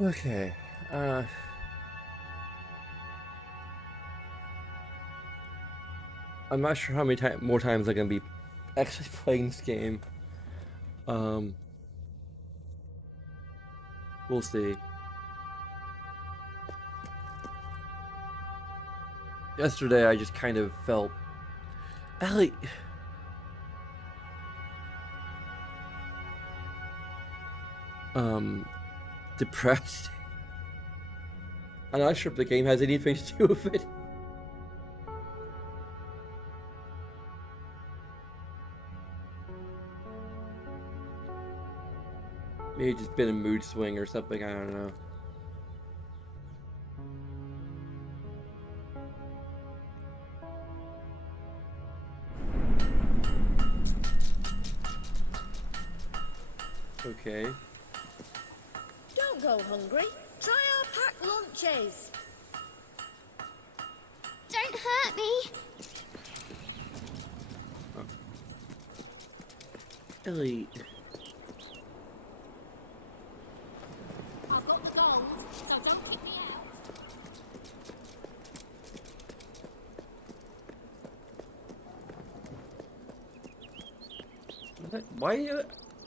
Okay. Uh, I'm not sure how many more times I'm gonna be actually playing this game. Um, we'll see. Yesterday, I just kind of felt, Ellie, um, depressed. I'm not sure if the game has anything to do with it. Maybe it's just been a mood swing or something. I don't know. Okay. Don't go hungry. Try our packed lunches. Don't hurt me. Oh. Ellie. I've got the gold, so don't kick me out.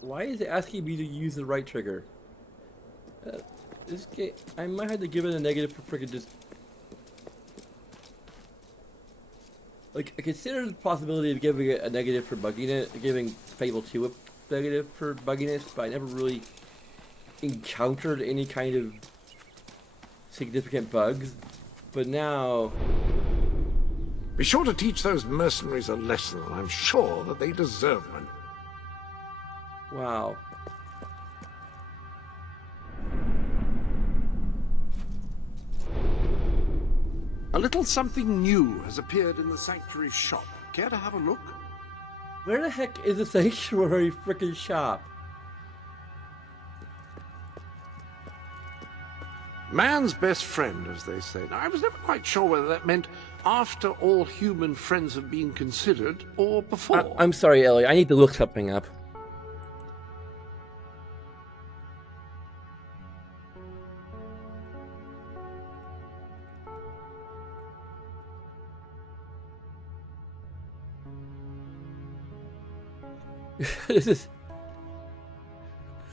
Why is it asking me to use the right trigger? This game, I might have to give it a negative for freaking just. Like, I consider the possibility of giving it a negative for bugginess, giving Fable 2 a negative for bugginess, but I never really encountered any kind of significant bugs. But now. Be sure to teach those mercenaries a lesson, and I'm sure that they deserve one. Wow. A little something new has appeared in the Sanctuary shop. Care to have a look? Where the heck is the Sanctuary frickin' shop? Man's best friend, as they say. Now, I was never quite sure whether that meant after all human friends have been considered, or before. I'm sorry, Ellie. I need to look something up. This is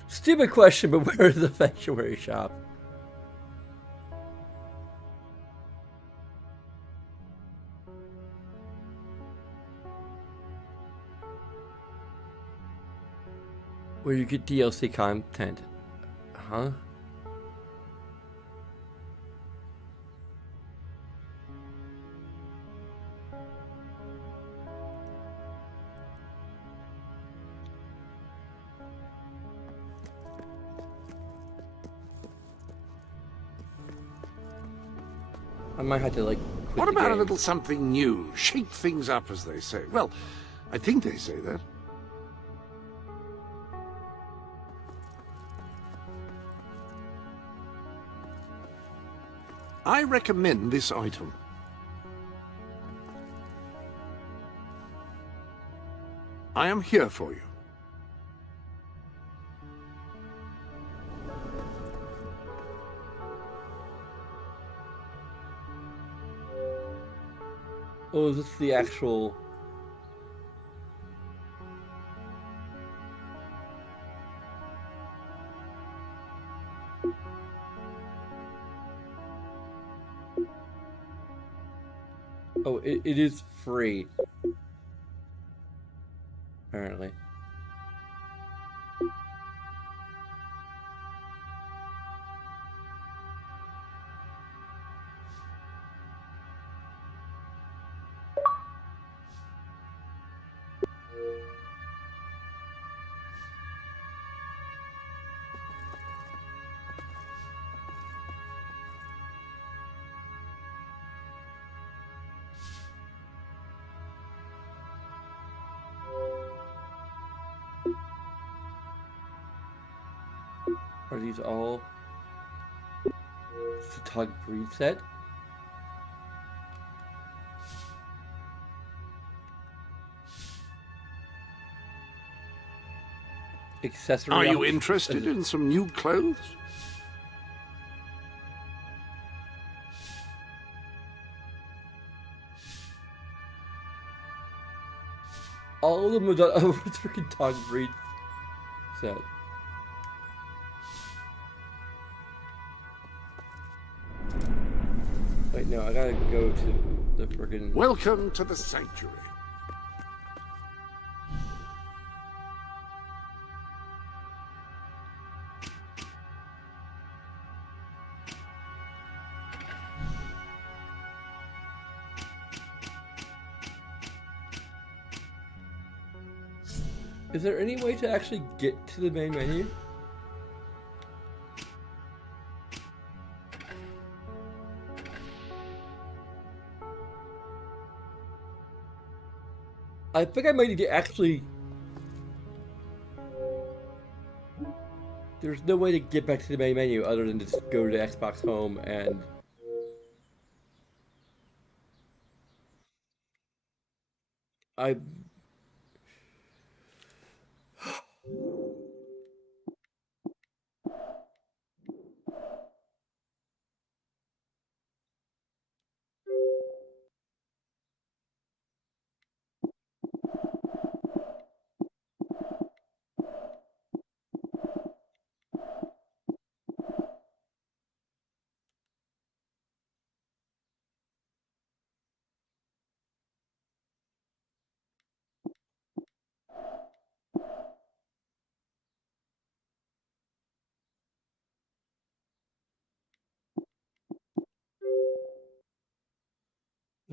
stupid question, but where is the Sanctuary shop? Where you get DLC content, huh? I might have to like. What about a little something new? Shake things up, as they say. Well, I think they say that. I recommend this item. I am here for you. Oh, is this the actual? Oh, it is free. Apparently. Are these all photography reset? Accessory. Are you options? interested in some new clothes? All of them have done a freaking dog breed set. Wait, no, I gotta go to the freaking. Welcome to the sanctuary. Is there any way to actually get to the main menu? I think I might need to actually. There's no way to get back to the main menu other than just go to Xbox Home and. I.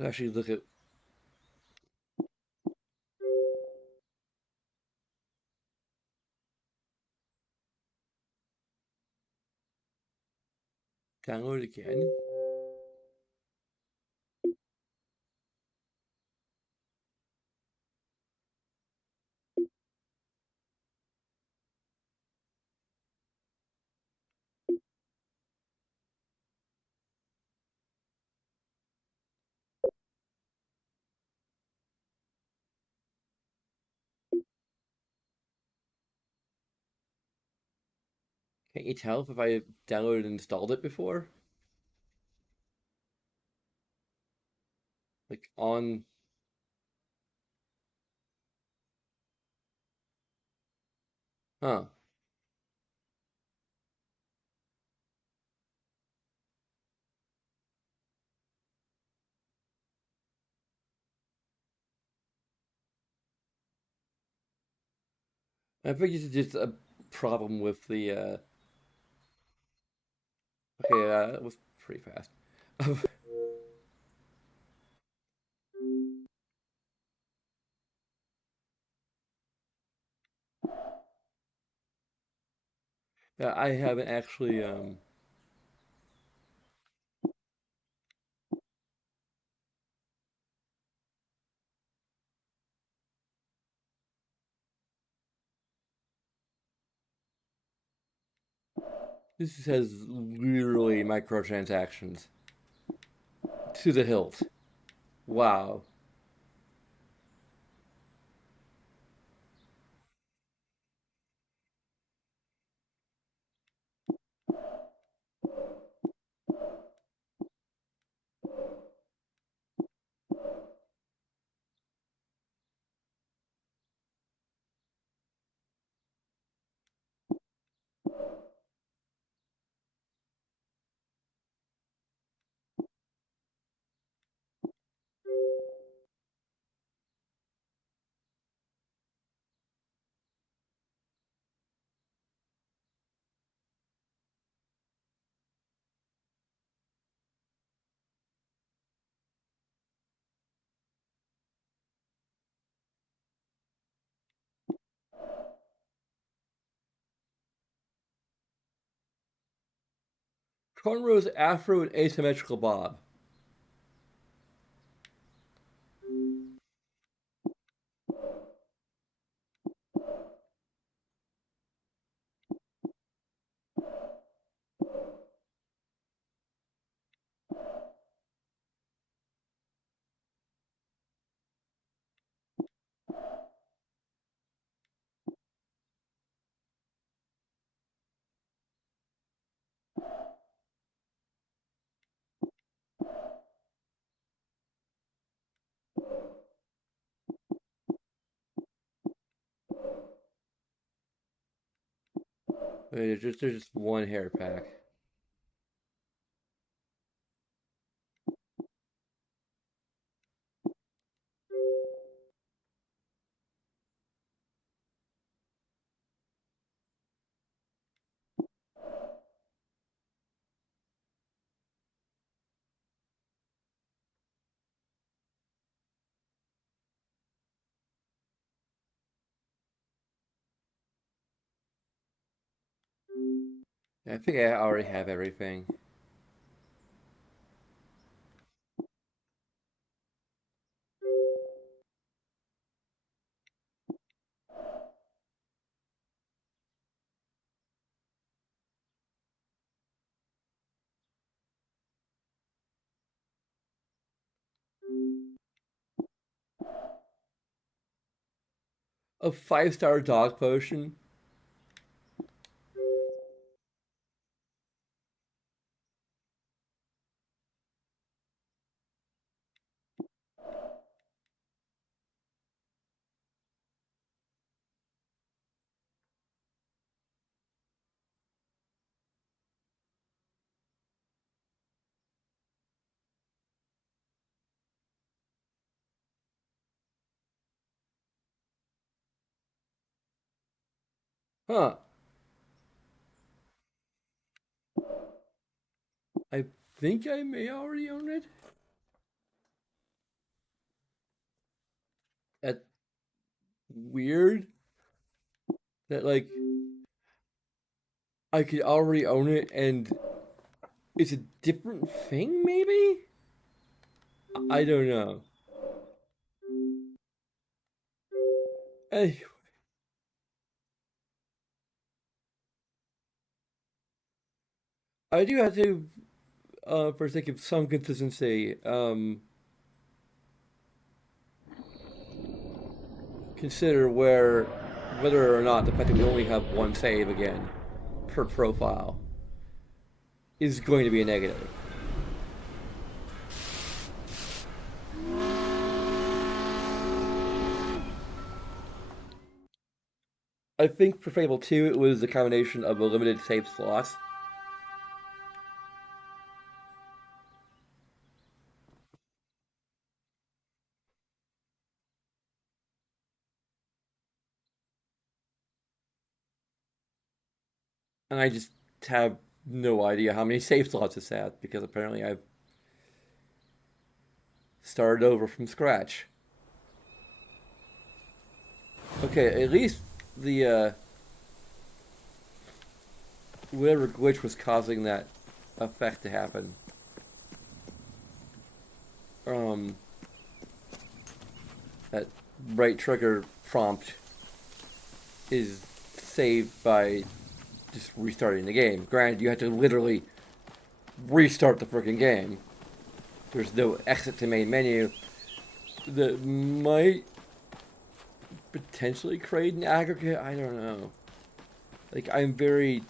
Actually look at. Download again? Can't you tell if I downloaded and installed it before? Like on. Huh. I think it's just a problem with the. Okay, that was pretty fast. Yeah, I haven't actually. This has literally microtransactions to the hilt. Wow. Cornrows, afro, and asymmetrical bob. There's just one hair pack. I think I already have everything. A 5-star dog potion. Huh. I think I may already own it. That's weird. That like I could already own it and it's a different thing, maybe? I don't know. Anyway, I do have to, for sake of some consistency, consider whether or not the fact that we only have one save again per profile is going to be a negative. I think for Fable 2 it was a combination of a limited save slots. And I just have no idea how many save slots it's at because apparently I've started over from scratch. Okay, at least the whatever glitch was causing that effect to happen. That right trigger prompt is saved by just restarting the game. Granted, you have to literally restart the freaking game. There's no exit to main menu. That might potentially create an aggregate. I don't know. Like I'm very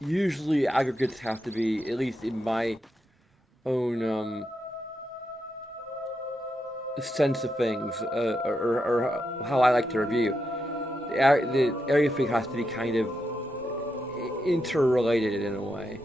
usually aggregates have to be, at least in my own sense of things, or how I like to review. The area thing has to be kind of interrelated in a way.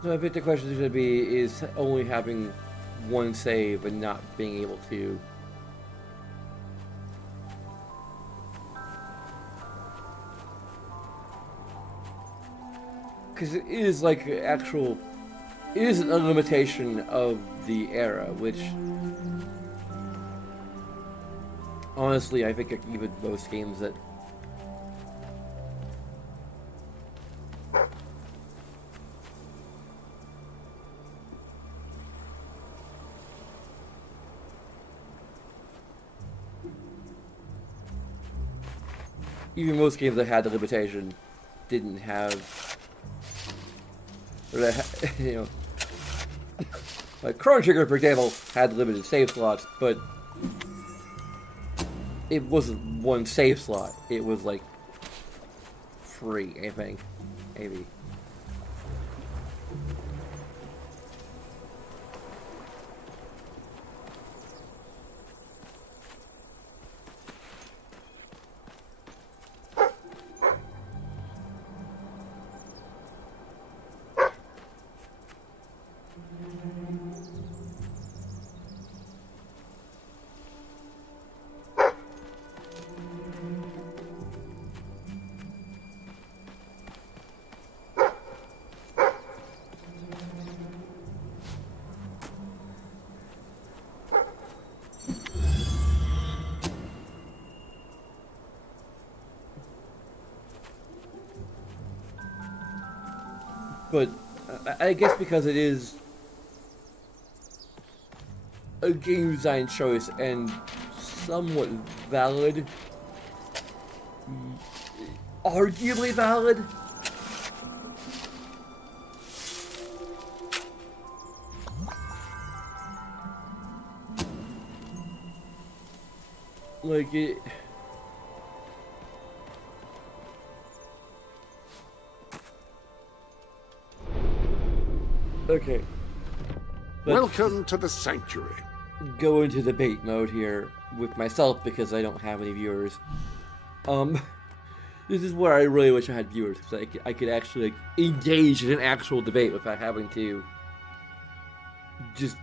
So I think the question is going to be, is only having one save and not being able to. Because it is like actual, it is a limitation of the era, which honestly I think even most games that had the limitation didn't have, or that, you know, like Chrono Trigger, for example, had limited save slots, but it wasn't one save slot. It was like 3, I think, maybe. But I guess because it is a game design choice and somewhat valid, arguably valid, like it. Okay. Welcome to the sanctuary. Go into debate mode here with myself because I don't have any viewers. This is where I really wish I had viewers, because I could actually like, engage in an actual debate without having to just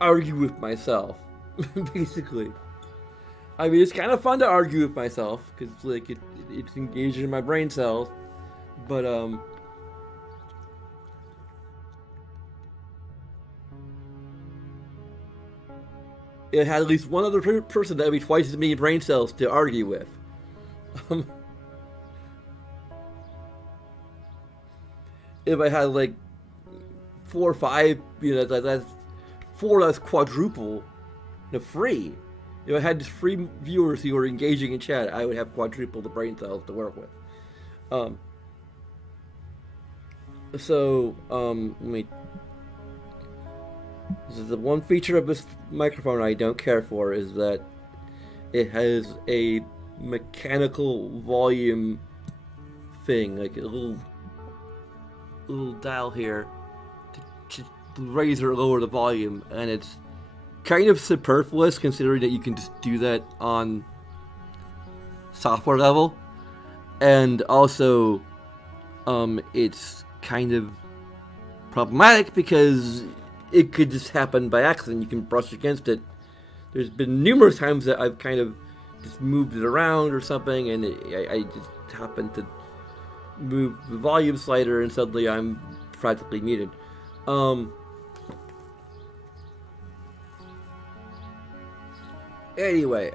argue with myself, basically. I mean, it's kind of fun to argue with myself because like it's engaging in my brain cells. But, it had at least one other person that would be twice as many brain cells to argue with. If I had, like, 4 or 5, you know, that's 4 less quadruple the free. If I had just 3 viewers who were engaging in chat, I would have quadruple the brain cells to work with. Let me. The one feature of this microphone I don't care for is that it has a mechanical volume thing, like a little dial here to raise or lower the volume, and it's kind of superfluous considering that you can just do that on software level, and also it's kind of problematic because it could just happen by accident. You can brush against it. There's been numerous times that I've kind of just moved it around or something, and I just happened to move the volume slider, and suddenly I'm practically muted. Anyway,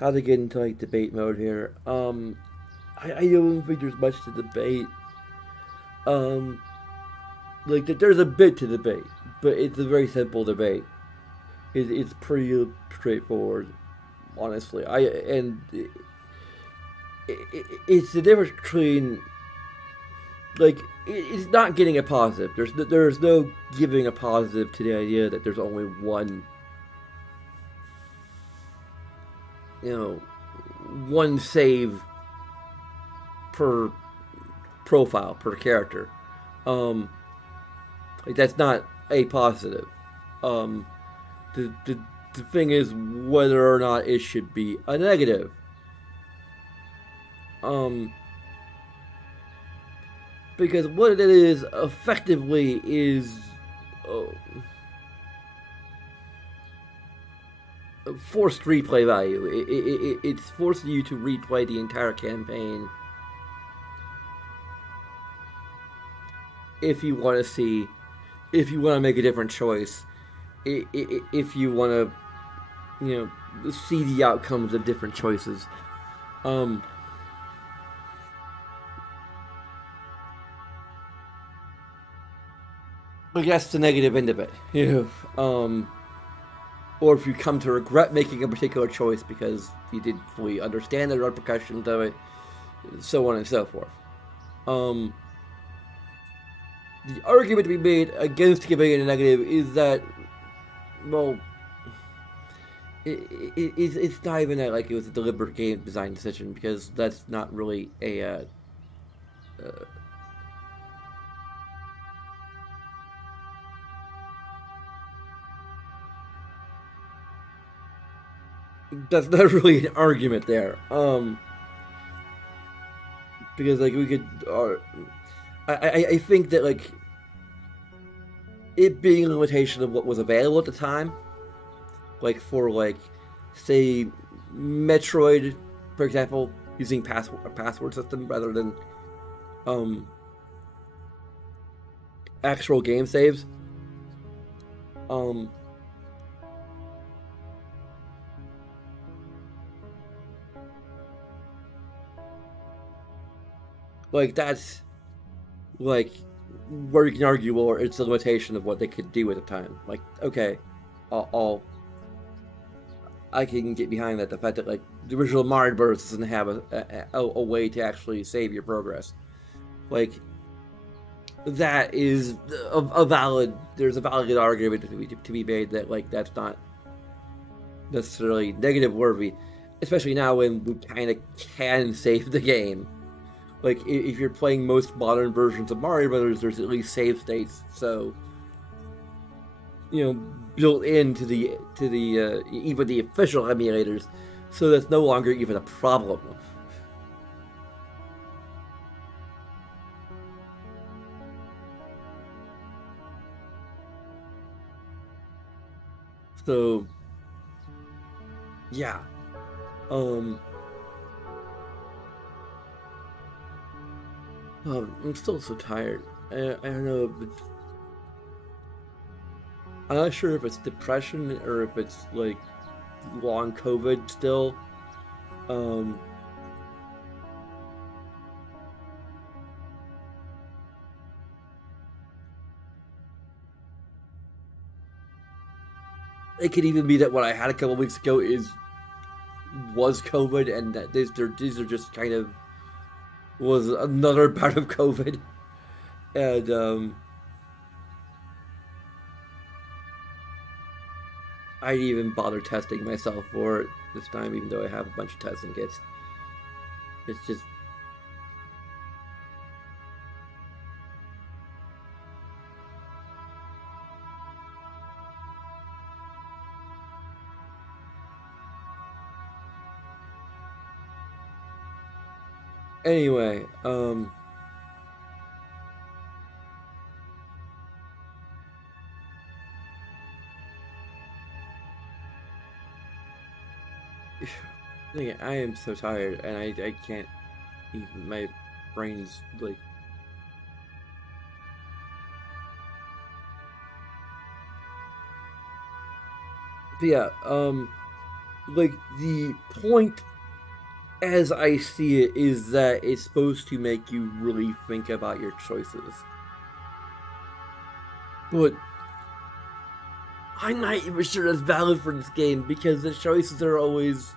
how to get into like debate mode here. I don't think there's much to debate. Like there's a bit to debate, but it's a very simple debate. It's pretty straightforward, honestly. It's the difference between like it's not getting a positive. There's no giving a positive to the idea that there's only one, you know, one save per profile, per character. Like that's not a positive. The the thing is whether or not it should be a negative. Because what it is effectively is forced replay value. It's forcing you to replay the entire campaign if you want to see, if you want to make a different choice, if you want to, see the outcomes of different choices. I guess the negative end of it, or if you come to regret making a particular choice because you didn't fully understand the repercussions of it, so on and so forth. The argument to be made against giving it a negative is that, well, it's not even that like it was a deliberate game design decision, because that's not really a that's not really an argument there. Because like we could, I think that like it being a limitation of what was available at the time, like for like say Metroid, for example, using a password system rather than actual game saves. Like that's like where you can argue, well, it's a limitation of what they could do at the time. Like, okay, I can get behind that. The fact that like the original Mario Bros. Doesn't have a way to actually save your progress, like that is a valid. There's a valid argument to be made that like that's not necessarily negative worthy, especially now when we kind of can save the game. Like, if you're playing most modern versions of Mario Brothers, there's at least save states, so built into the even the official emulators, so that's no longer even a problem. So, yeah, I'm still so tired. I don't know if it's... I'm not sure if it's depression or if it's like long COVID still. It could even be that what I had a couple weeks ago was COVID, and that these are just kind of was another part of COVID, and I didn't even bother testing myself for it this time, even though I have a bunch of testing kits. It's just anyway, I am so tired, and I can't even, my brain's like... But yeah, like the point as I see it is that it's supposed to make you really think about your choices. But I'm not even sure that's valid for this game, because the choices are always...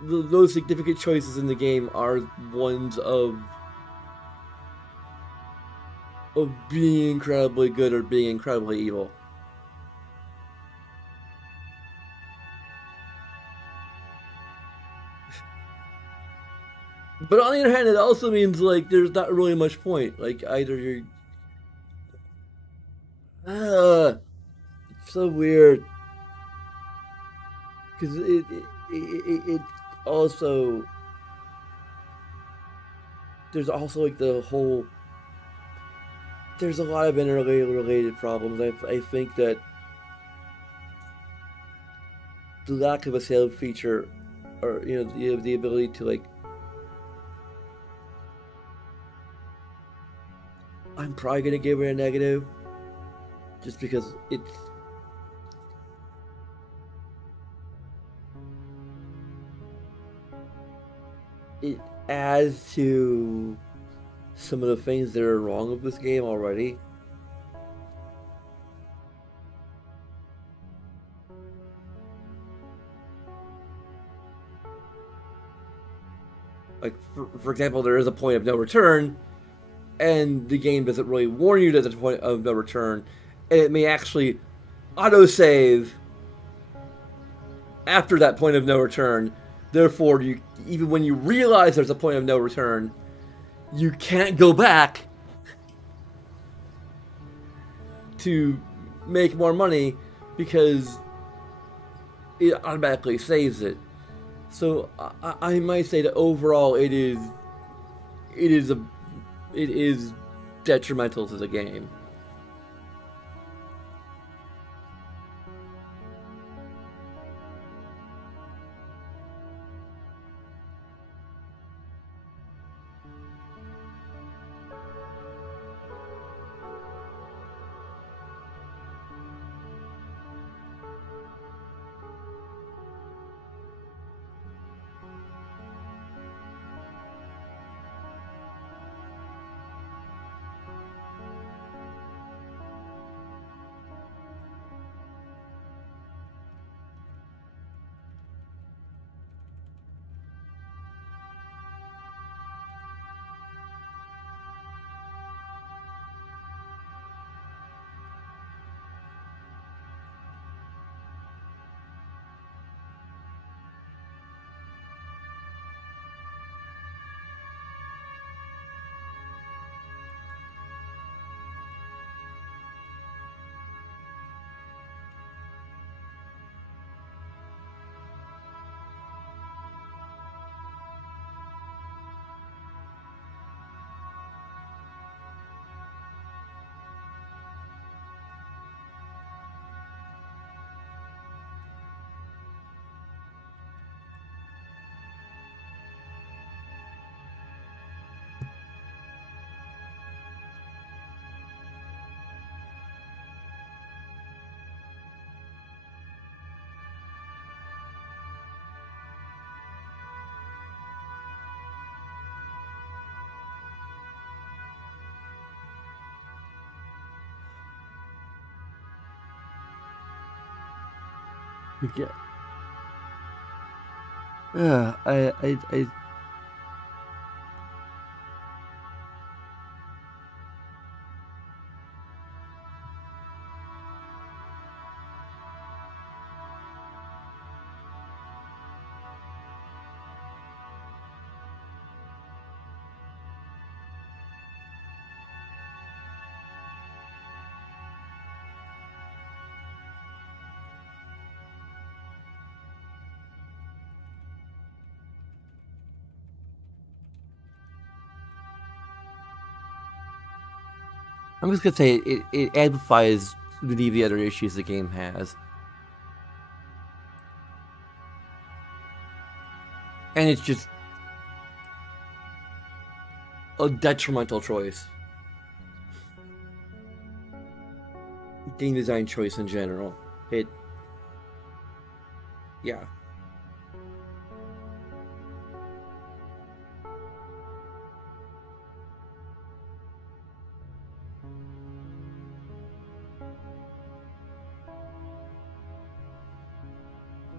those significant choices in the game are ones of being incredibly good or being incredibly evil. But on the other hand, it also means like there's not really much point. Like either you're so weird because it also there's also like the whole there's a lot of interrelated problems. I think that the lack of a save feature, or the ability to like, I'm probably gonna give it a negative, just because it adds to some of the things that are wrong with this game already. Like, for example, there is a point of no return, and the game doesn't really warn you that there's a point of no return, and it may actually autosave after that point of no return. Therefore, even when you realize there's a point of no return, you can't go back to make more money because it automatically saves it. So I might say that overall it is detrimental to the game. Yeah. Yeah, I I'm just gonna say it amplifies many of the other issues the game has, and it's just a detrimental choice, game design choice in general. Yeah.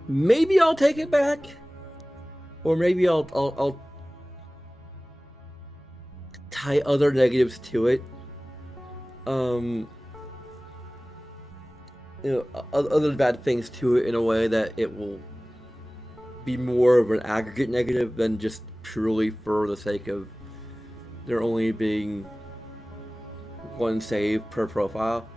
Maybe I'll take it back, or maybe I'll tie other negatives to it. Other bad things to it in a way that it will be more of an aggregate negative than just purely for the sake of there only being one save per profile.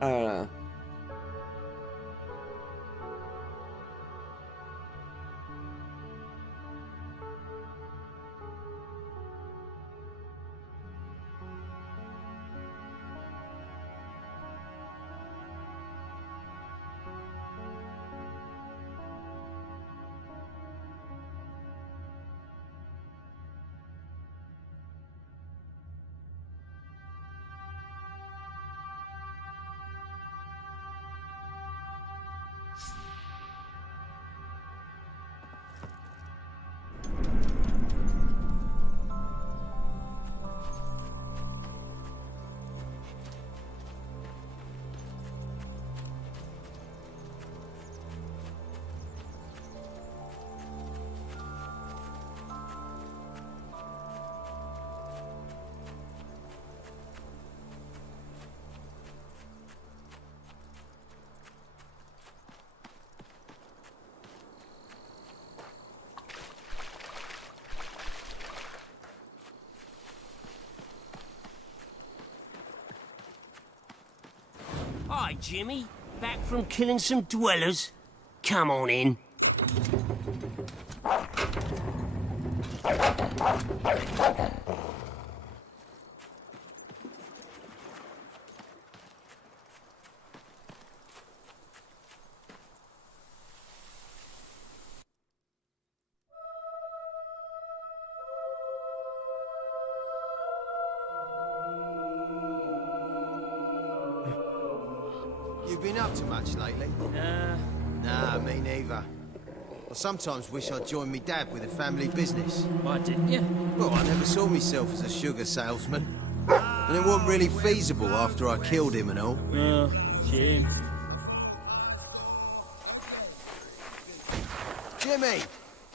I don't know. Hi, Jimmy. Back from killing some dwellers? Come on in. You been up to much lately? Nah, me neither. I sometimes wish I'd joined me dad with a family business. Why didn't you? Well, I never saw myself as a sugar salesman. And it wasn't really feasible after I killed him and all. Oh, Jim. Jimmy!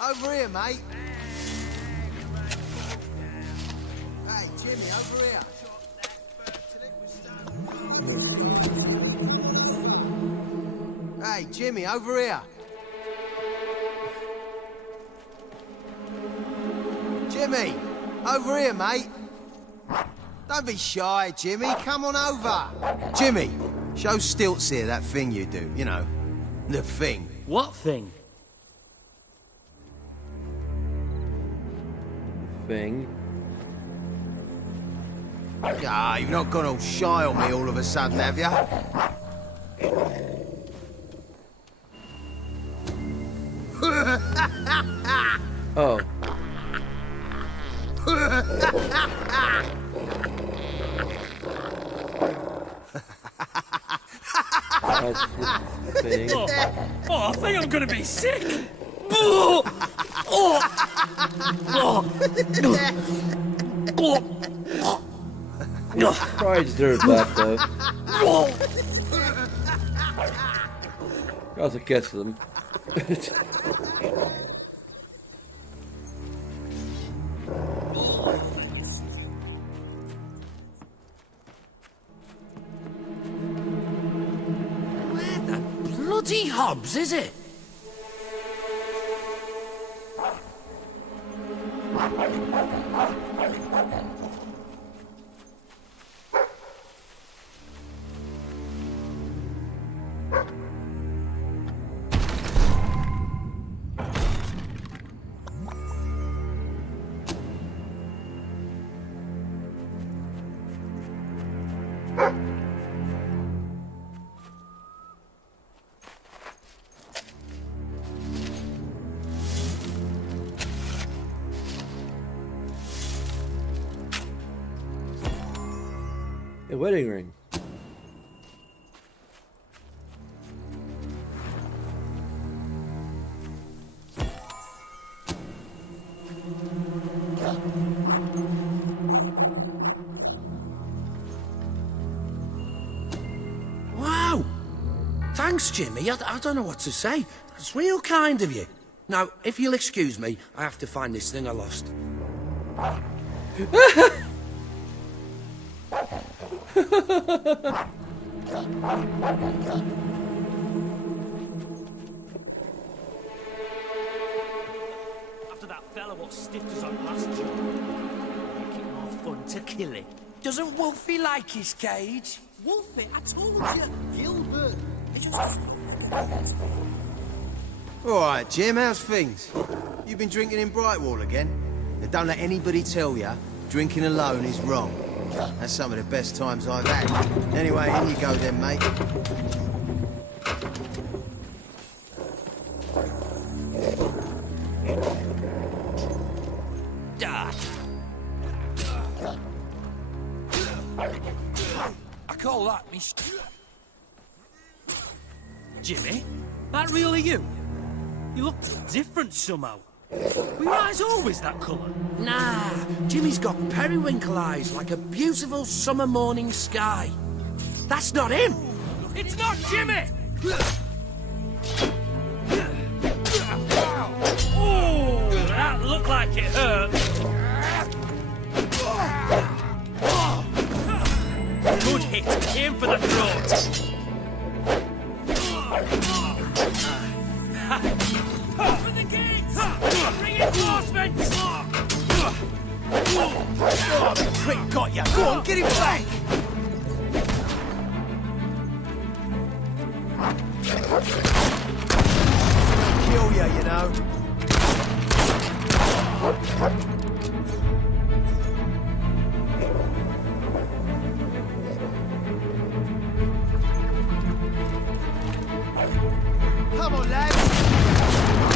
Over here, mate! Hey, Jimmy, over here! Hey, Jimmy, over here! Jimmy! Over here, mate! Don't be shy, Jimmy. Come on over. Jimmy, show Stilts here that thing you do. You know, the thing. What thing? Thing. Ah, you've not gone all shy on me all of a sudden, have you? Oh. That's the thing. Oh, I think I'm gonna be sick. Oh, oh, oh. Probably deserved that though. I also guess them. Where the bloody hobs is it? A wedding ring. Wow! Thanks, Jimmy. I don't know what to say. That's real kind of you. Now, if you'll excuse me, I have to find this thing I lost. After that fella what stiffed us up last job, make it more fun to kill it. Doesn't Wolfie like his cage? Wolfie, I told you. Gilbert. It just... All right, Jim, how's things? You been drinking in Brightwall again? Now, don't let anybody tell you drinking alone is wrong. That's some of the best times I've had. Anyway, in you go then, mate. I call that me... Jimmy, that really you? You look different somehow. Were your eyes always that colour? Nah, Jimmy's got periwinkle eyes like a beautiful summer morning sky. That's not him! It's not Jimmy! Oh, that looked like it hurt. Good hit, aim for the throat. Open the gates! Reinforcements! Oh, the prick got you. Go on, get him back. Kill you know. Come on, lads.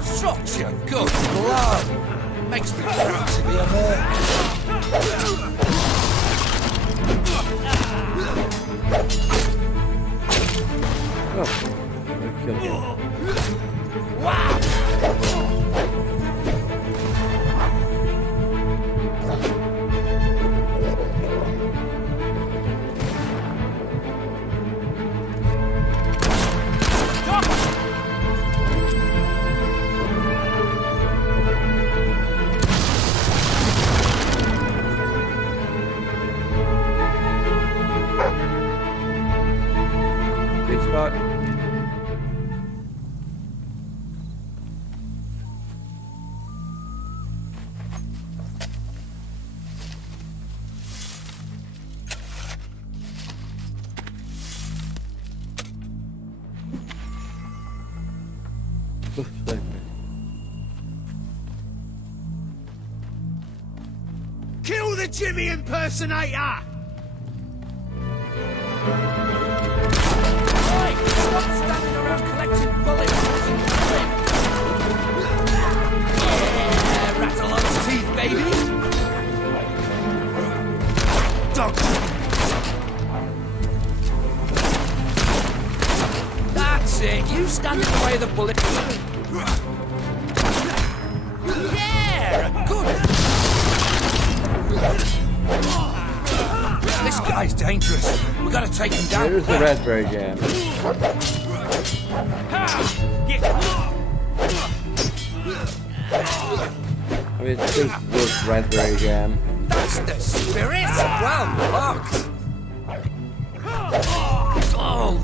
Such a good blow! Makes me proud to be a man. Oh, I killed him. Wow! Big spot. Oof, sorry. Kill the Jimmy impersonator! Right, stop standing around collecting bullets. Yeah, rattle those teeth, baby. Dog. That's it. You stand in the way of the bullet. Yeah, good. This guy's dangerous. We gotta take him down. There's the raspberry jam. I mean, it's just worth raspberry jam. That's the spirit. Well blocked. Oh.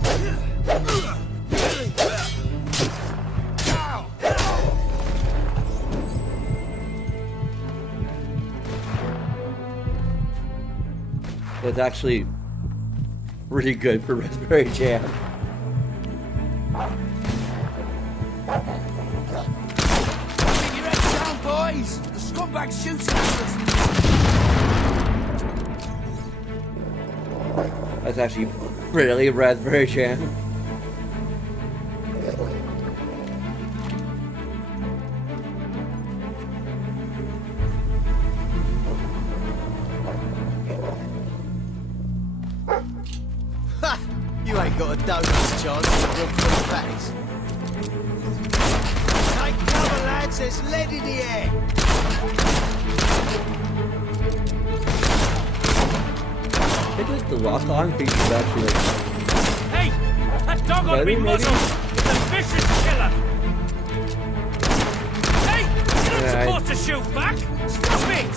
It's actually really good for raspberry jam. Keep your heads down, boys. The scumbag's shooting at us. That's actually really raspberry jam. Ha! You ain't got a donut's chance to run for the patties. Take cover, lads. There's lead in the air. I think like the lost on feature is actually like, Hey! That dog ought to be Ready, maybe? muzzled! It's a vicious killer! Hey! You're not Yeah, supposed to shoot back! Stop it!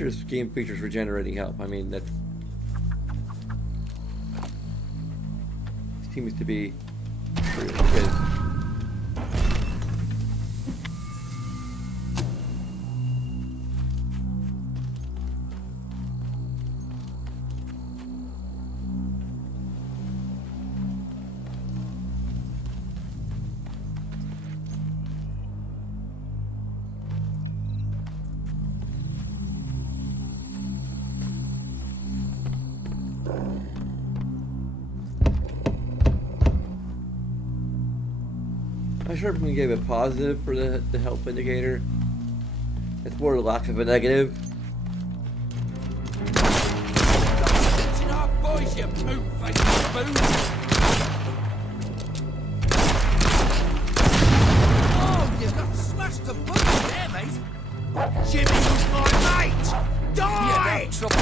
sure this game features regenerating health. I mean, that seems to be pretty good. I'm sure if we gave a positive for the health indicator. It's more the lack of a negative. It's our boys, you poop-faced boots! Oh, you got smashed the button there, mate! Jimmy was my mate! Die! Yeah, trouble.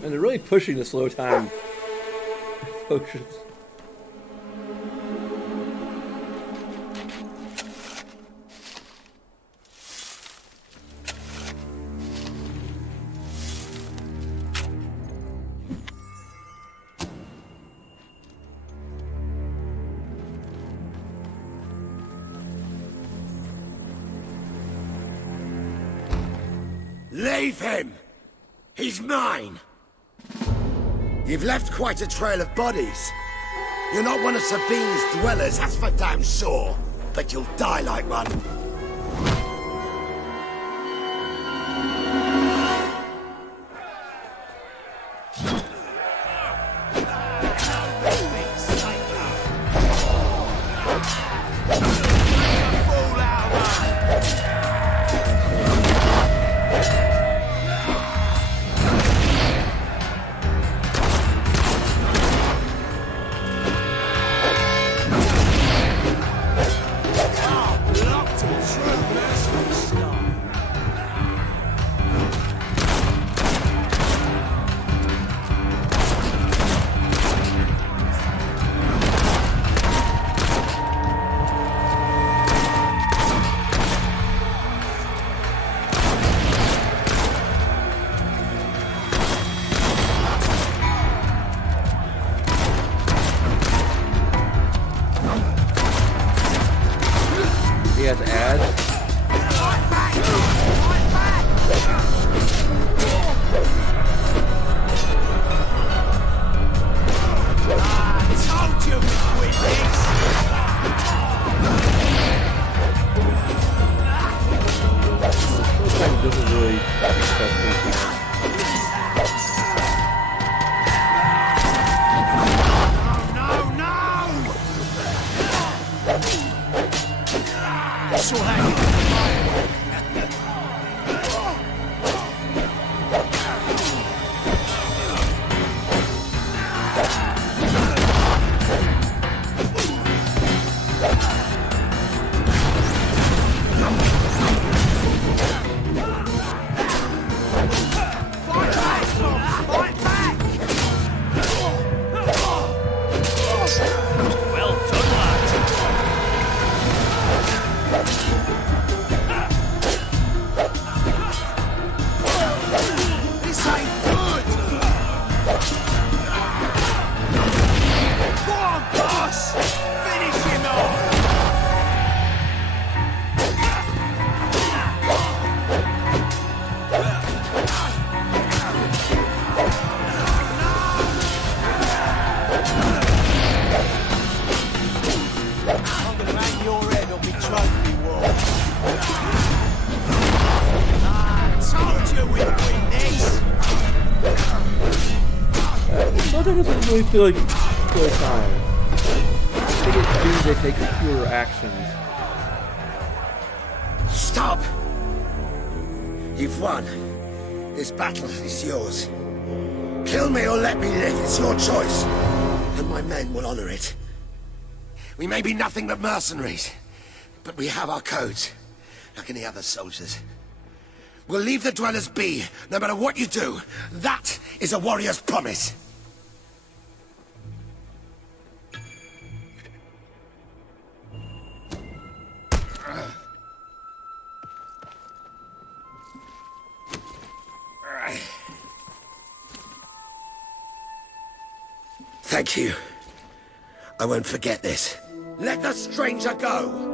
And they're really pushing the slow time potions. Leave him! He's mine! You've left quite a trail of bodies. You're not one of Sabine's dwellers, that's for damn sure. But you'll die like one. Really feel like time. I think it's means they take fewer actions. Stop! You've won. This battle is yours. Kill me or let me live, it's your choice. And my men will honor it. We may be nothing but mercenaries, but we have our codes, like any other soldiers. We'll leave the dwellers be, no matter what you do. That is a warrior's promise. Thank you. I won't forget this. Let the stranger go!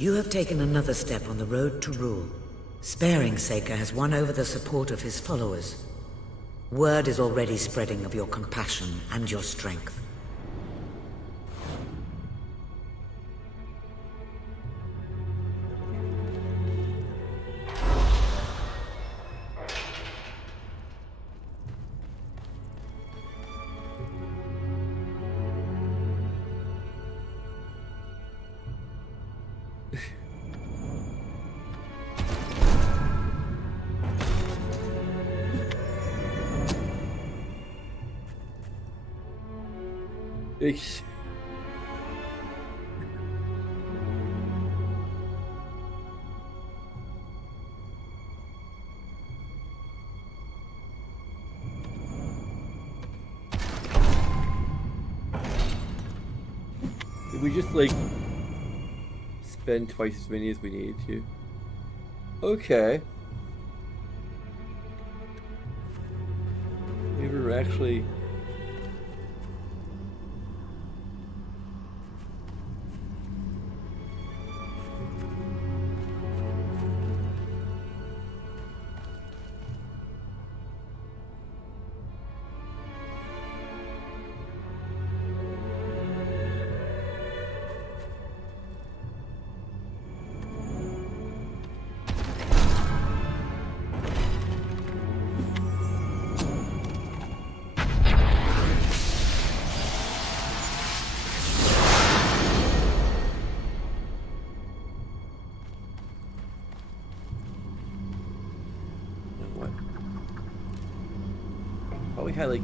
You have taken another step on the road to rule. Sparing Saker has won over the support of his followers. Word is already spreading of your compassion and your strength. Ich. Did we just like spend twice as many as we needed to? Okay. We were actually we had like,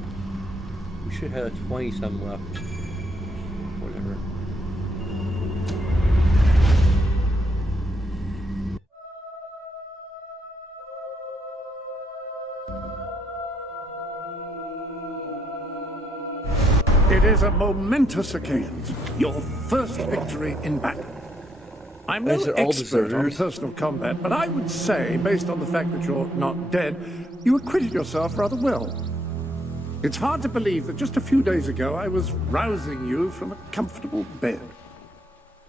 we should have 20 some left. Whatever. It is a momentous occasion. Your first victory in battle. I'm no Those are all expert on deserters. personal combat, but I would say, based on the fact that you're not dead, you acquitted yourself rather well. It's hard to believe that just a few days ago I was rousing you from a comfortable bed.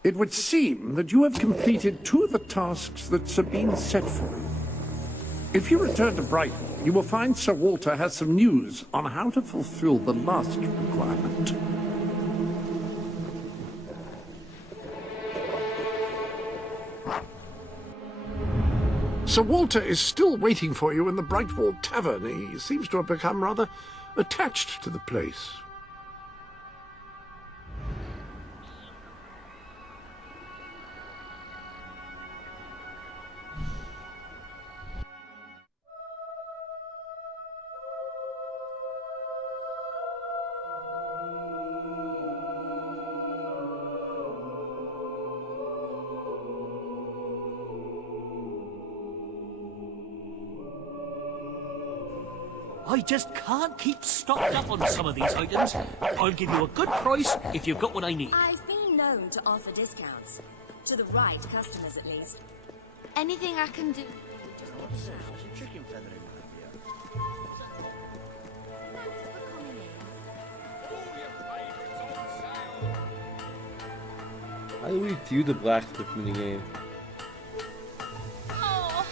It would seem that you have completed 2 of the tasks that Sabine set for you. If you return to Brightwall, you will find Sir Walter has some news on how to fulfill the last requirement. Sir Walter is still waiting for you in the Brightwall Tavern. He seems to have become rather attached to the place. I just can't keep stocked up on some of these items. I'll give you a good price if you've got what I need. I've been known to offer discounts. To the right customers, at least. Anything I can do. How do we do the blacksmith minigame? Oh,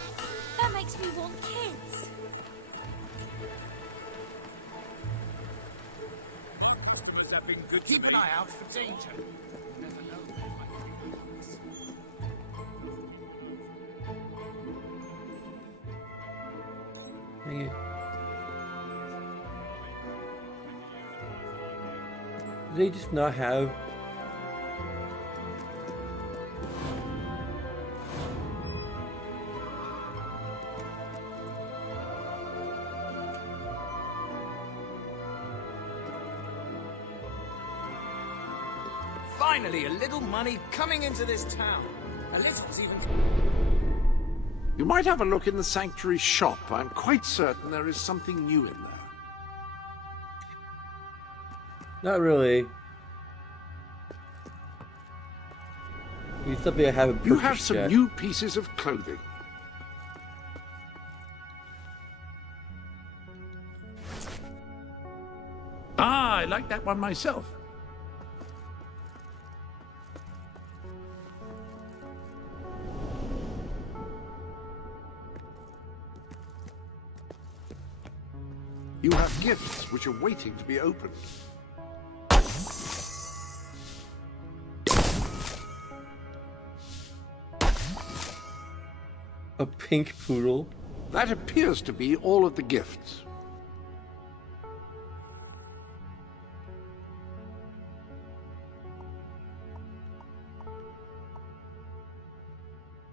that makes me want kids. Must have been Keep an eye out for danger. You never know when it might be us. Dang it. Do they just not have... Finally, a little money coming into this town. A little's even... You might have a look in the sanctuary shop. I'm quite certain there is something new in there. Not really. It's something I haven't purchased You have some yet. new pieces of clothing. Ah, I like that one myself. You have gifts which are waiting to be opened. A pink poodle. That appears to be all of the gifts.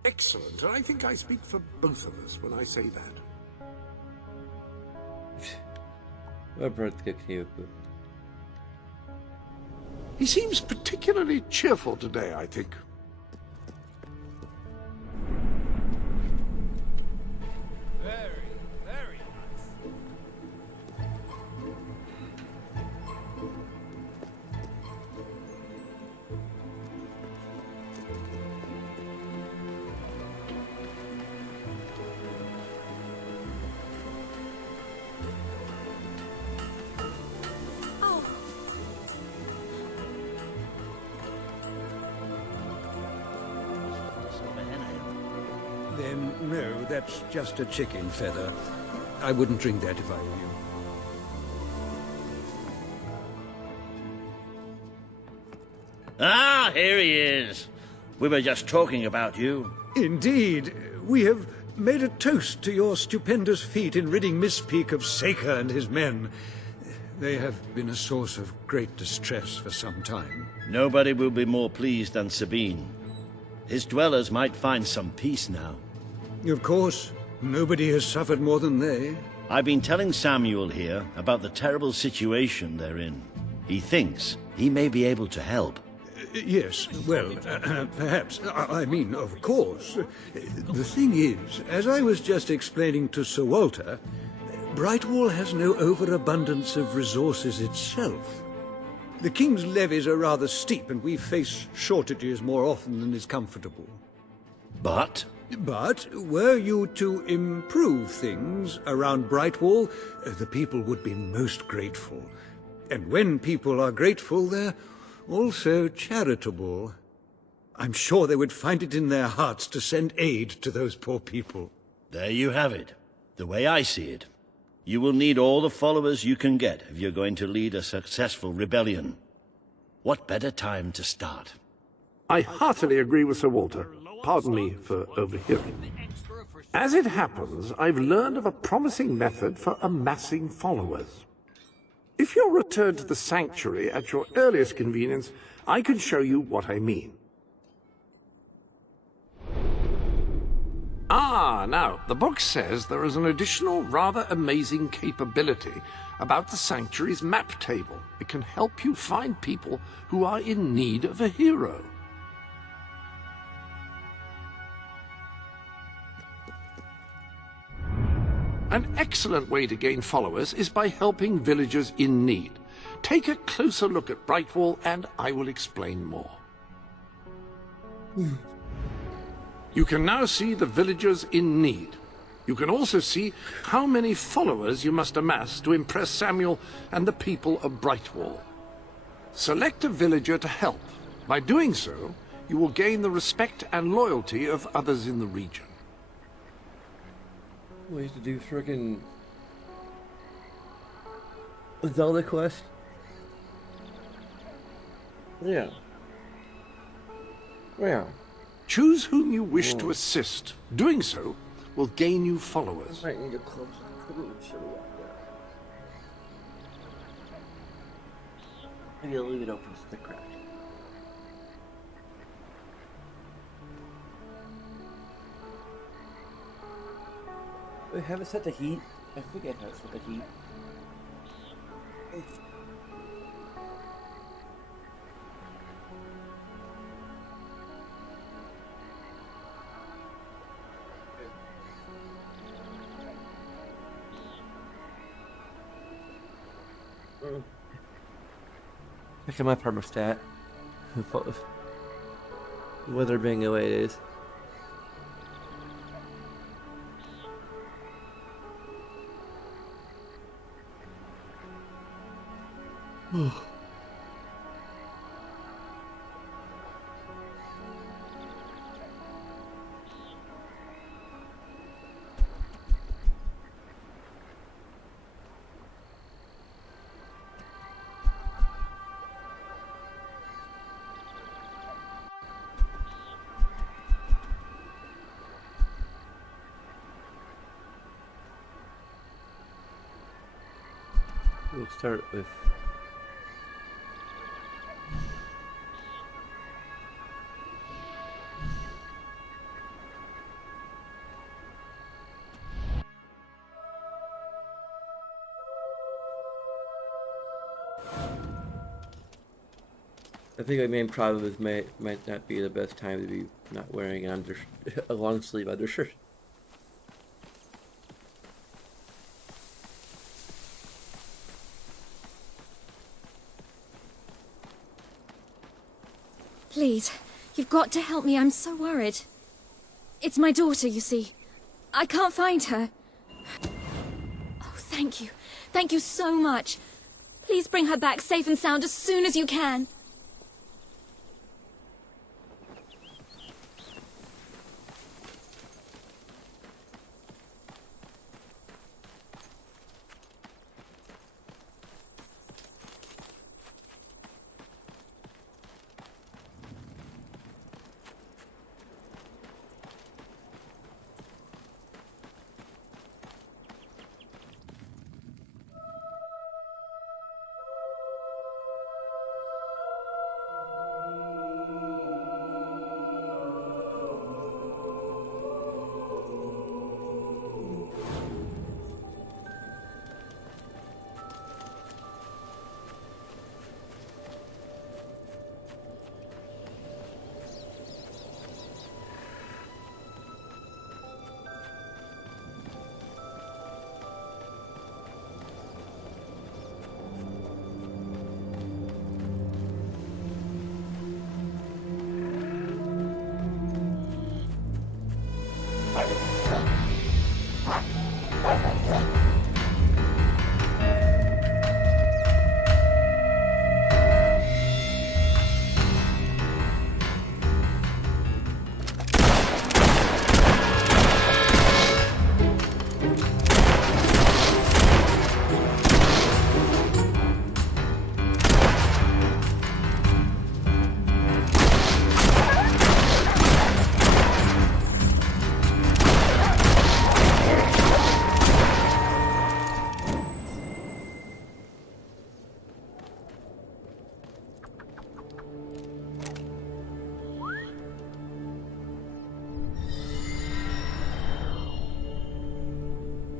Excellent, and I think I speak for both of us when I say that. He seems particularly cheerful today, I think. Very nice. Oh, Then, no, that's just a chicken feather. I wouldn't drink that if I were you. Ah, here he is. We were just talking about you. Indeed, we have made a toast to your stupendous feat in ridding Miss Peak of Saker and his men. They have been a source of great distress for some time. Nobody will be more pleased than Sabine. His dwellers might find some peace now. Of course, nobody has suffered more than they. I've been telling Samuel here about the terrible situation they're in. He thinks he may be able to help. Yes, well, perhaps. I mean, of course. The thing is, as I was just explaining to Sir Walter, Brightwall has no overabundance of resources itself. The King's levies are rather steep, and we face shortages more often than is comfortable. But But were you to improve things around Brightwall, the people would be most grateful. And when people are grateful, they're also charitable. I'm sure they would find it in their hearts to send aid to those poor people. there you have it. The way I see it. You will need all the followers you can get if you're going to lead a successful rebellion. What better time to start? I heartily agree with Sir Walter. Pardon me for overhearing. As it happens, I've learned of a promising method for amassing followers. If you'll return to the sanctuary at your earliest convenience, I can show you what I mean. Ah, now, the book says there is an additional rather amazing capability about the sanctuary's map table. It can help you find people who are in need of a hero. An excellent way to gain followers is by helping villagers in need. Take a closer look at Brightwall and I will explain more. You can now see the villagers in need. You can also see how many followers you must amass to impress Samuel and the people of Brightwall. Select a villager to help. By doing so, you will gain the respect and loyalty of others in the region. We used to do frickin' Zelda quest. Yeah. Yeah. Choose whom you wish to assist. Doing so will gain you followers. Might need to close the room, shall we? Maybe I'll leave it open to the crack. I have it set to heat. I forget how it's set to heat. Look at my thermostat. Weather being the way it is. We'll start with I think my main problem is might not be the best time to be not wearing a long sleeve undershirt. Please, you've got to help me. I'm so worried. It's my daughter, you see. I can't find her. Oh, thank you. Thank you so much. Please bring her back safe and sound as soon as you can.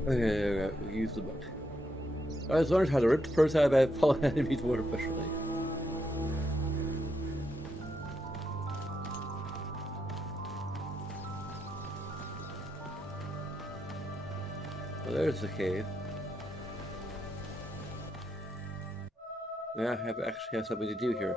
Okay, we use the book. I was learned how to rip the prototype by falling enemies more efficiently. Well, there's the cave. Yeah, I actually have something to do here.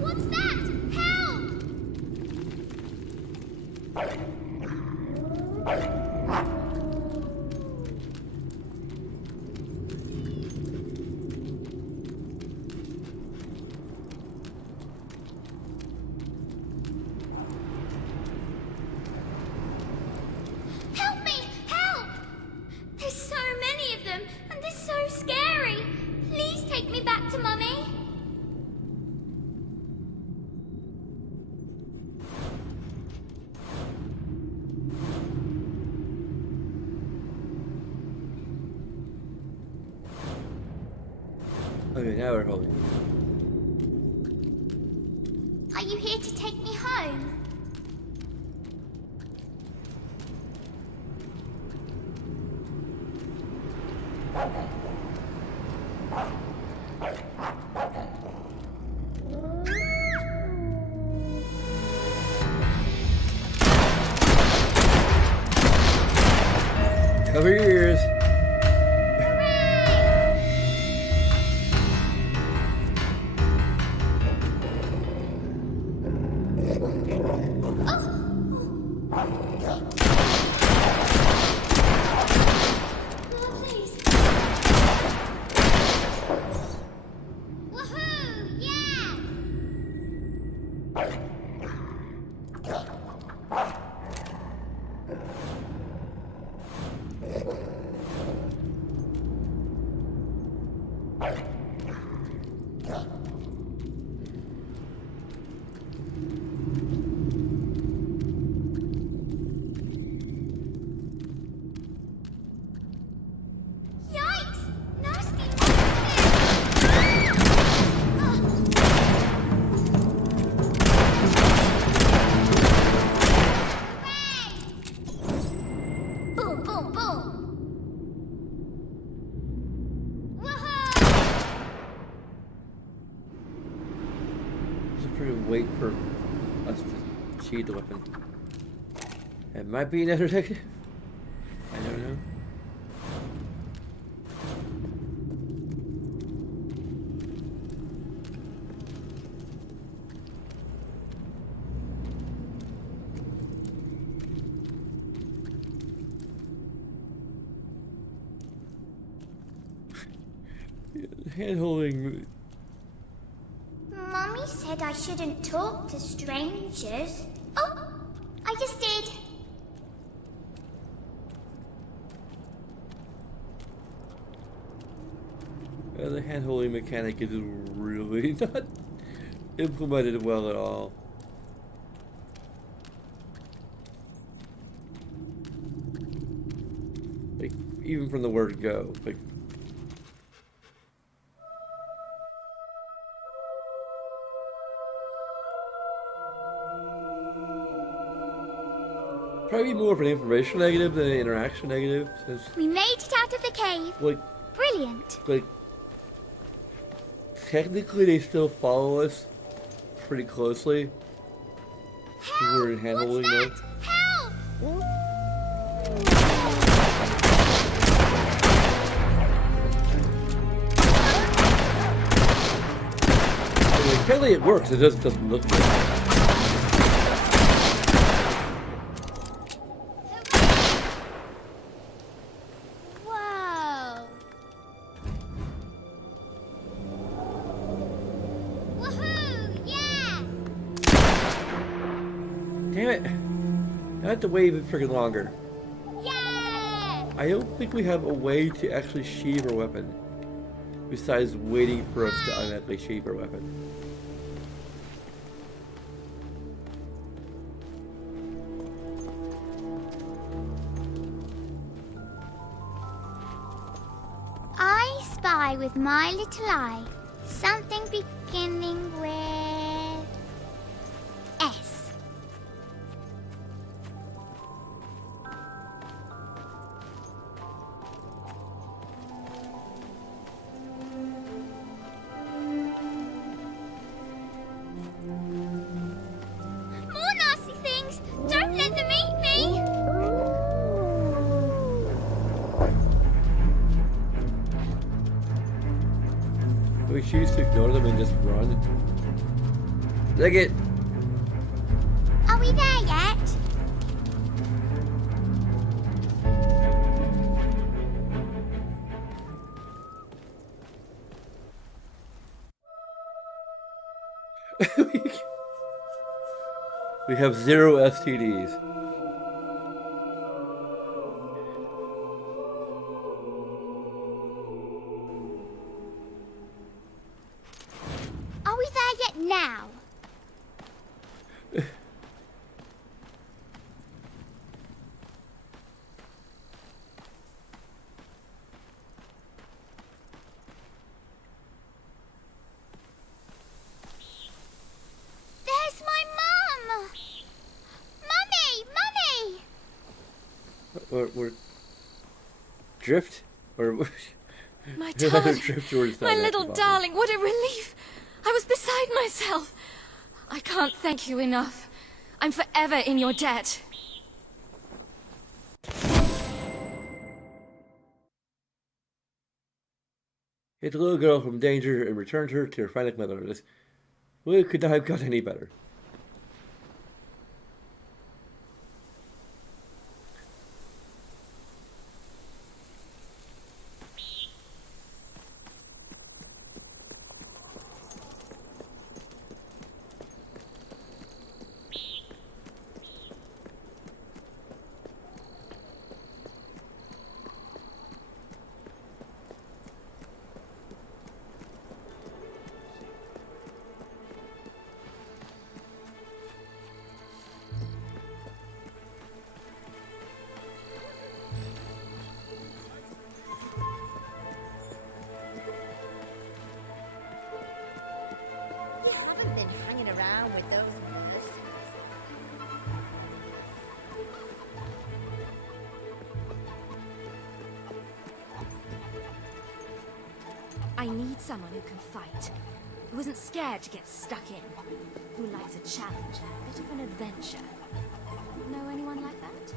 What's that? Help! now we're holding. Are you here to take me home? Cover your ears. Wait for us to sheathe the weapon. It might be another negative. I don't know. Hand holding. Mummy said I shouldn't talk to strangers. Oh, I just did. The hand holding mechanic is really not implemented well at all. Like, even from the word go. Like, probably more of an information negative than an interaction negative. Since, We made it out of the cave. like, Brilliant. like, technically they still follow us pretty closely. Help! We're in hand holding mode. Help! I mean, technically it works, it just doesn't look good. Whoa. Woohoo! Yeah! Damn it! I have to wait even freaking longer. Yeah! I don't think we have a way to actually sheathe our weapon. Besides waiting for us to automatically sheathe our weapon. I spy with my little eye something beginning with S. More nasty things! Don't let them eat me! Do we choose to ignore them and just run? Take it! Are we there yet? We have 0 STDs. Are we there yet now? We're drift? Or My rather darling, drift towards my that little bottom. darling, what a relief! I was beside myself. I can't thank you enough. I'm forever in your debt. Hid the little girl from danger and returned her to her frantic mother. Well, it could not have got any better. You haven't been hanging around with those nurses. I need someone who can fight, who isn't scared to get stuck in, who likes a challenge, a bit of an adventure. Know anyone like that?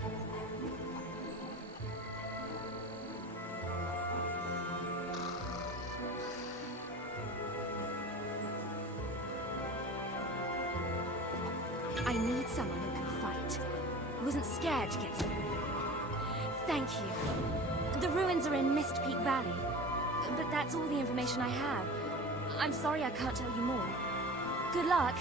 I need someone who can fight, who isn't scared to get... Thank you. The ruins are in Mist Peak Valley, but that's all the information I have. I'm sorry I can't tell you more. Good luck.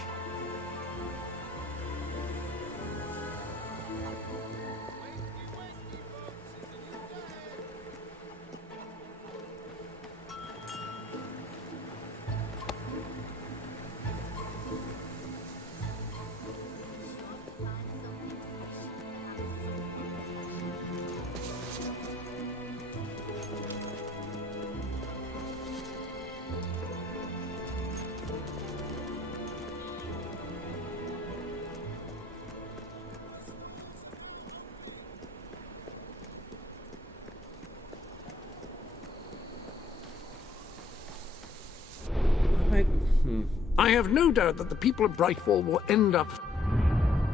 I have no doubt that the people of Brightwall will end up...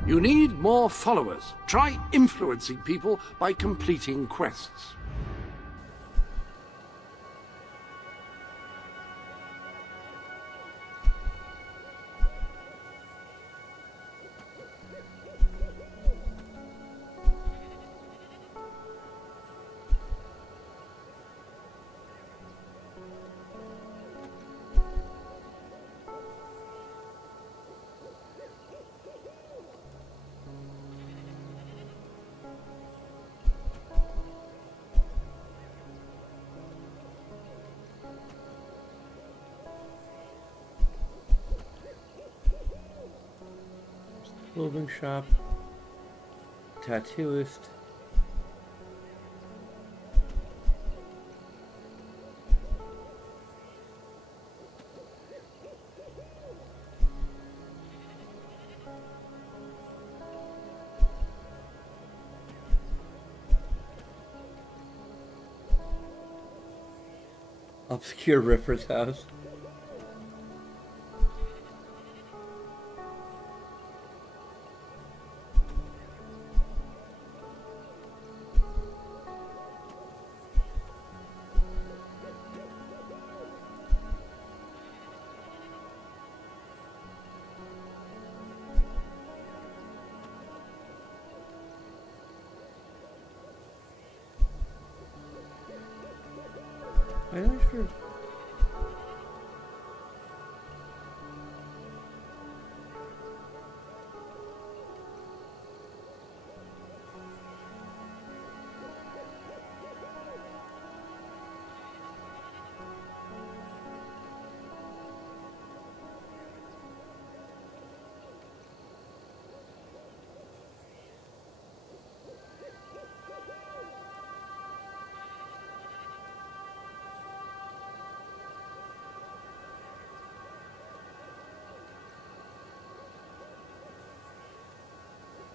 You need more followers. Try influencing people by completing quests. Clothing shop. Tattooist. Obscure reference house. I'm not sure.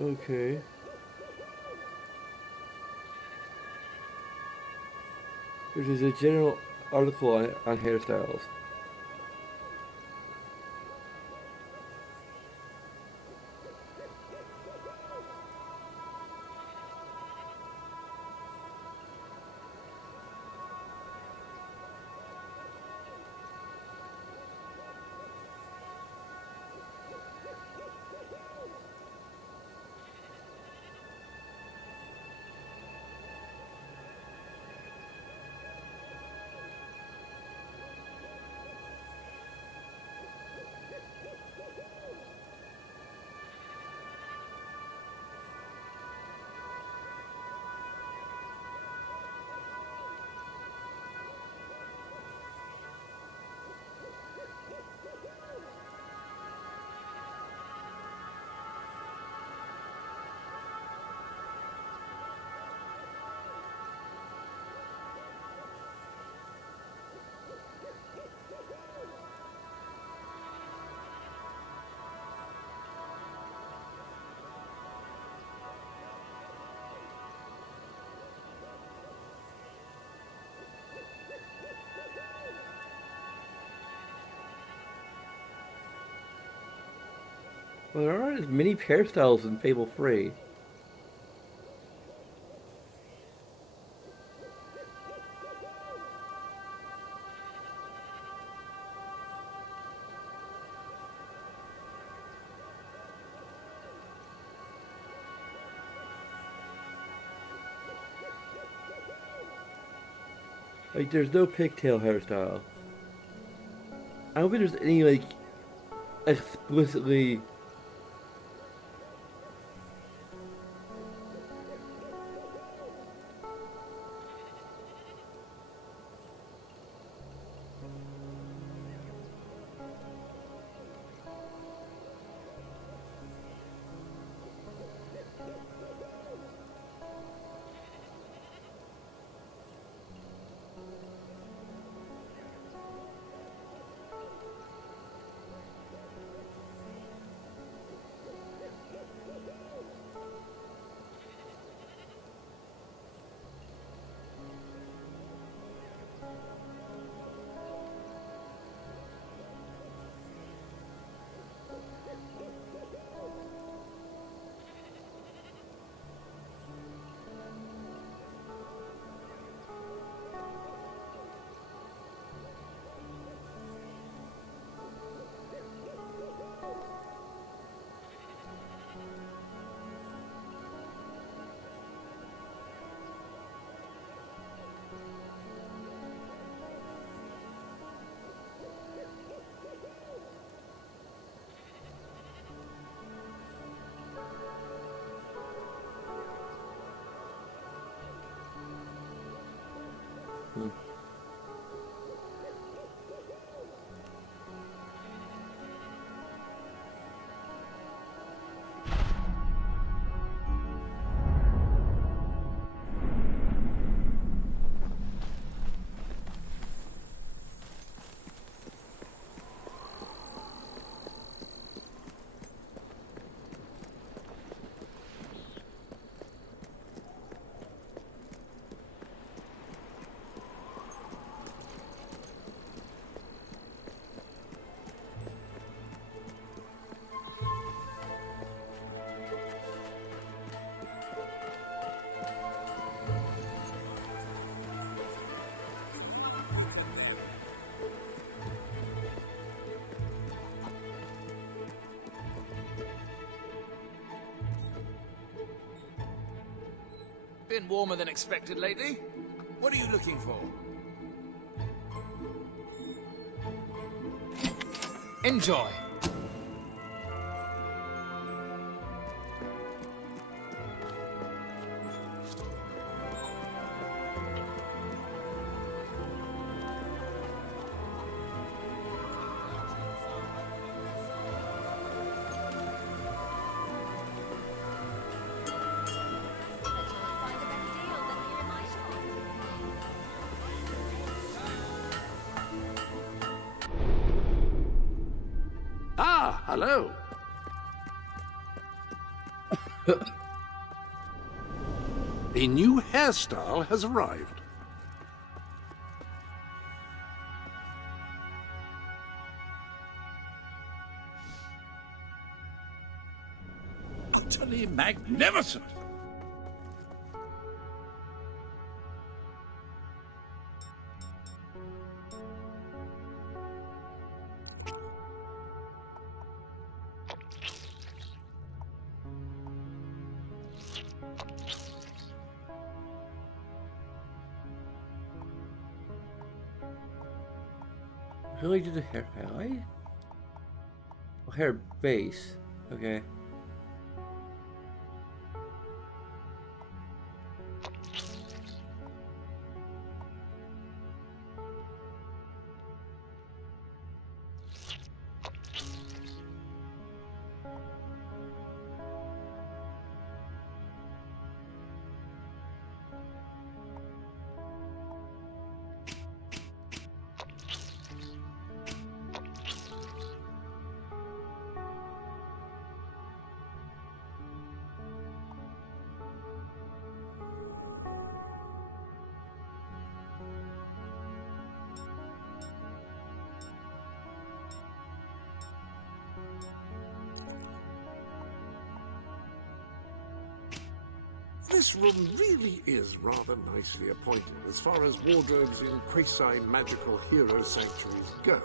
Okay. Which is a general article on hairstyles. Well, there aren't as many hairstyles in Fable 3. Like, there's no pigtail hairstyle. I don't think there's any, like, explicitly... Been warmer than expected lately. What are you looking for? Enjoy. Ah, hello. The new hairstyle has arrived. utterly magnificent. Really do the hair highlight? Oh, hair base. Okay. This room really is rather nicely appointed as far as wardrobes in quasi-magical hero sanctuaries go.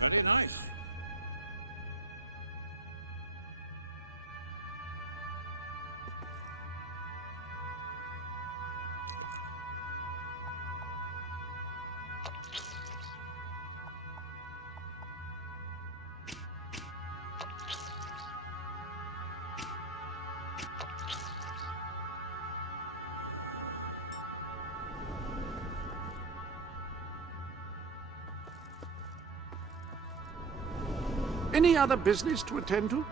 Very nice. Any other business to attend to?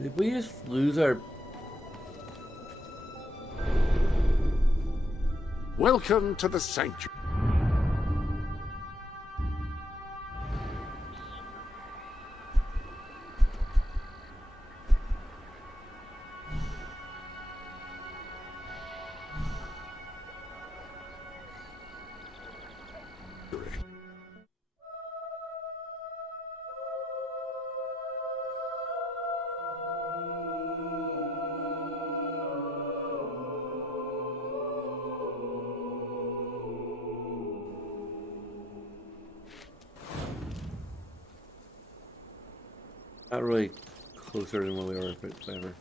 Did we just lose our... Welcome to the sanctuary. Not really closer than what we were, but whatever.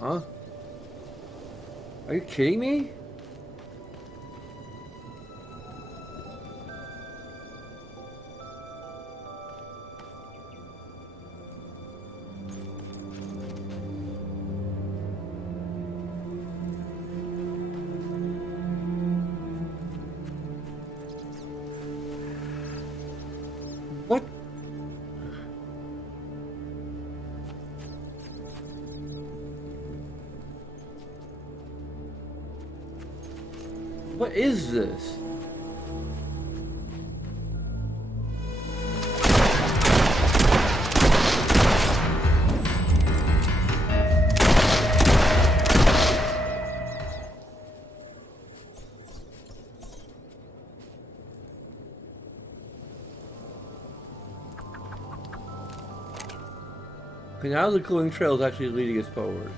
Huh? Are you kidding me? What? What is this? Okay, now the glowing trail is actually leading us forward.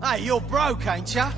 Hey, you're broke, ain't ya?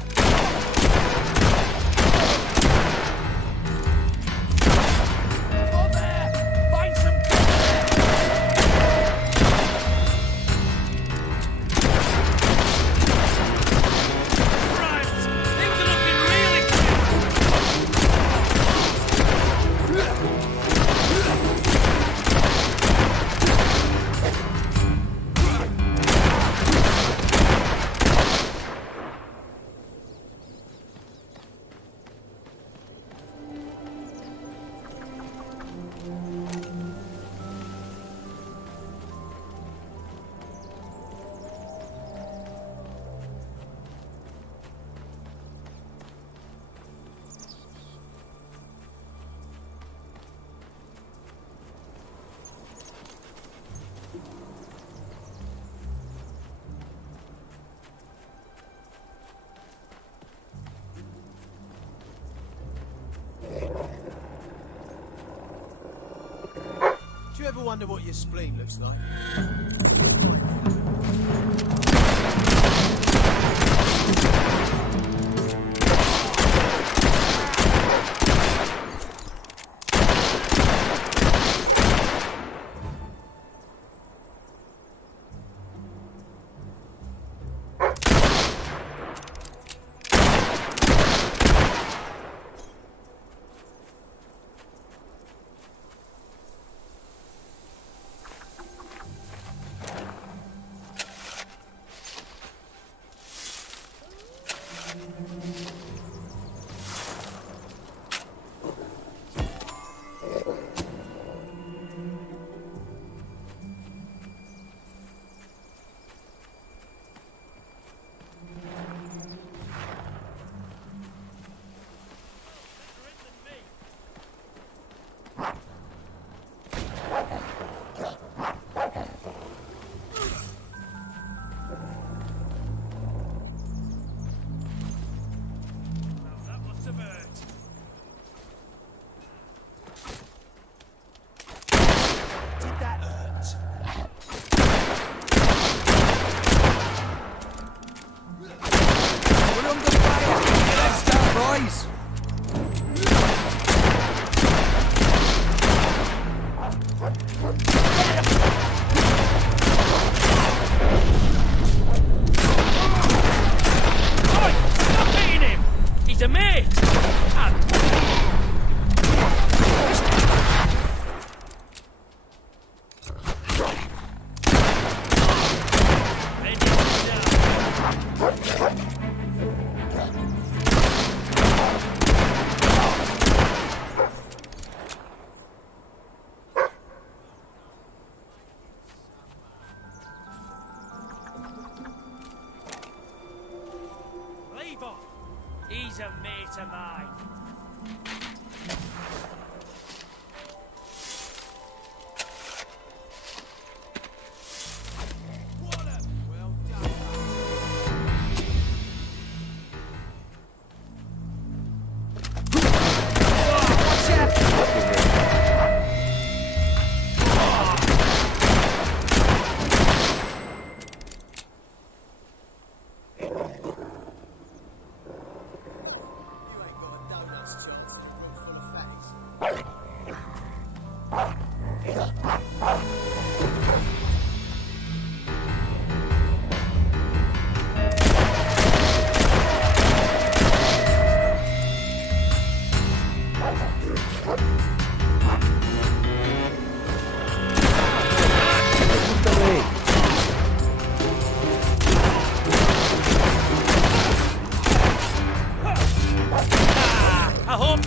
Do you ever wonder what your spleen looks like? Next job, room full of I hope.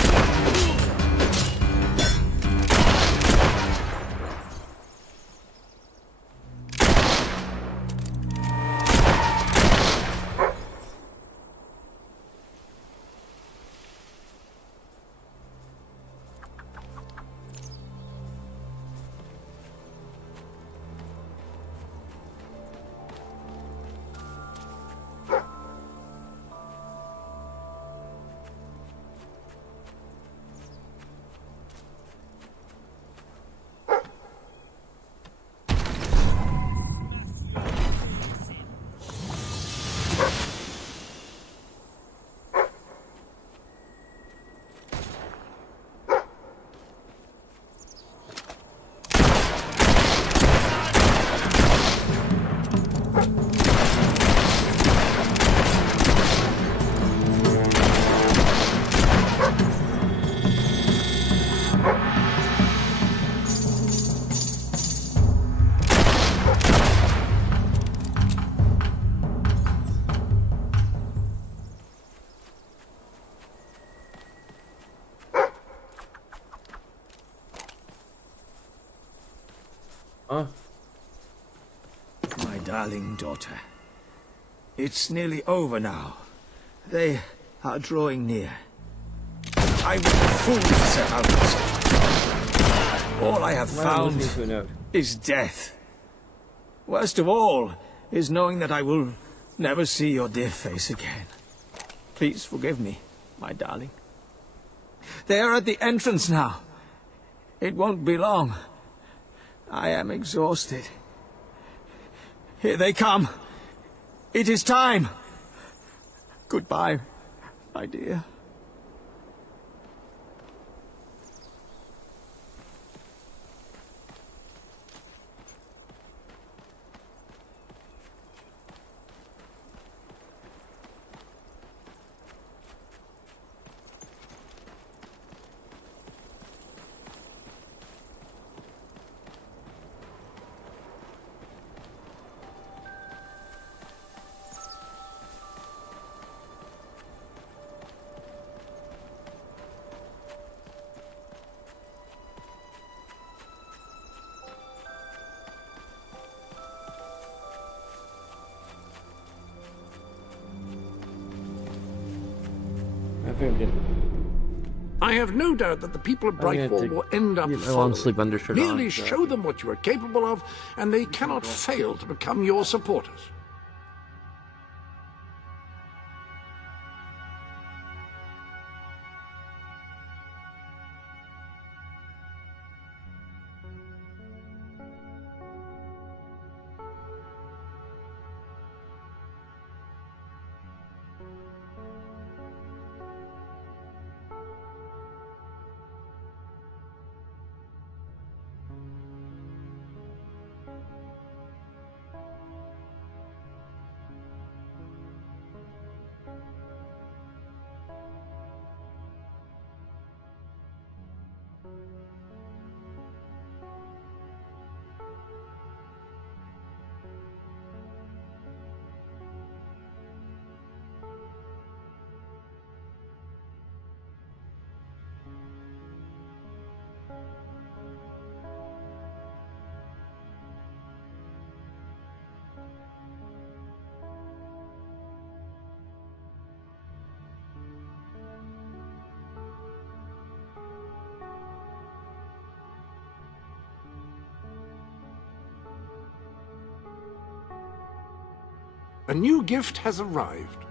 Huh? My darling daughter. It's nearly over now. They are drawing near. I was a fool to set out on such. All I have found is death. Worst of all is knowing that I will never see your dear face again. Please forgive me, my darling. They are at the entrance now. It won't be long. I am exhausted. Here they come. It is time. Goodbye, my dear. I have no doubt that the people of Brightwall will end up following. Merely show them what you are capable of, and they cannot fail to become your supporters. A new gift has arrived.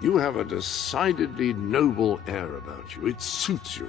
You have a decidedly noble air about you. It suits you.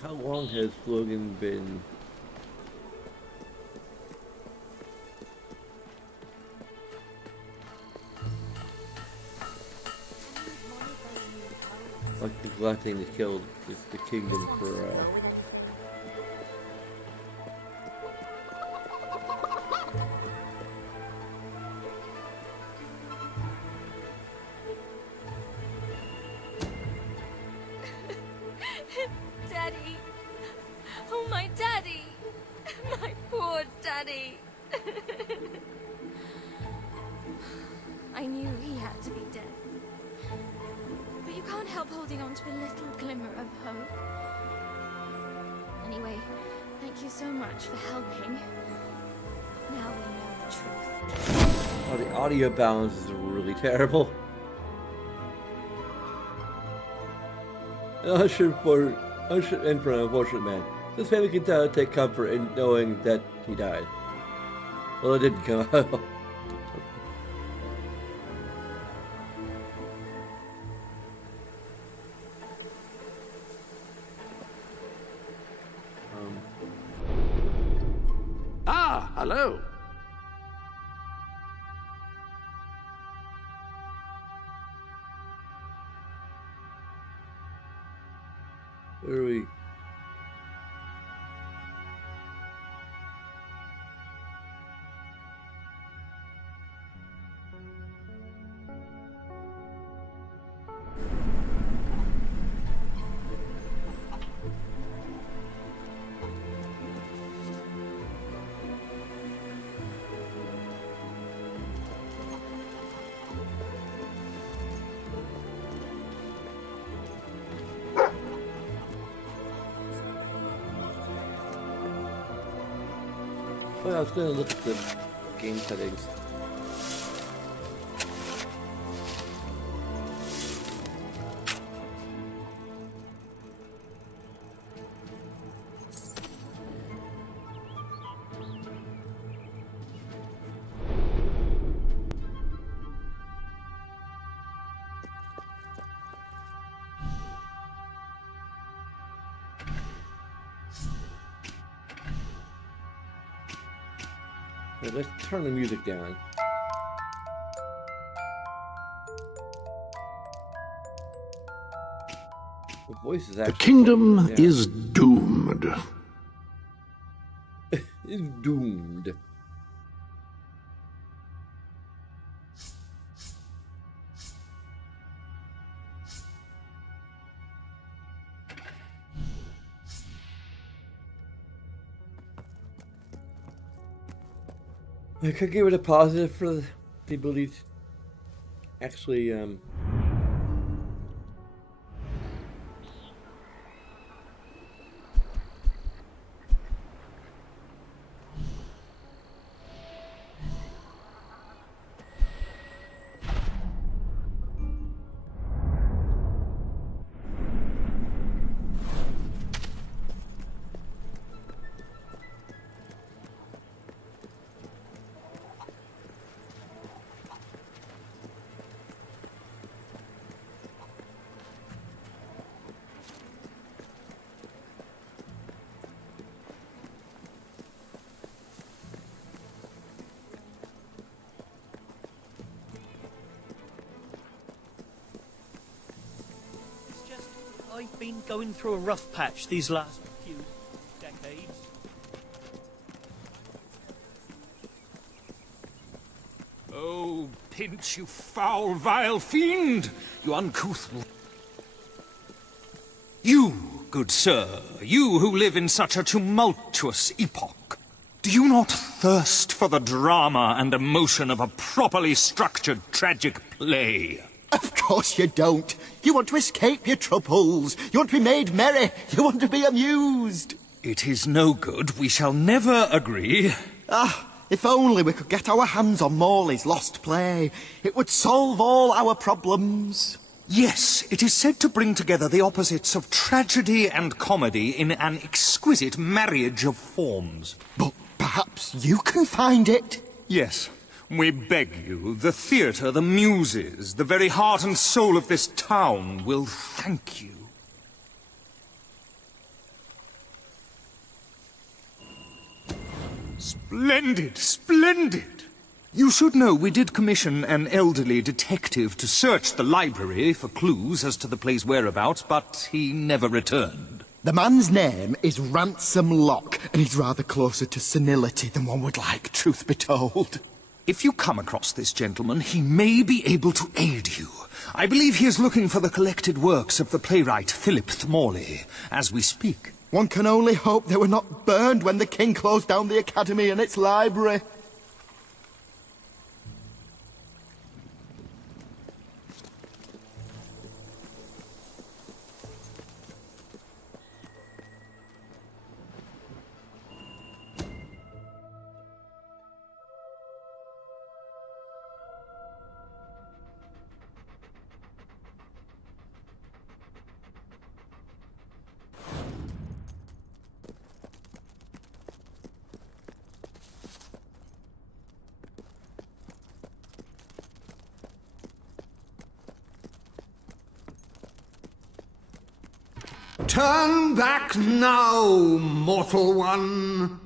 How long has Logan been? Like neglecting to kill the kingdom for Daddy! Oh, my daddy! My poor daddy! I knew he had to be dead. But you can't help holding on to a little glimmer of hope. Anyway, thank you so much for helping. Now we know the truth. Oh, the audio balance is really terrible. And for an unfortunate man. This family can take comfort in knowing that he died. Well, it didn't come out. Hello. Where are we? Well, I was going to look at the game settings. Let's turn the music down. The voice is actually... The kingdom is doomed. Is doomed. I could give it a positive for the ability to actually, I've been going through a rough patch these last few decades. Oh, Pinch, you foul, vile fiend! You uncouth... You, good sir, you who live in such a tumultuous epoch, do you not thirst for the drama and emotion of a properly structured tragic play? Of course you don't. You want to escape your troubles. You want to be made merry. You want to be amused. It is no good. We shall never agree. Ah, if only we could get our hands on Morley's lost play. It would solve all our problems. Yes, it is said to bring together the opposites of tragedy and comedy in an exquisite marriage of forms. But perhaps you can find it. Yes. We beg you, the theatre, the muses, the very heart and soul of this town will thank you. Splendid, splendid! You should know we did commission an elderly detective to search the library for clues as to the play's whereabouts, but he never returned. The man's name is Ransom Locke, and he's rather closer to senility than one would like, truth be told. If you come across this gentleman, he may be able to aid you. I believe he is looking for the collected works of the playwright Philip Morley, as we speak. One can only hope they were not burned when the king closed down the academy and its library. Turn back now, mortal one.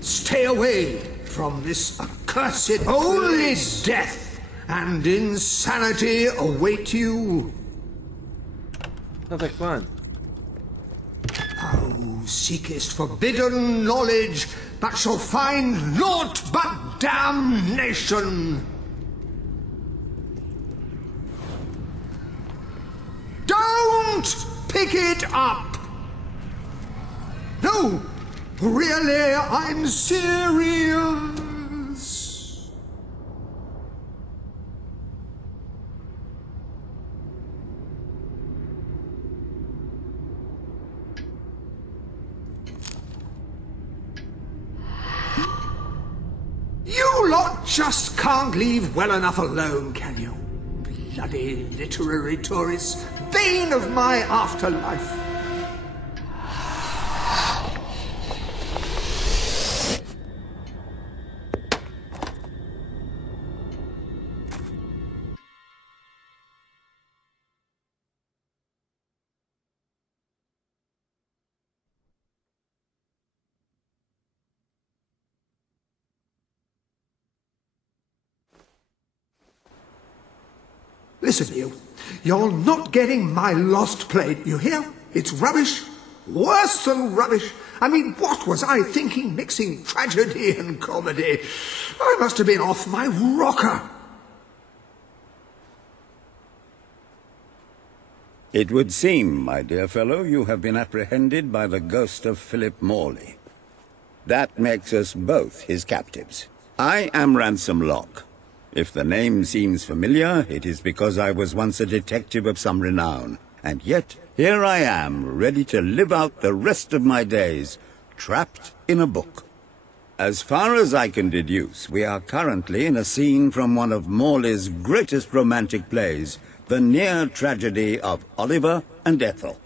Stay away from this accursed... Only death and insanity await you. Sounds like fun. Thou seekest forbidden knowledge, but shall find naught but damnation. Don't pick it up! No, really, I'm serious. You lot just can't leave well enough alone, can you? Bloody literary tourists, bane of my afterlife. Listen, you. You're not getting my lost play, you hear? It's rubbish. Worse than rubbish. I mean, what was I thinking mixing tragedy and comedy? I must have been off my rocker. It would seem, my dear fellow, you have been apprehended by the ghost of Philip Morley. That makes us both his captives. I am Ransom Locke. If the name seems familiar, it is because I was once a detective of some renown. And yet, here I am, ready to live out the rest of my days, trapped in a book. As far as I can deduce, we are currently in a scene from one of Morley's greatest romantic plays, the near tragedy of Oliver and Ethel.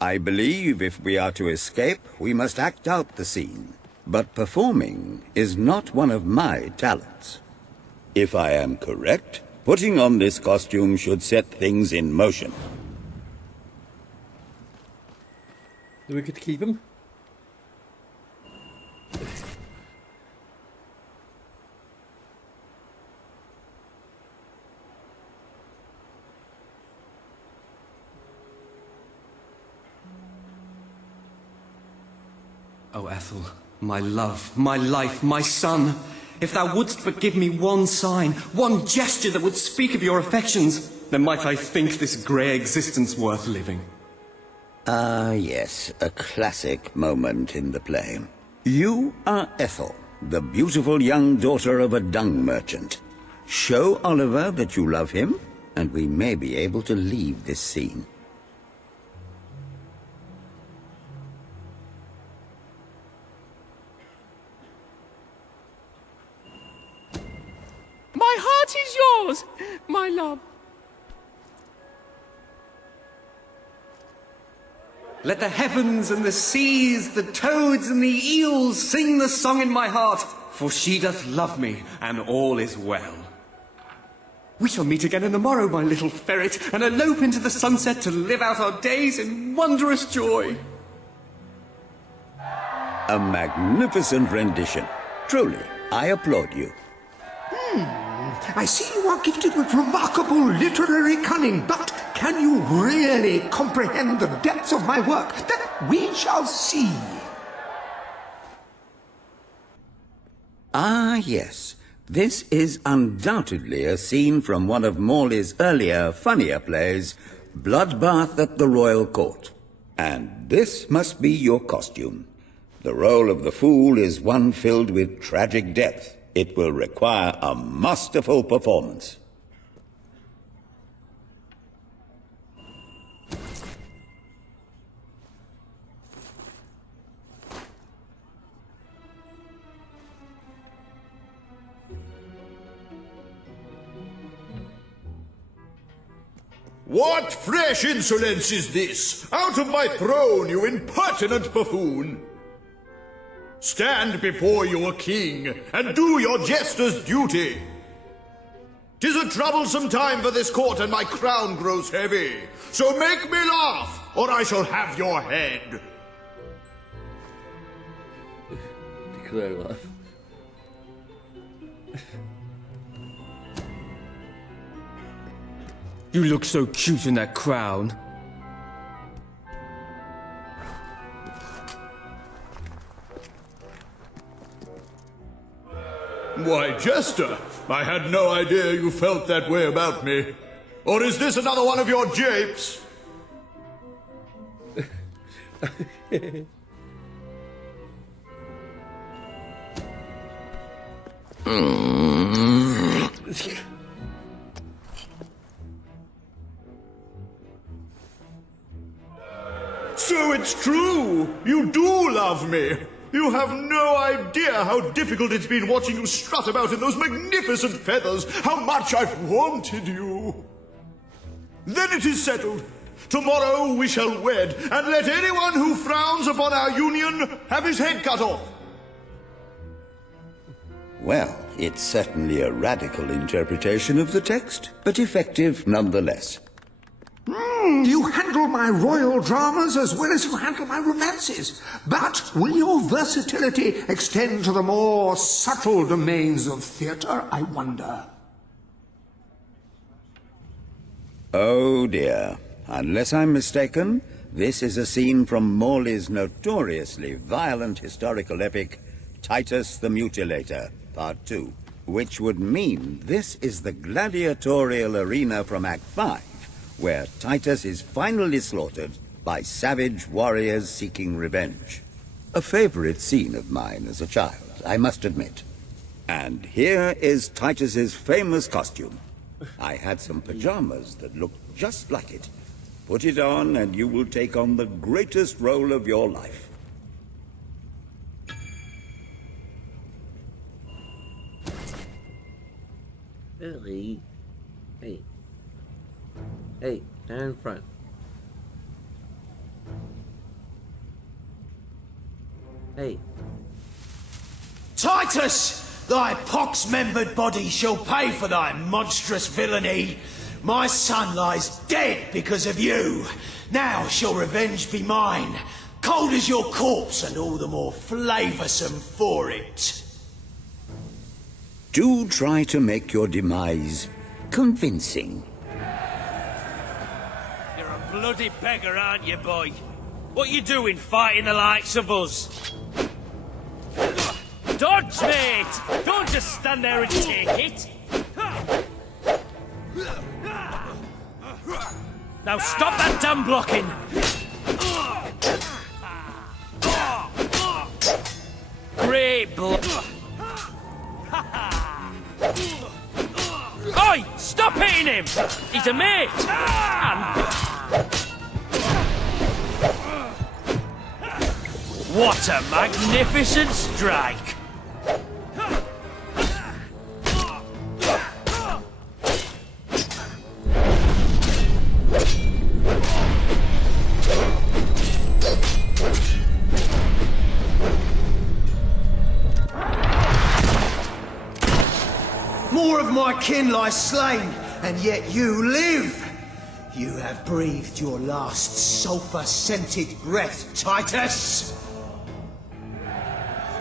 I believe if we are to escape, we must act out the scene. But performing is not one of my talents. If I am correct, putting on this costume should set things in motion. Do we get to keep him? O Ethel, my love, my life, my son, if thou wouldst but give me one sign, one gesture that would speak of your affections, then might I think this grey existence worth living. Ah, yes, a classic moment in the play. You are Ethel, the beautiful young daughter of a dung merchant. Show Oliver that you love him, and we may be able to leave this scene. My heart is yours, my love. Let the heavens and the seas, the toads and the eels sing the song in my heart, for she doth love me, and all is well. We shall meet again in the morrow, my little ferret, and elope into the sunset to live out our days in wondrous joy. A magnificent rendition. Truly, I applaud you. I see you are gifted with remarkable literary cunning, but can you really comprehend the depths of my work? That we shall see. Ah, yes. This is undoubtedly a scene from one of Morley's earlier, funnier plays, Bloodbath at the Royal Court. And this must be your costume. The role of the fool is one filled with tragic depth. It will require a masterful performance. What fresh insolence is this? Out of my throne, you impertinent buffoon! Stand before your king, and do your jester's duty. 'Tis a troublesome time for this court, and my crown grows heavy. So make me laugh, or I shall have your head. Declare laugh. You look so cute in that crown. Why, Jester, I had no idea you felt that way about me. Or is this another one of your japes? So it's true! You do love me! You have no idea how difficult it's been watching you strut about in those magnificent feathers, how much I've wanted you! Then it is settled. Tomorrow we shall wed, and let anyone who frowns upon our union have his head cut off. Well, it's certainly a radical interpretation of the text, but effective nonetheless. You handle my royal dramas as well as you handle my romances. But will your versatility extend to the more subtle domains of theatre, I wonder? Oh dear. Unless I'm mistaken, this is a scene from Morley's notoriously violent historical epic, Titus the Mutilator, Part 2, which would mean this is the gladiatorial arena from Act 5, where Titus is finally slaughtered by savage warriors seeking revenge. A favorite scene of mine as a child, I must admit. And here is Titus's famous costume. I had some pajamas that looked just like it. Put it on and you will take on the greatest role of your life. Billy. Hey. Hey, stand in front. Hey. Titus! Thy pox-membered body shall pay for thy monstrous villainy. My son lies dead because of you. Now shall revenge be mine, cold as your corpse and all the more flavoursome for it. Do try to make your demise convincing. You're a bloody beggar, aren't you, boy? What you doing fighting the likes of us? Dodge, mate! Don't just stand there and take it! Now stop that damn blocking! Great block! Oi! Stop hitting him! He's a mate! What a magnificent strike! More of my kin lie slain, and yet you live. You have breathed your last sulphur-scented breath, Titus.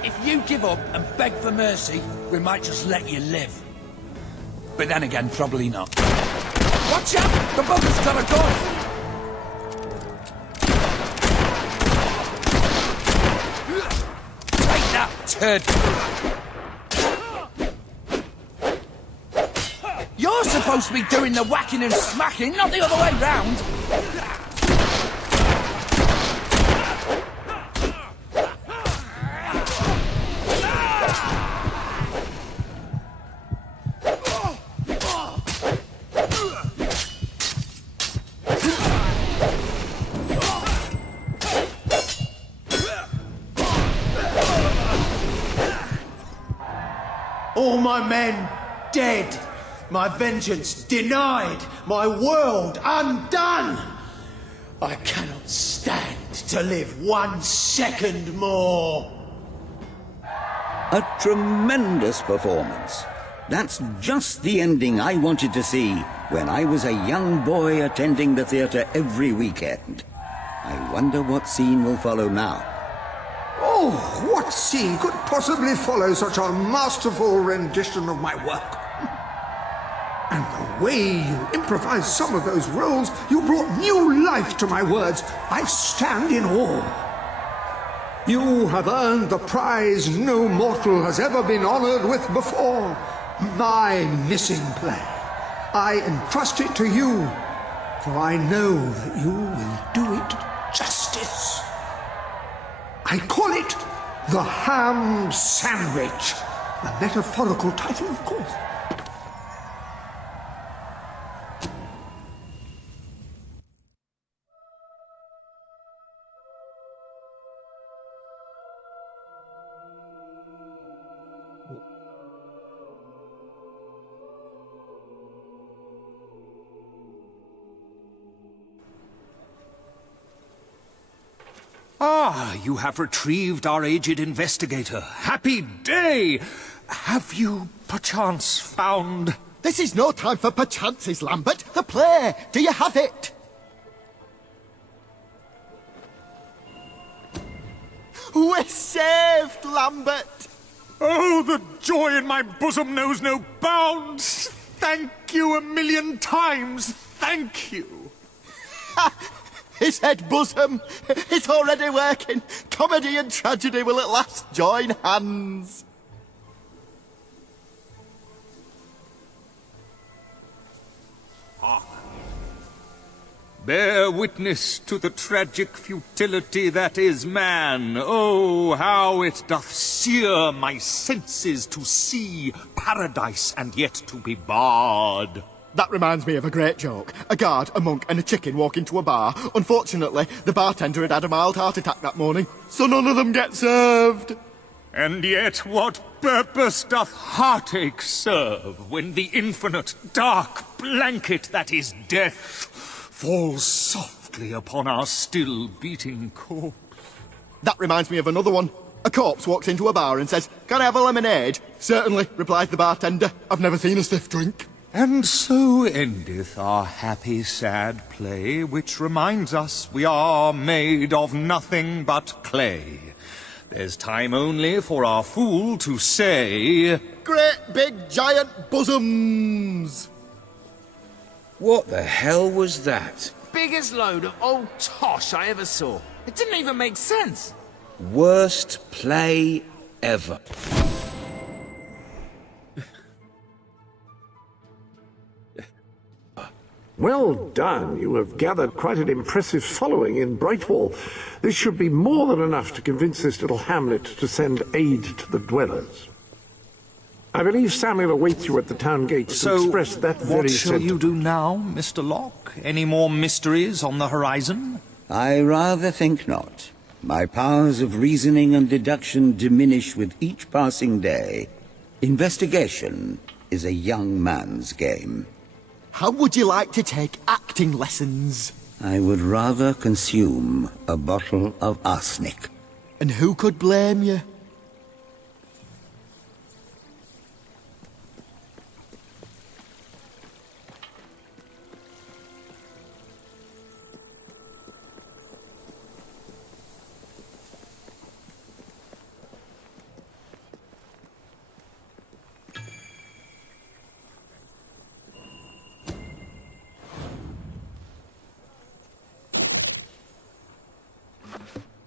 If you give up and beg for mercy, we might just let you live. But then again, probably not. Watch out! The bugger's got a gun! Take that, turd! You're supposed to be doing the whacking and smacking, not the other way round! All my men dead. My vengeance denied, my world undone. I cannot stand to live 1 second more. A tremendous performance. That's just the ending I wanted to see when I was a young boy attending the theatre every weekend. I wonder what scene will follow now. Oh, what scene could possibly follow such a masterful rendition of my work? And the way you improvised some of those roles, you brought new life to my words. I stand in awe. You have earned the prize no mortal has ever been honored with before. My missing play. I entrust it to you, for I know that you will do it justice. I call it the Ham Sandwich. A metaphorical title, of course. Ah, you have retrieved our aged investigator. Happy day! Have you, perchance, found... This is no time for perchances, Lambert. The play. Do you have it? We're saved, Lambert. Oh, the joy in my bosom knows no bounds. Thank you 1,000,000 times. Thank you. His head bosom. It's already working. Comedy and tragedy will at last join hands. Bear witness to the tragic futility that is man. Oh, how it doth sear my senses to see paradise and yet to be barred. That reminds me of a great joke. A guard, a monk, and a chicken walk into a bar. Unfortunately, the bartender had had a mild heart attack that morning, so none of them get served. And yet what purpose doth heartache serve when the infinite dark blanket that is death falls softly upon our still beating corpse? That reminds me of another one. A corpse walks into a bar and says, "Can I have a lemonade?" "Certainly," replies the bartender. "I've never seen a stiff drink." And so endeth our happy sad play, which reminds us we are made of nothing but clay. There's time only for our fool to say, "Great big giant bosoms!" What the hell was that? Biggest load of old tosh I ever saw. It didn't even make sense. Worst play ever. Well done. You have gathered quite an impressive following in Brightwall. This should be more than enough to convince this little hamlet to send aid to the dwellers. I believe Samuel awaits you at the town gates to express that very what shall sentiment. you do now, Mr. Locke? Any more mysteries on the horizon? I rather think not. My powers of reasoning and deduction diminish with each passing day. Investigation is a young man's game. How would you like to take acting lessons? I would rather consume a bottle of arsenic. And who could blame you?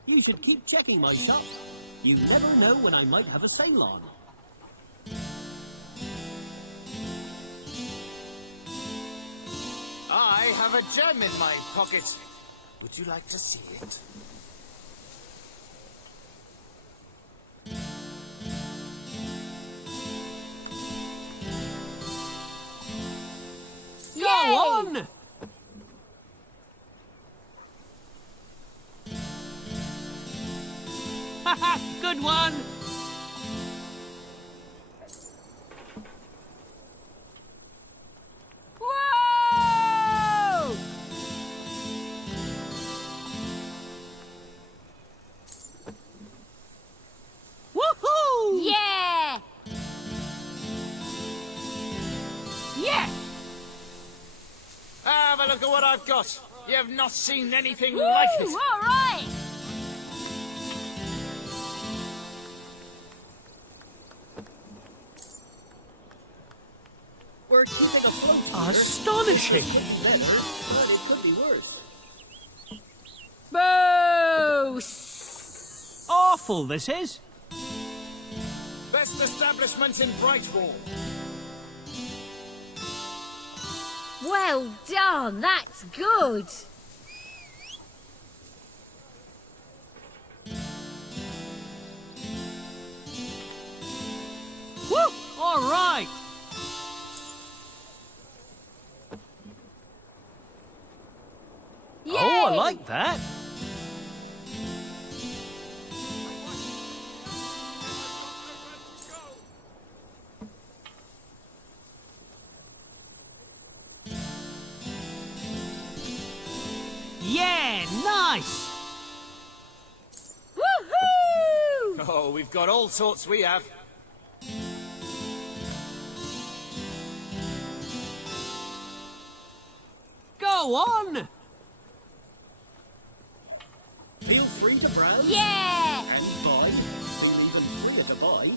You should keep checking my shop. You never know when I might have a sale on. I have a gem in my pocket. Would you like to see it? Go on! Haha, good one! Whoa! Woohoo! Yeah! Yeah! Have a look at what I've got. You have not seen anything like it. All right! We're keeping afloat here. Astonishing! Better, but it could be worse. Boo! Awful, this is. Best establishment in Brightwall. Well done, that's good. Woo! All right. Yay! Oh, I like that. Yeah, nice. Woohoo! Oh, we've got all sorts we have. Go on. Feel free to browse. Yeah! And buy. Feel even freer to buy.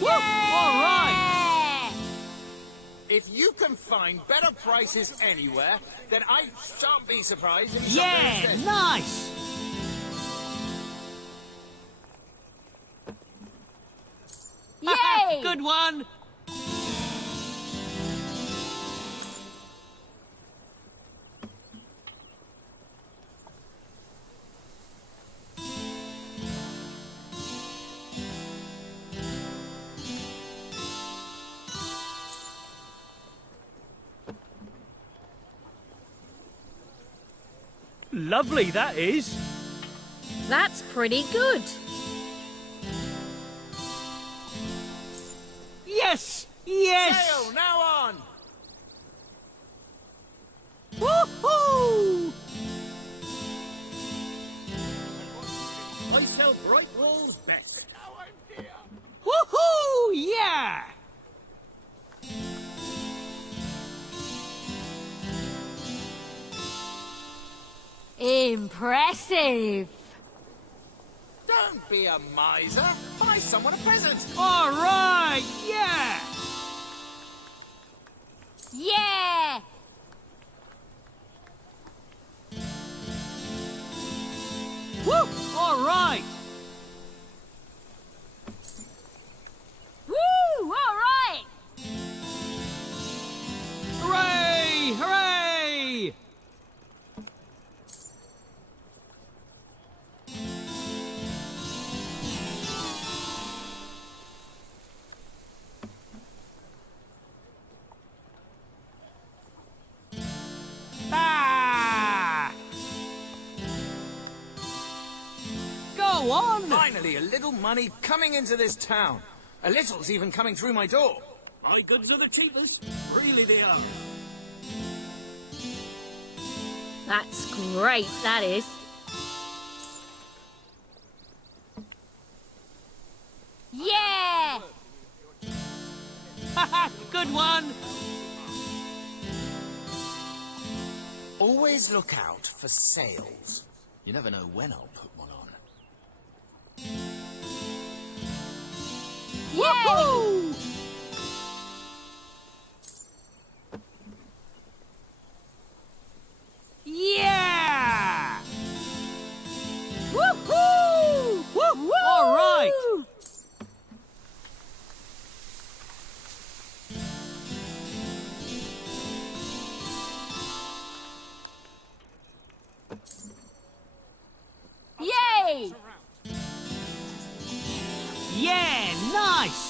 Woo! All right. If you can find better prices anywhere, then I shan't be surprised if you Yeah, instead. nice. Yay! Good one. lovely that is. That's pretty good. Yes! Yes! Sail, now on! Woohoo! I sell bright walls best. Woohoo! Yeah! Impressive. Don't be a miser. Buy someone a present. All right, yeah! Yeah. Woo! All right! Woo! All right. Hooray! Hooray! Ah! Go on! Finally, a little money coming into this town. A little's even coming through my door. My goods are the cheapest. Really they are. That's great, that is. Yeah! Good one! Always look out for sales. You never know when I'll put one on. Yay! Yeah! Woohoo! Woo! All right! Yay! Yeah, nice!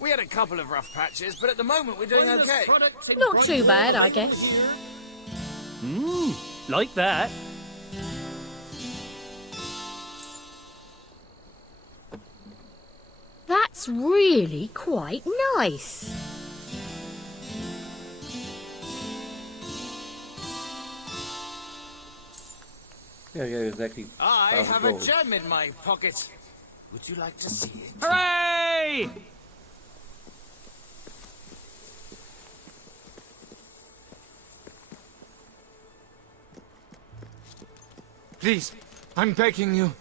We had a couple of rough patches, but at the moment we're doing okay. Not too bad, I guess. Like that. That's really quite nice. Yeah, exactly. I have gold. a gem in my pocket. Would you like to see it? Hooray! Please, I'm begging you.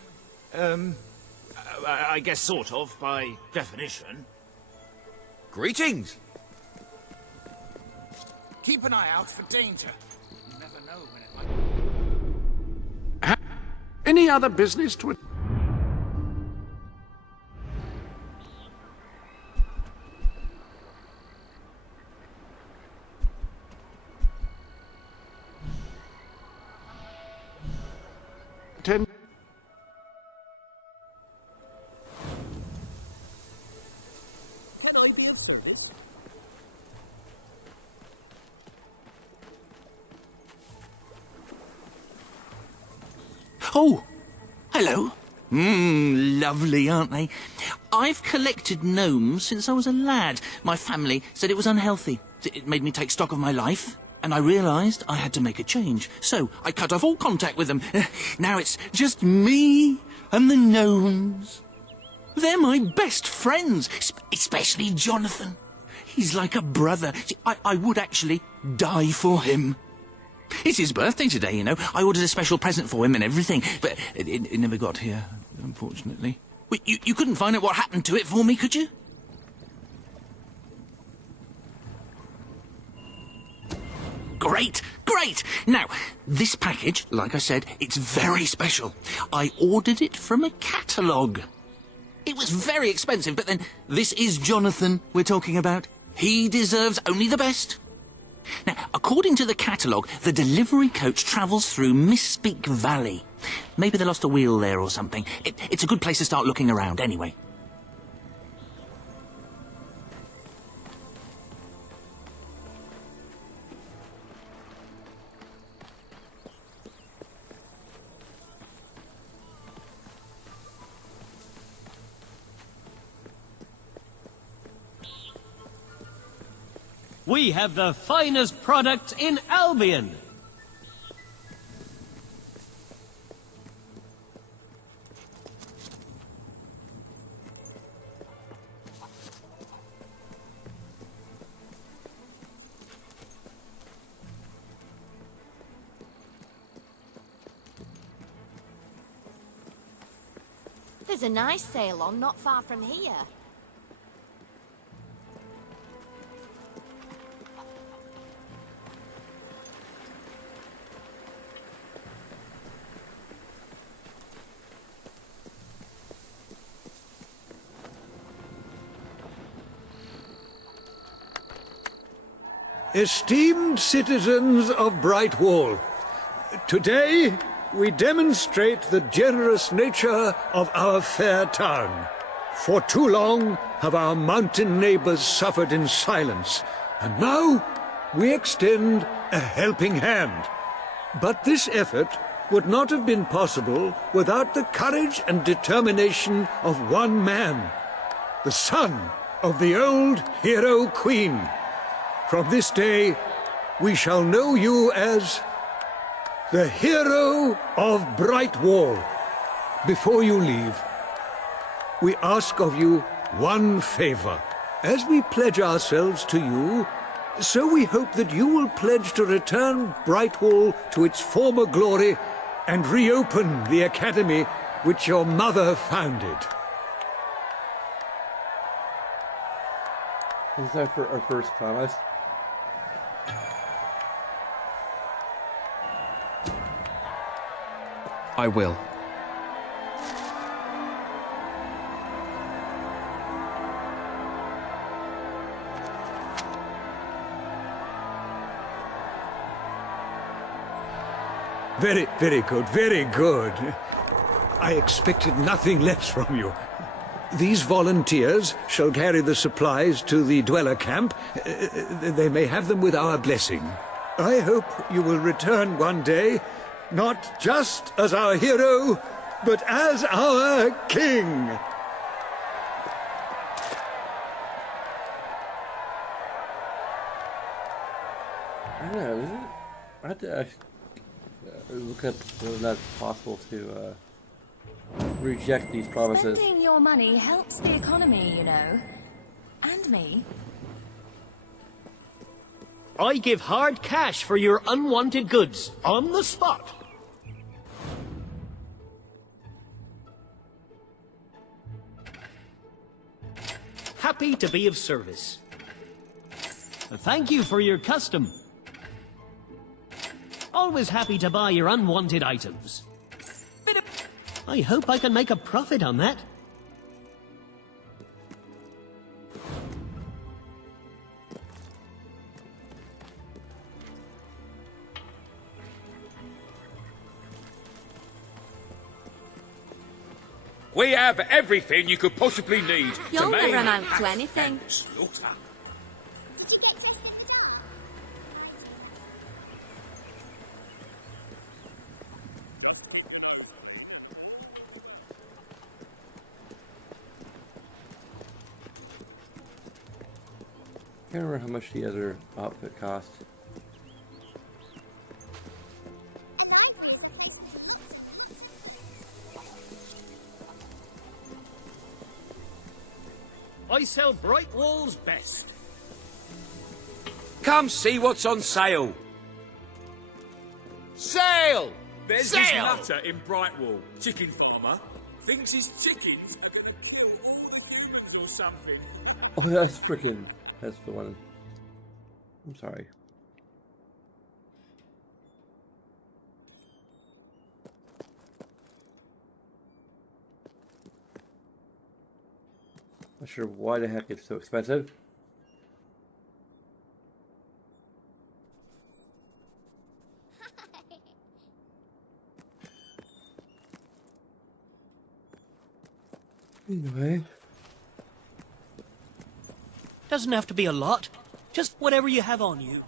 I guess sort of, by definition. Greetings. Keep an eye out for danger. You never know when it might... Any other business to... attend? Can I be of service? Oh, hello. Lovely, aren't they? I've collected gnomes since I was a lad. My family said it was unhealthy. It made me take stock of my life, and I realised I had to make a change. So I cut off all contact with them. Now it's just me and the gnomes. They're my best friends, especially Jonathan. He's like a brother. See, I would actually die for him. It's his birthday today, you know. I ordered a special present for him and everything, but it never got here, unfortunately. Wait, you couldn't find out what happened to it for me, could you? Great, great! Now, this package, like I said, it's very special. I ordered it from a catalogue. It was very expensive, but then this is Jonathan we're talking about. He deserves only the best. Now, according to the catalogue, the delivery coach travels through Misspeak Valley. Maybe they lost a wheel there or something. It's a good place to start looking around, anyway. We have the finest product in Albion. There's a nice sail on not far from here. Esteemed citizens of Brightwall, today we demonstrate the generous nature of our fair town. For too long have our mountain neighbors suffered in silence, and now we extend a helping hand. But this effort would not have been possible without the courage and determination of one man, the son of the old hero queen. From this day, we shall know you as the hero of Brightwall. Before you leave, we ask of you one favor. As we pledge ourselves to you, so we hope that you will pledge to return Brightwall to its former glory and reopen the academy which your mother founded. Is that for our first promise? I will. Very, very good, very good. I expected nothing less from you. These volunteers shall carry the supplies to the dweller camp. They may have them with our blessing. I hope you will return one day, not just as our hero, but as our king. I don't know, is it? I have to look up whether or not it's possible to reject these promises. Spending your money helps the economy, you know. And me. I give hard cash for your unwanted goods, on the spot. Happy to be of service. Thank you for your custom. Always happy to buy your unwanted items. I hope I can make a profit on that. We have everything you could possibly need You'll to never make amount to anything. slaughter. I can't remember how much the other outfit cost. I sell Brightwall's best. Come see what's on sale. Sale! There's Sale! this nutter in Brightwall, chicken farmer, thinks his chickens are gonna kill all the humans or something. Oh, that's freaking. That's the one. I'm sorry. Not sure why the heck it's so expensive. Anyway. Doesn't have to be a lot. Just whatever you have on you.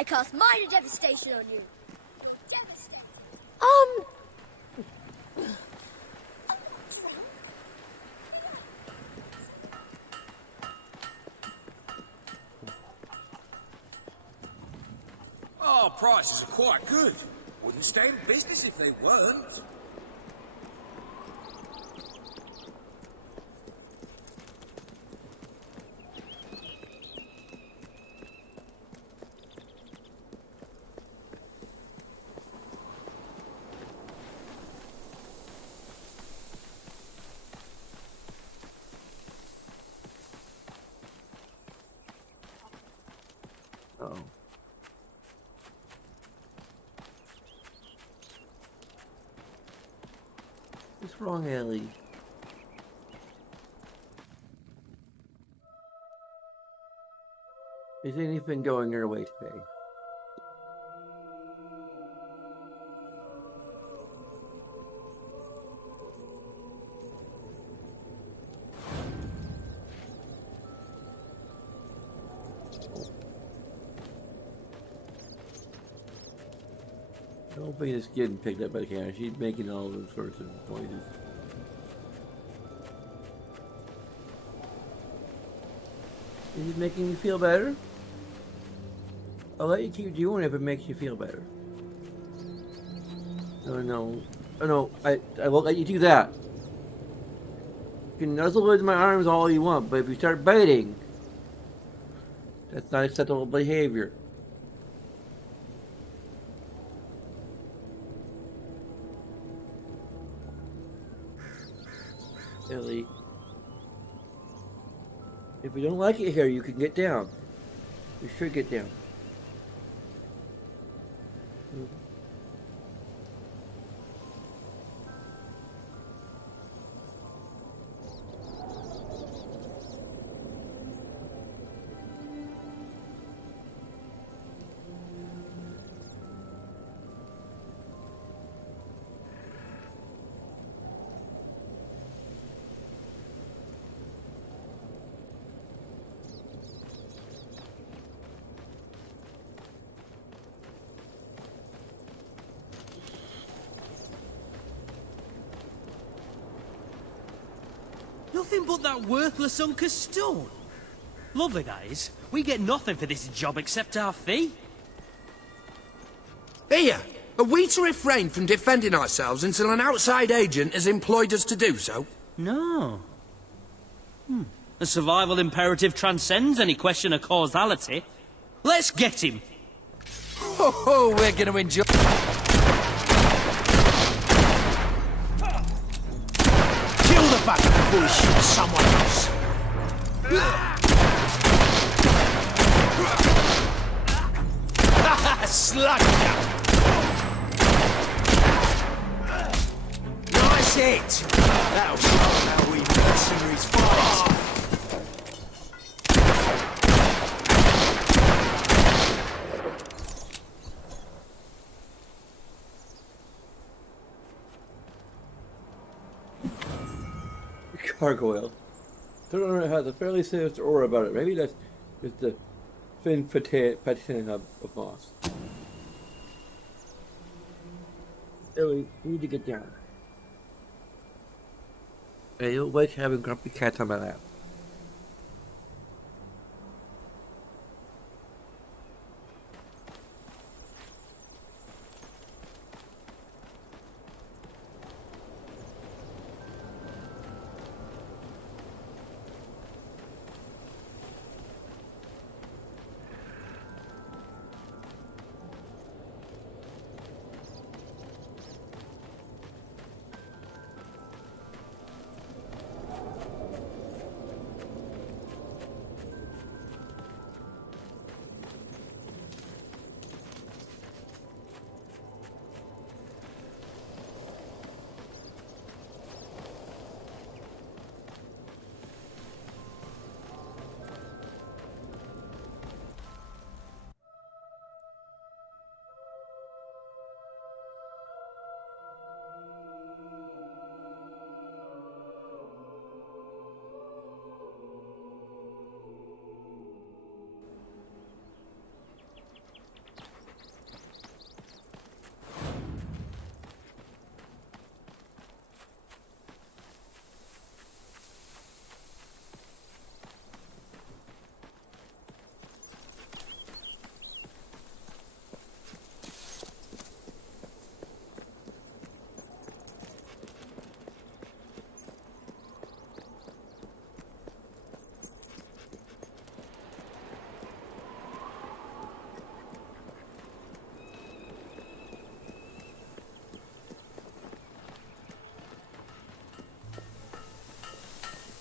I cast minor devastation on you. Our prices are quite good. Wouldn't stay in business if they weren't. Oh. What's wrong, Ellie? Is anything going your way today? I don't think it's getting picked up by the camera. She's making all those sorts of noises. Is it making you feel better? I'll let you keep doing it if it makes you feel better. No, I won't let you do that. You can nuzzle with my arms all you want, but if you start biting, that's not acceptable behavior. Ellie. If you don't like it here, you can get down. You should get down. Nothing but that worthless hunk of stone. Lovely, guys. We get nothing for this job except our fee. Here, are we to refrain from defending ourselves until an outside agent has employed us to do so? No. The survival imperative transcends any question of causality. Let's get him. Oh, we're going to enjoy... Kill the bugger before he shoots someone else. Slug ya! Nice hit! That'll show how we mercenaries fight. Gargoyle. Don't know has a fairly sinister aura about it. Maybe that's just the fin patina of moss. Ellie, we need to get down. Hey, you like having grumpy cats on my lap.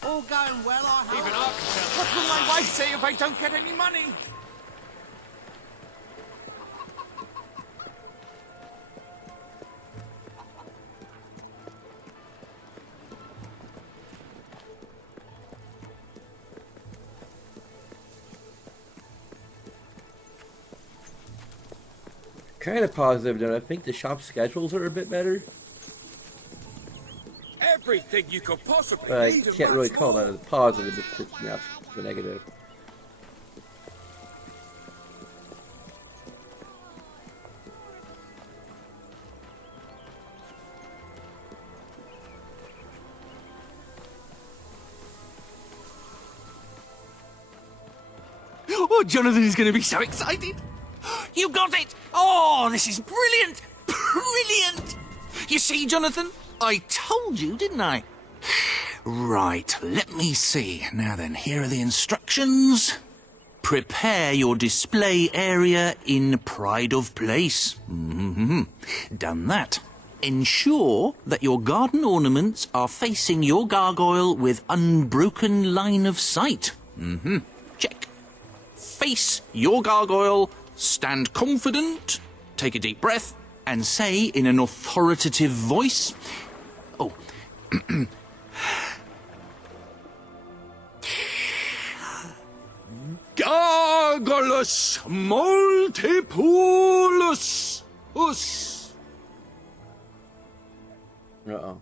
All going well, I hope. Even I can tell. What will my wife say if I don't get any money? Kind of positive that I think the shop schedules are a bit better. Everything you could possibly But I need and can't really much call more. that a positive. It's now the negative. Oh, Jonathan is going to be so excited. You got it! Oh, this is brilliant! Brilliant! You see, Jonathan? I told you, didn't I? Right, let me see. Now then, here are the instructions. Prepare your display area in pride of place. Done that. Ensure that your garden ornaments are facing your gargoyle with unbroken line of sight. Check. Face your gargoyle, stand confident, take a deep breath, and say in an authoritative voice, oh, Gargulus multipolus us. Uh-oh.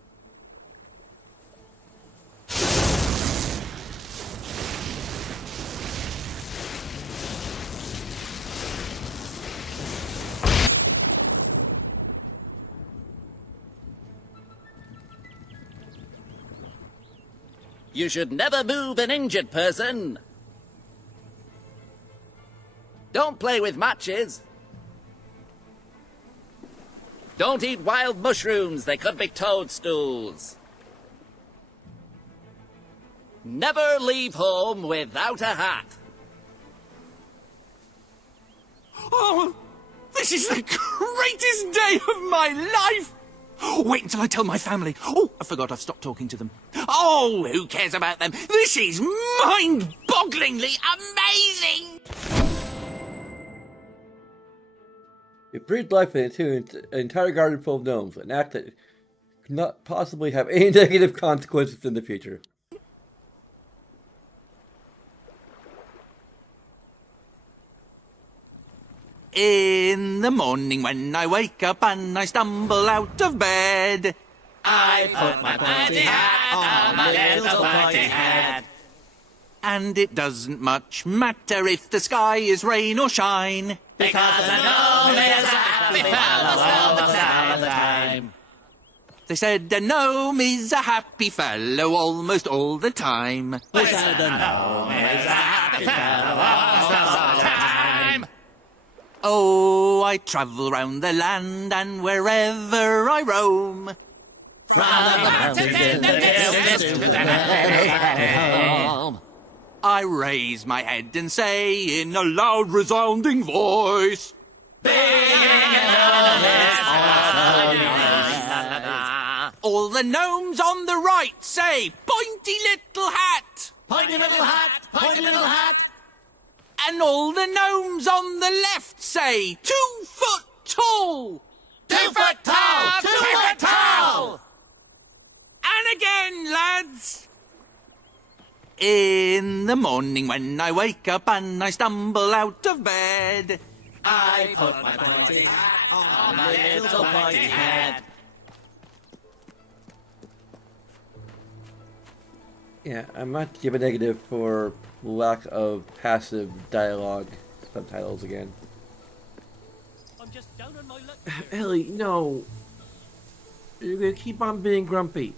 You should never move an injured person. Don't play with matches. Don't eat wild mushrooms, they could be toadstools. Never leave home without a hat. Oh, this is the greatest day of my life! Wait until I tell my family. Oh, I forgot I've stopped talking to them. Oh, who cares about them? This is mind-bogglingly amazing! You breathe life into an entire garden full of gnomes, an act that could not possibly have any negative consequences in the future. In the morning when I wake up and I stumble out of bed, I put my party hat on my little party hat. And it doesn't much matter if the sky is rain or shine, Because the gnome is a happy fellow all the time. They said a gnome is a happy fellow almost all the time. We said the gnome is a happy fellow almost all the time. Oh, I travel round the land and wherever I roam, From the mountains in the distance to the home. I raise my head and say in a loud resounding voice, all the gnomes on the right say, pointy little hat. Pointy little hat, pointy little hat. And all the gnomes on the left say, 2 foot tall. 2 foot tall, 2 foot tall. And again, lads. In the morning when I wake up and I stumble out of bed, I put my pointy hat on my little pointy head. Yeah, I might give a negative for lack of passive dialogue subtitles again. I'm just down on my luck. Ellie, no. You're gonna keep on being grumpy.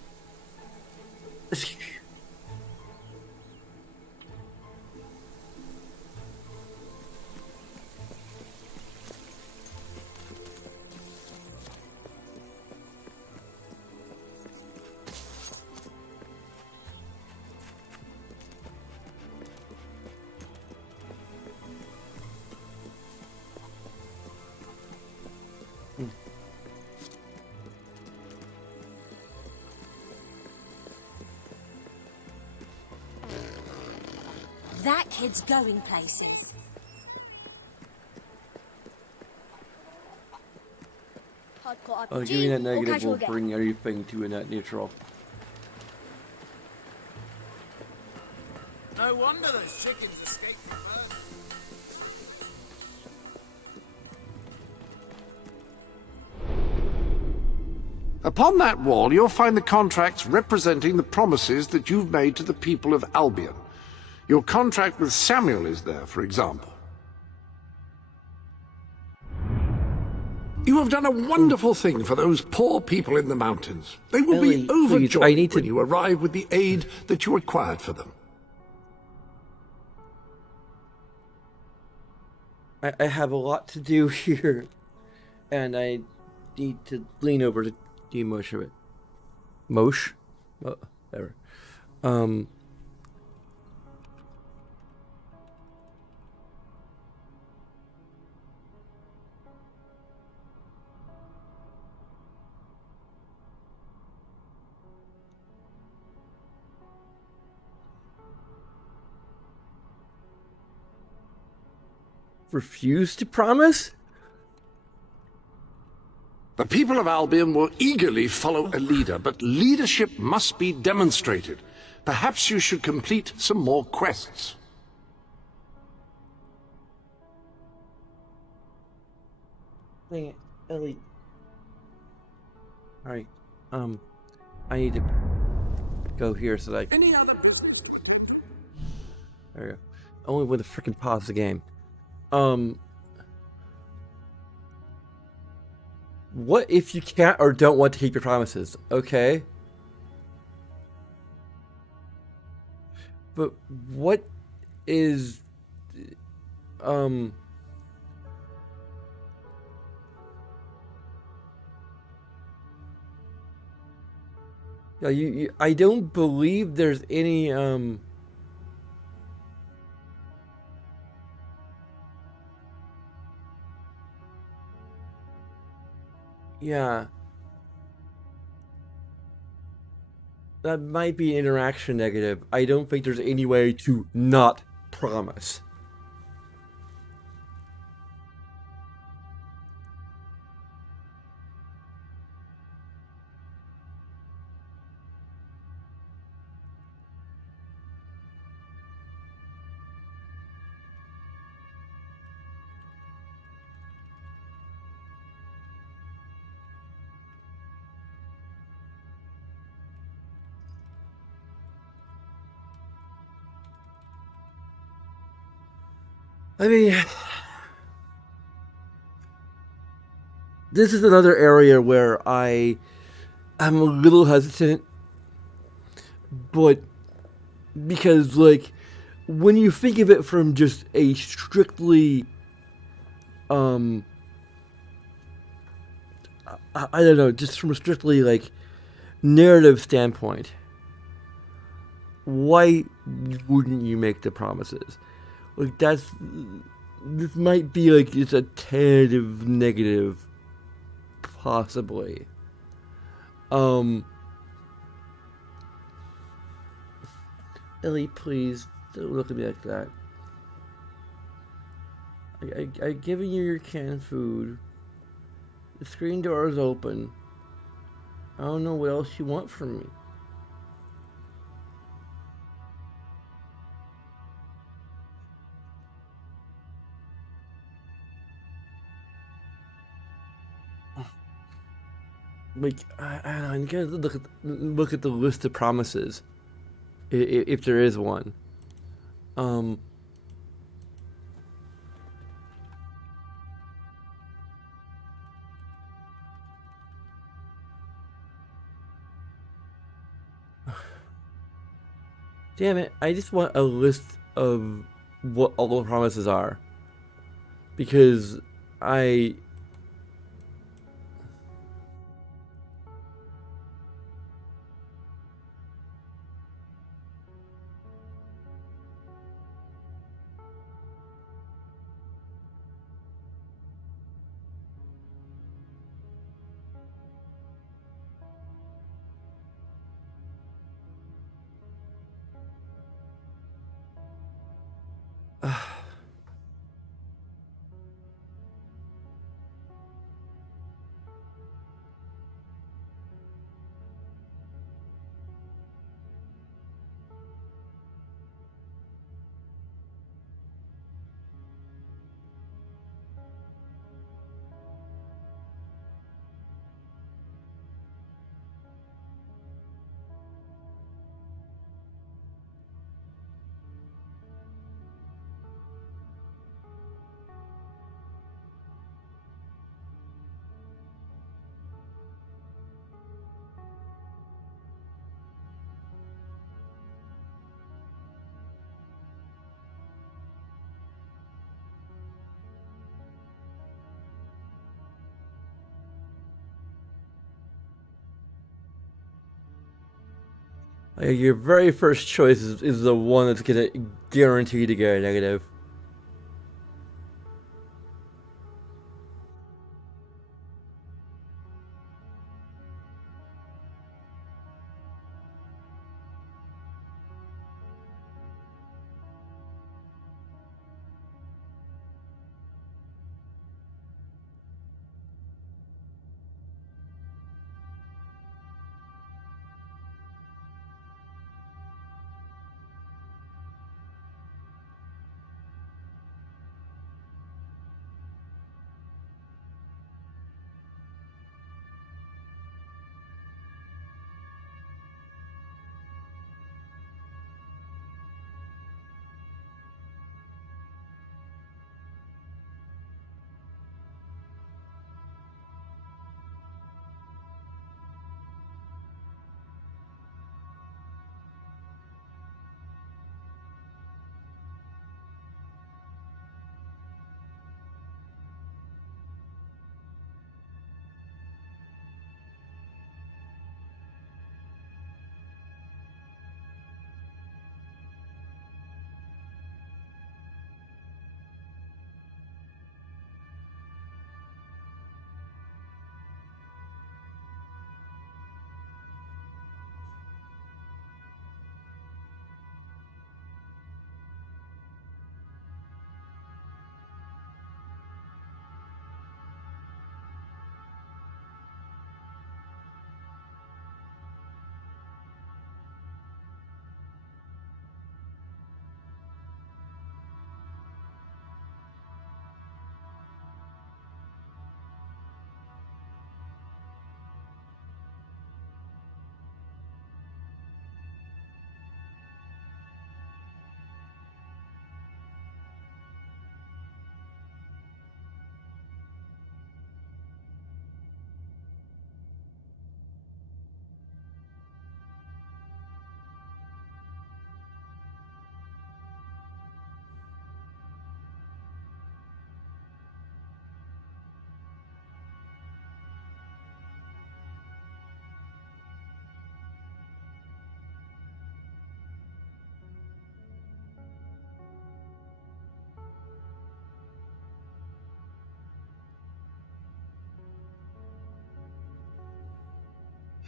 That kid's going places. Hardcore RPG giving that or negative casual will game? bring everything to a net neutral. No wonder those chickens escaped from birds. Upon that wall, you'll find the contracts representing the promises that you've made to the people of Albion. Your contract with Samuel is there, for example. You have done a wonderful thing for those poor people in the mountains. They will Ellie, be overjoyed please, when you arrive with the aid that you acquired for them. I have a lot to do here, and I need to lean over to demosh of it. Mosh? Oh, whatever. Refuse to promise? The people of Albion will eagerly follow a leader, but leadership must be demonstrated. Perhaps you should complete some more quests. Dang it, Ellie. Alright, I need to go here so that I... Any other business? There we go. Only with a freaking pause the game. What if you can't or don't want to keep your promises? Okay. But what is... Yeah, I don't believe there's any, yeah. That might be interaction negative. I don't think there's any way to not promise. I mean, this is another area where I'm a little hesitant, but because, like, when you think of it from just a strictly, I don't know, just from a strictly, like, narrative standpoint, why wouldn't you make the promises? Like, this might be, like, it's a tentative negative, possibly. Ellie, please, don't look at me like that. I've given you your canned food. The screen door is open. I don't know what else you want from me. Like, I don't know, you gotta look at the list of promises, if there is one. Damn it, I just want a list of what all the promises are. Because I... Your very first choice is the one that's gonna guarantee to get a negative.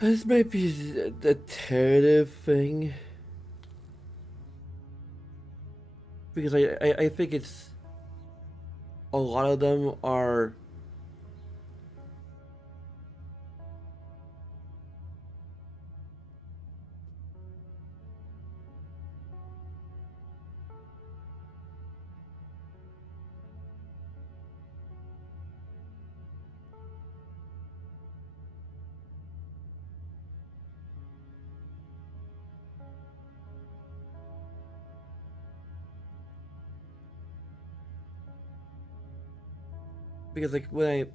This might be a tentative thing. Because I think it's... A lot of them are... Because like when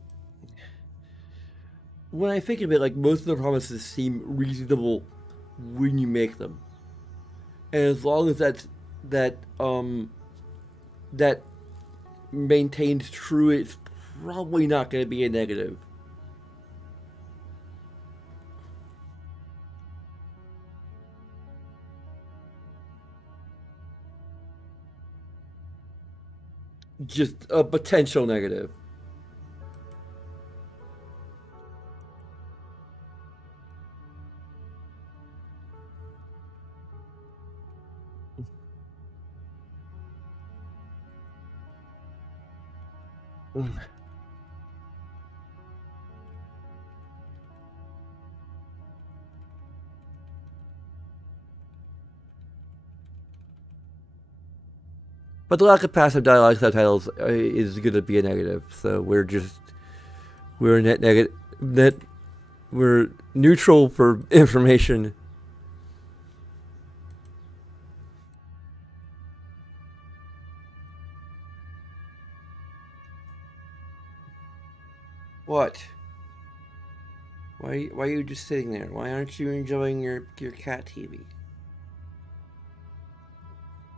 I think of it, like most of the promises seem reasonable when you make them, and as long as that maintains true, it's probably not going to be a negative. Just a potential negative. But the lack of passive dialogue subtitles is going to be a negative. So we're we're neutral for information. What? Why are you just sitting there? Why aren't you enjoying your cat TV?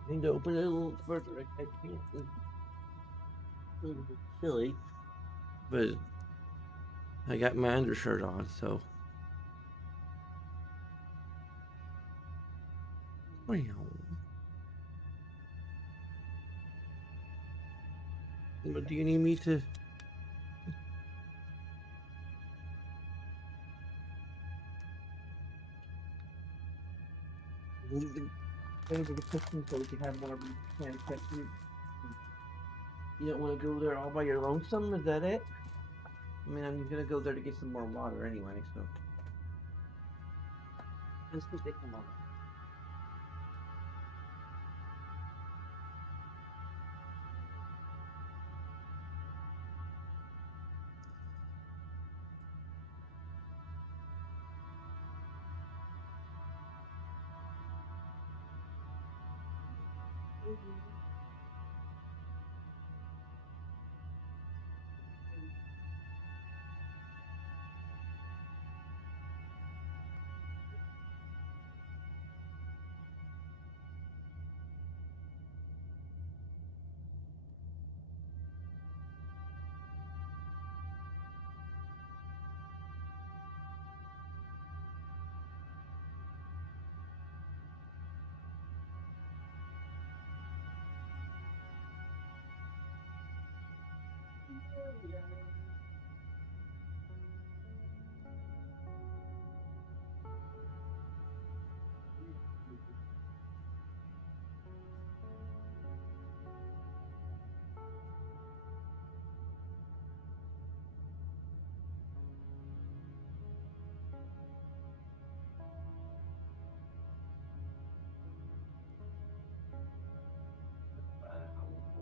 I need to open it a little further. I can't. It's a little bit chilly, but I got my undershirt on, so. But do you need me to? So we can have more You don't want to go there all by your lonesome? Is that it? I mean, I'm gonna go there to get some more water anyway, so. Let's just take a moment.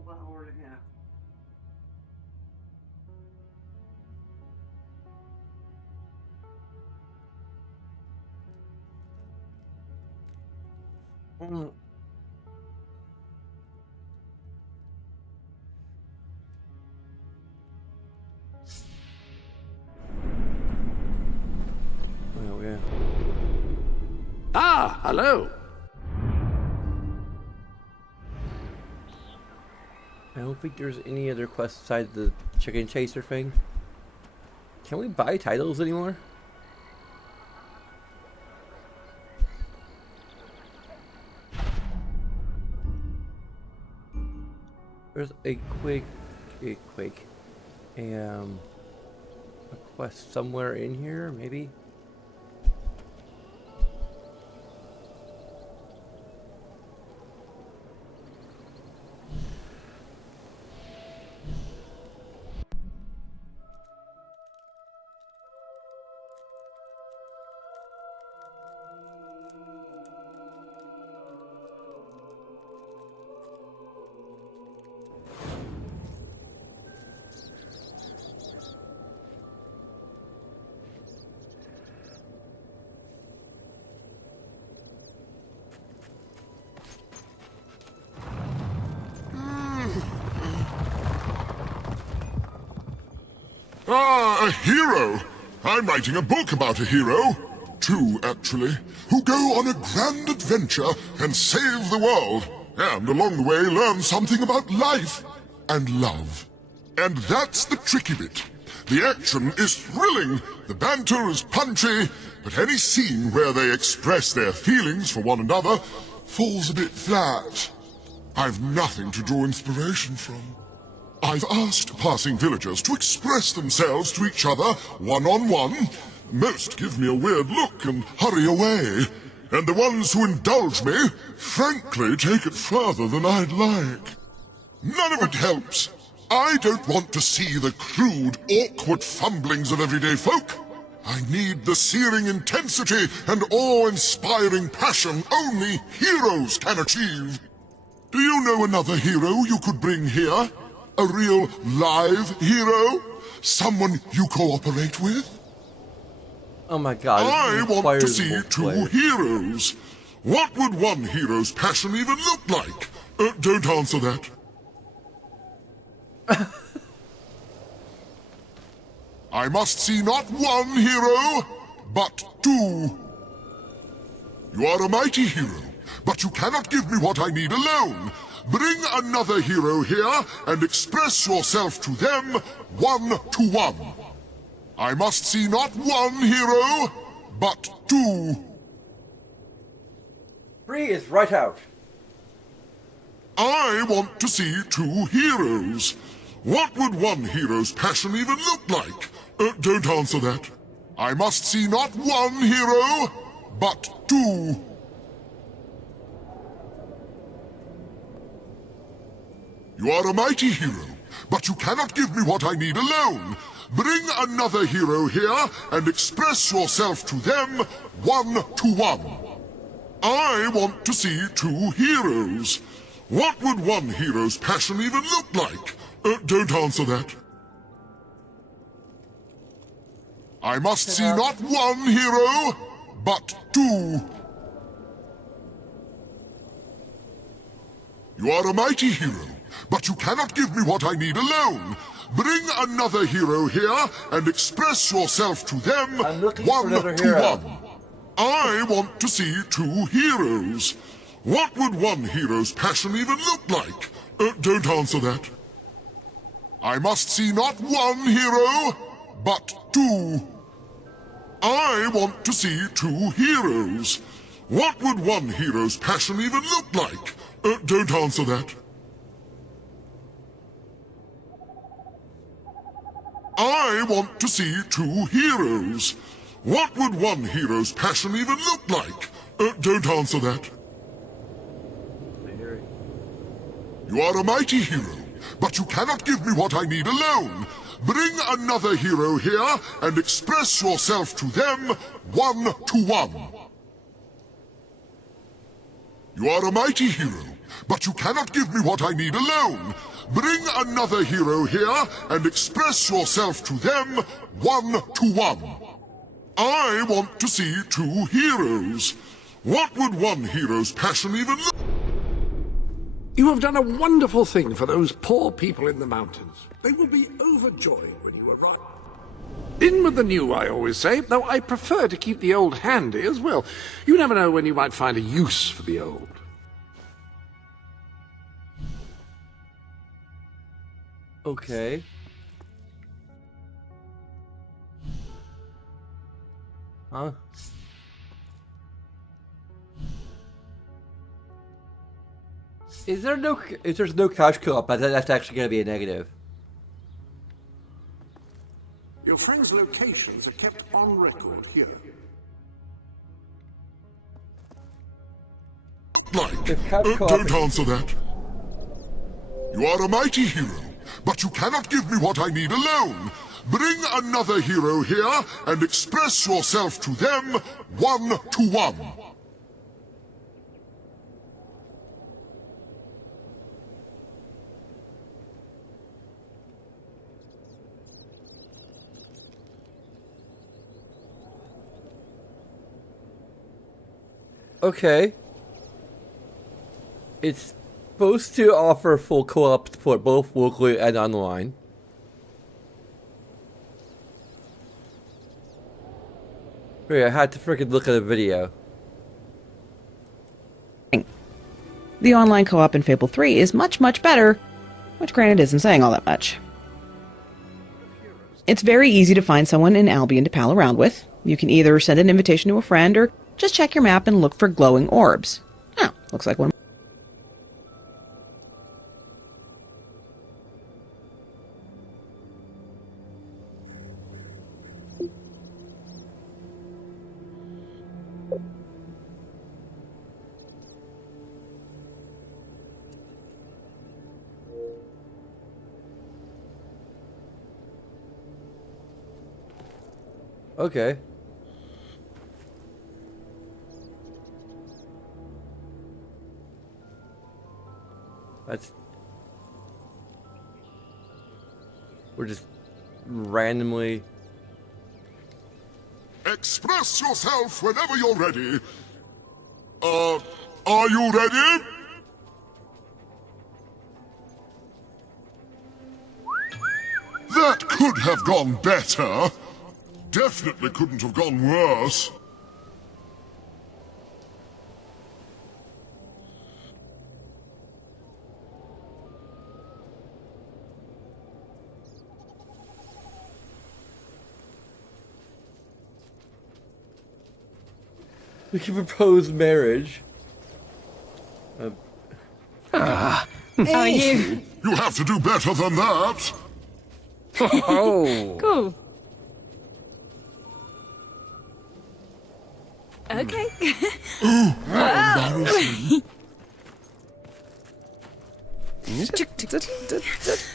Hour and a half. Oh yeah. Ah, hello. I don't think there's any other quests besides the chicken chaser thing. Can we buy titles anymore? There's a quest somewhere in here, maybe? Ah, a hero! I'm writing a book about a hero. Two, actually, who go on a grand adventure and save the world. And along the way learn something about life and love. And that's the tricky bit. The action is thrilling, the banter is punchy, but any scene where they express their feelings for one another falls a bit flat. I've nothing to draw inspiration from. I've asked passing villagers to express themselves to each other one-on-one. Most give me a weird look and hurry away. And the ones who indulge me, frankly, take it further than I'd like. None of it helps. I don't want to see the crude, awkward fumblings of everyday folk. I need the searing intensity and awe-inspiring passion only heroes can achieve. Do you know another hero you could bring here? A real live hero? Someone you cooperate with? Oh my god. I want to see two heroes. What would one hero's passion even look like? Don't answer that. I must see not one hero, but two. You are a mighty hero, but you cannot give me what I need alone. Bring another hero here and express yourself to them one-to-one. I must see not one hero, but two. Bree is right out. I want to see two heroes. What would one hero's passion even look like? Don't answer that. I must see not one hero, but two. You are a mighty hero, but you cannot give me what I need alone. Bring another hero here and express yourself to them 1-to-1. I want to see two heroes. What would one hero's passion even look like? Don't answer that. I must see not one hero, but two. You are a mighty hero, but you cannot give me what I need alone. Bring another hero here and express yourself to them 1-to-1. I want to see two heroes. What would one hero's passion even look like? Don't answer that. I must see not one hero, but two. I want to see two heroes. What would one hero's passion even look like? Don't answer that. I want to see two heroes. What would one hero's passion even look like? Don't answer that. You are a mighty hero, but you cannot give me what I need alone. Bring another hero here and express yourself to them 1-to-1. You are a mighty hero, but you cannot give me what I need alone. Bring another hero here and express yourself to them 1-to-1. I want to see two heroes. What would one hero's passion even look? You have done a wonderful thing for those poor people in the mountains. They will be overjoyed when you arrive. In with the new, I always say, though I prefer to keep the old handy as well. You never know when you might find a use for the old. Okay. Huh? If there's no couch co-op, that's actually going to be a negative. Your friends' locations are kept on record here. Don't answer that. You are a mighty hero, but you cannot give me what I need alone. Bring another hero here and express yourself to them 1-to-1. Okay. It's supposed to offer full co-op support both locally and online. Wait, I had to freaking look at a video. The online co-op in Fable 3 is much, much better, which granted isn't saying all that much. It's very easy to find someone in Albion to pal around with. You can either send an invitation to a friend or just check your map and look for glowing orbs. Oh, looks like one. Okay. That's... We're just randomly... Express yourself whenever you're ready. Are you ready? That could have gone better. Definitely couldn't have gone worse. We can propose marriage. How are you? You have to do better than that. Oh. Cool. Okay.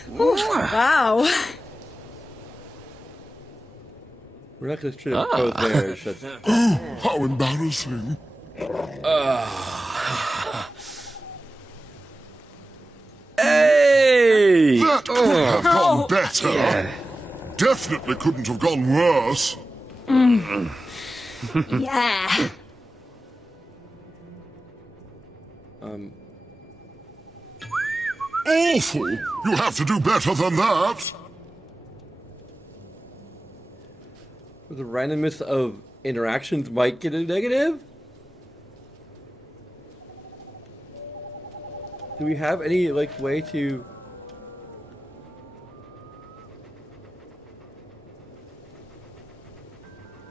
Wow. We're not going to straight up both there. It's just... How embarrassing. Hey! That could have gone better. Yeah. Definitely couldn't have gone worse. Yeah. Awful. You have to do better than that. The randomness of interactions might get a negative? Do we have any, like, way to...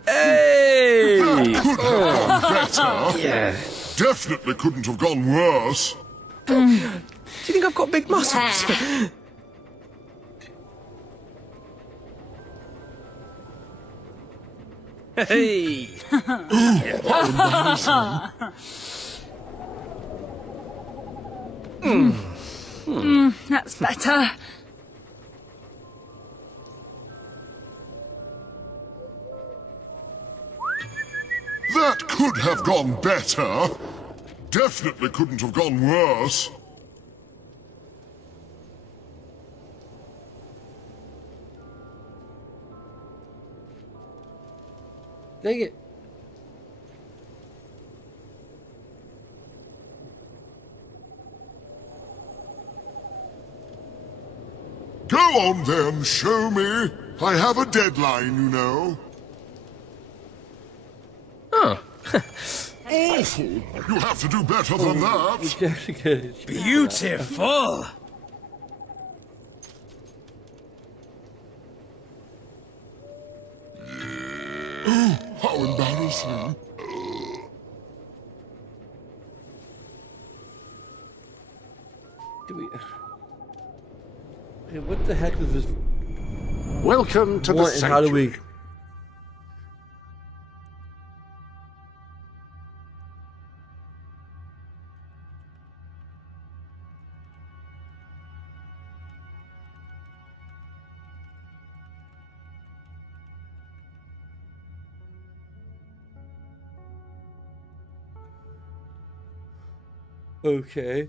Hey! That could have gone better. Yeah. Definitely couldn't have gone worse. Do you think I've got big muscles? Hey! That's better. That could have gone better. Definitely couldn't have gone worse. Dang it. Go on then, show me. I have a deadline, you know. Oh. Awful. You have to do better than that. Beautiful. How embarrassing. Do we... Okay, what the heck is this? Welcome to the What and how do sanctuary. we... Okay.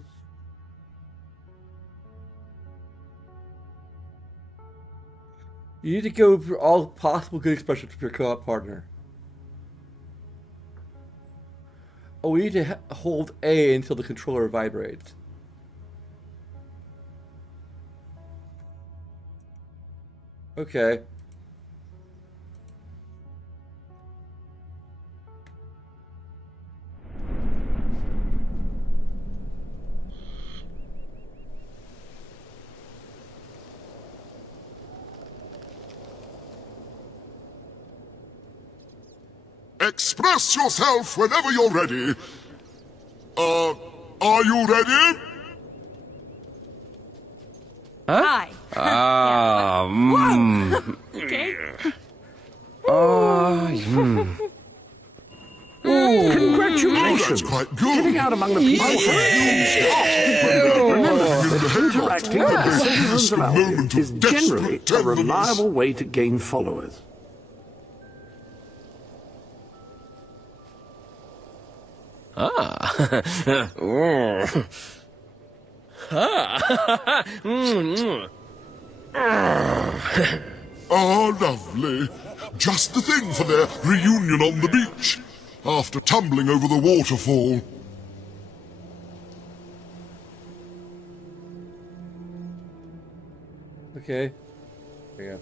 You need to go for all possible good expressions with your co-op partner. Oh, we need to hold A until the controller vibrates. Okay. Express yourself whenever you're ready. Are you ready? Hi. Ah, Okay. Congratulations! That's quite good. Getting out among the people interacting with the citizens of Albion is generally a reliable way to gain followers. Oh, lovely. Just the thing for their reunion on the beach, after tumbling over the waterfall. Okay. There you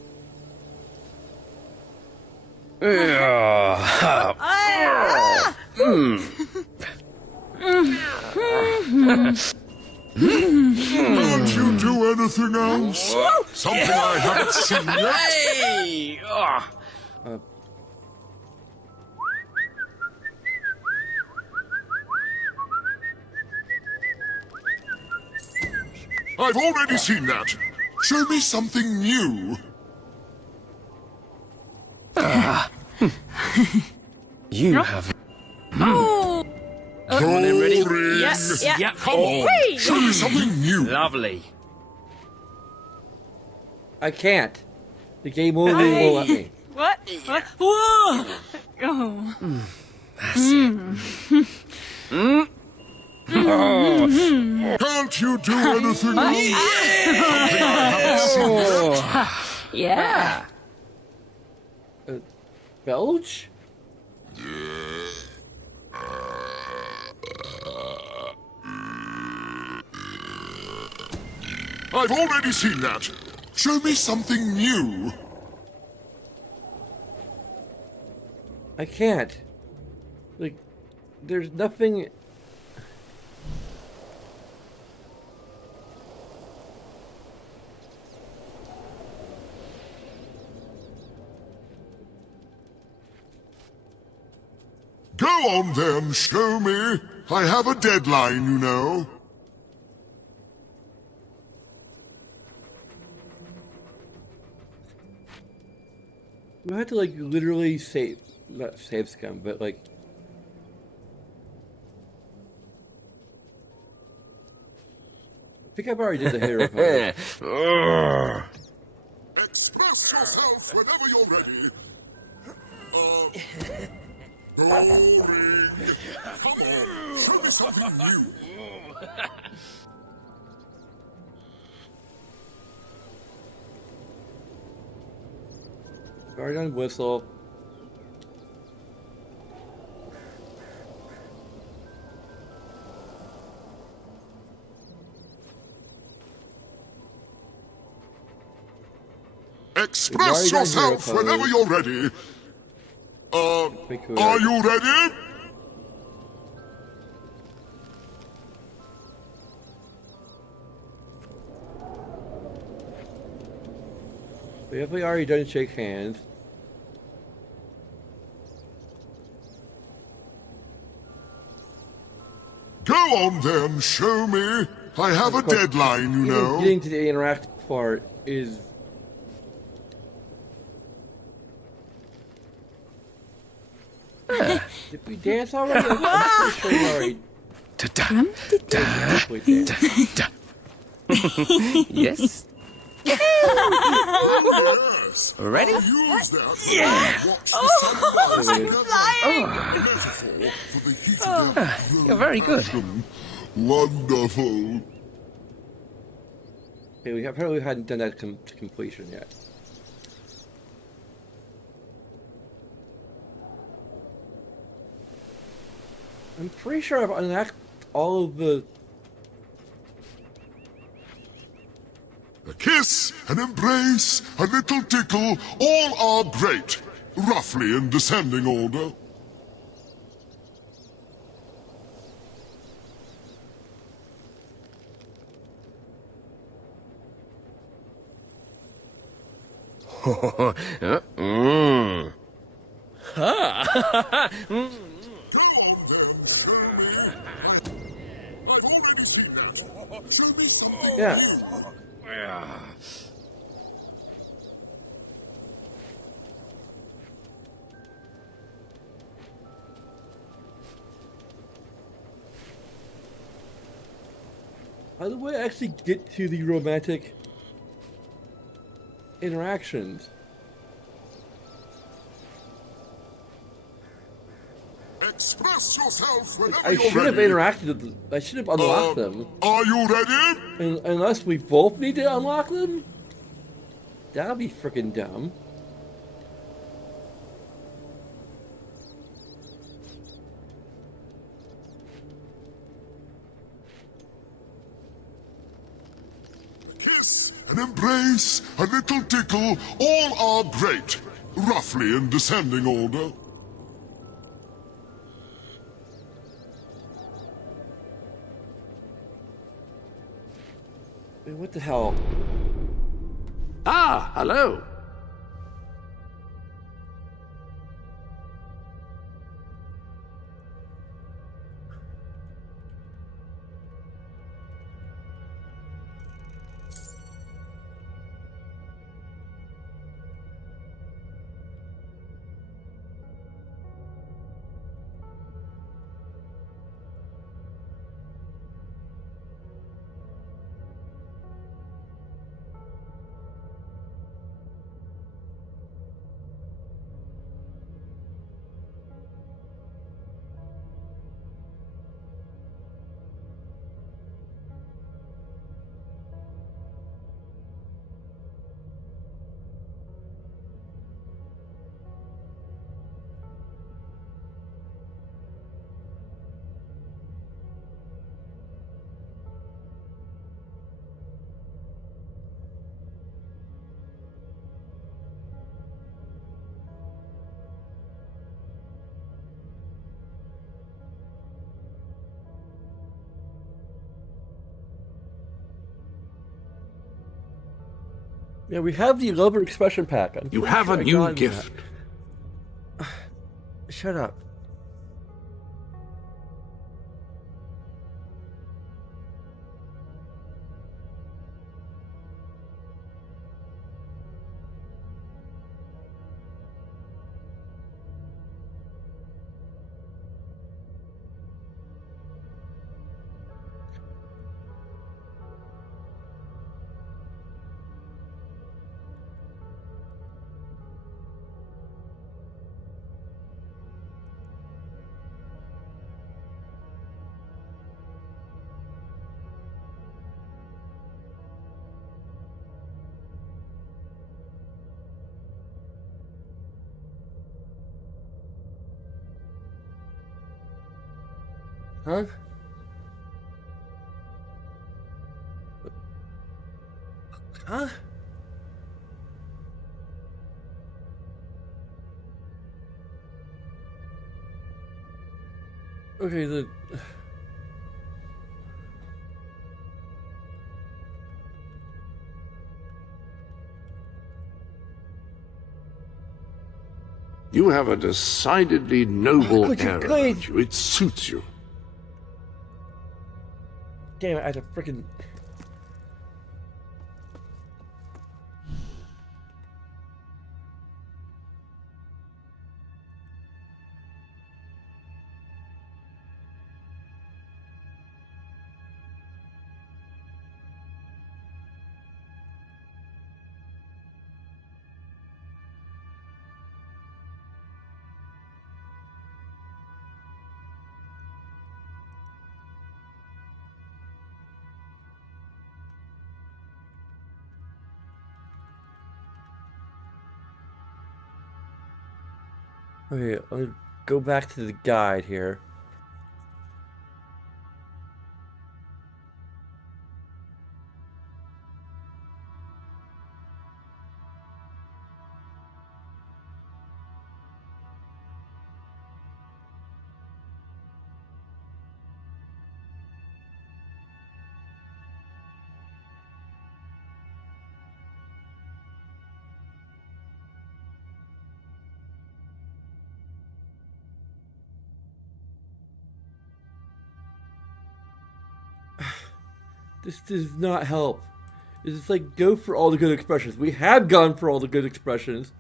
Can't you do anything else? Something I haven't seen yet? Hey! I've already seen that. Show me something new. You have... Oh! Come on then, ready? Yes, yeah. Yep. Come on, show me something new. Lovely. I can't. The game won't let me. What? What? Whoa! Oh. Can't you do anything else? Yeah. Belge? I've already seen that. Show me something new. I can't. Like, there's nothing... Go on then, show me. I have a deadline, you know. We had to, like, literally save... Not save scum, but, like... I think I've already did the hero part. Express yourself whenever you're ready. Boring. Come on, show me something new. Already done whistle. Express yourself whenever you're ready. Are you ready? We have already done shake hands. Go on then, show me. I have a deadline, you know. Getting to the interactive part is... Did we dance already? I'm pretty sure we already... Yes. Yes. Ready? I'll use that when Yeah. I watch the sunrise Oh. for the heat of their You're very good. passion. Wonderful. Okay, we apparently hadn't done that to completion yet. I'm pretty sure I've unlocked all of the... A kiss, an embrace, a little tickle, all are great. Roughly in descending order. mm. Ha! Go on then, show me. I've already seen that. Show me something Yeah. new. How do I actually get to the romantic interactions? Express yourself whenever I you're should have ready. interacted with them. I should have unlocked them. Are you ready? Unless we both need to unlock them? That'd be freaking dumb. A kiss, an embrace, a little tickle, all are great. Roughly in descending order. Wait, what the hell? Ah, hello. Yeah, we have the Lover expression pack. You have a new gift. Shut up. Huh? Huh? Okay, the... You have a decidedly noble Could you air please- about you. It suits you. Damn it, I had to freaking... Okay, let me go back to the guide here. This does not help. It's like, go for all the good expressions. We have gone for all the good expressions.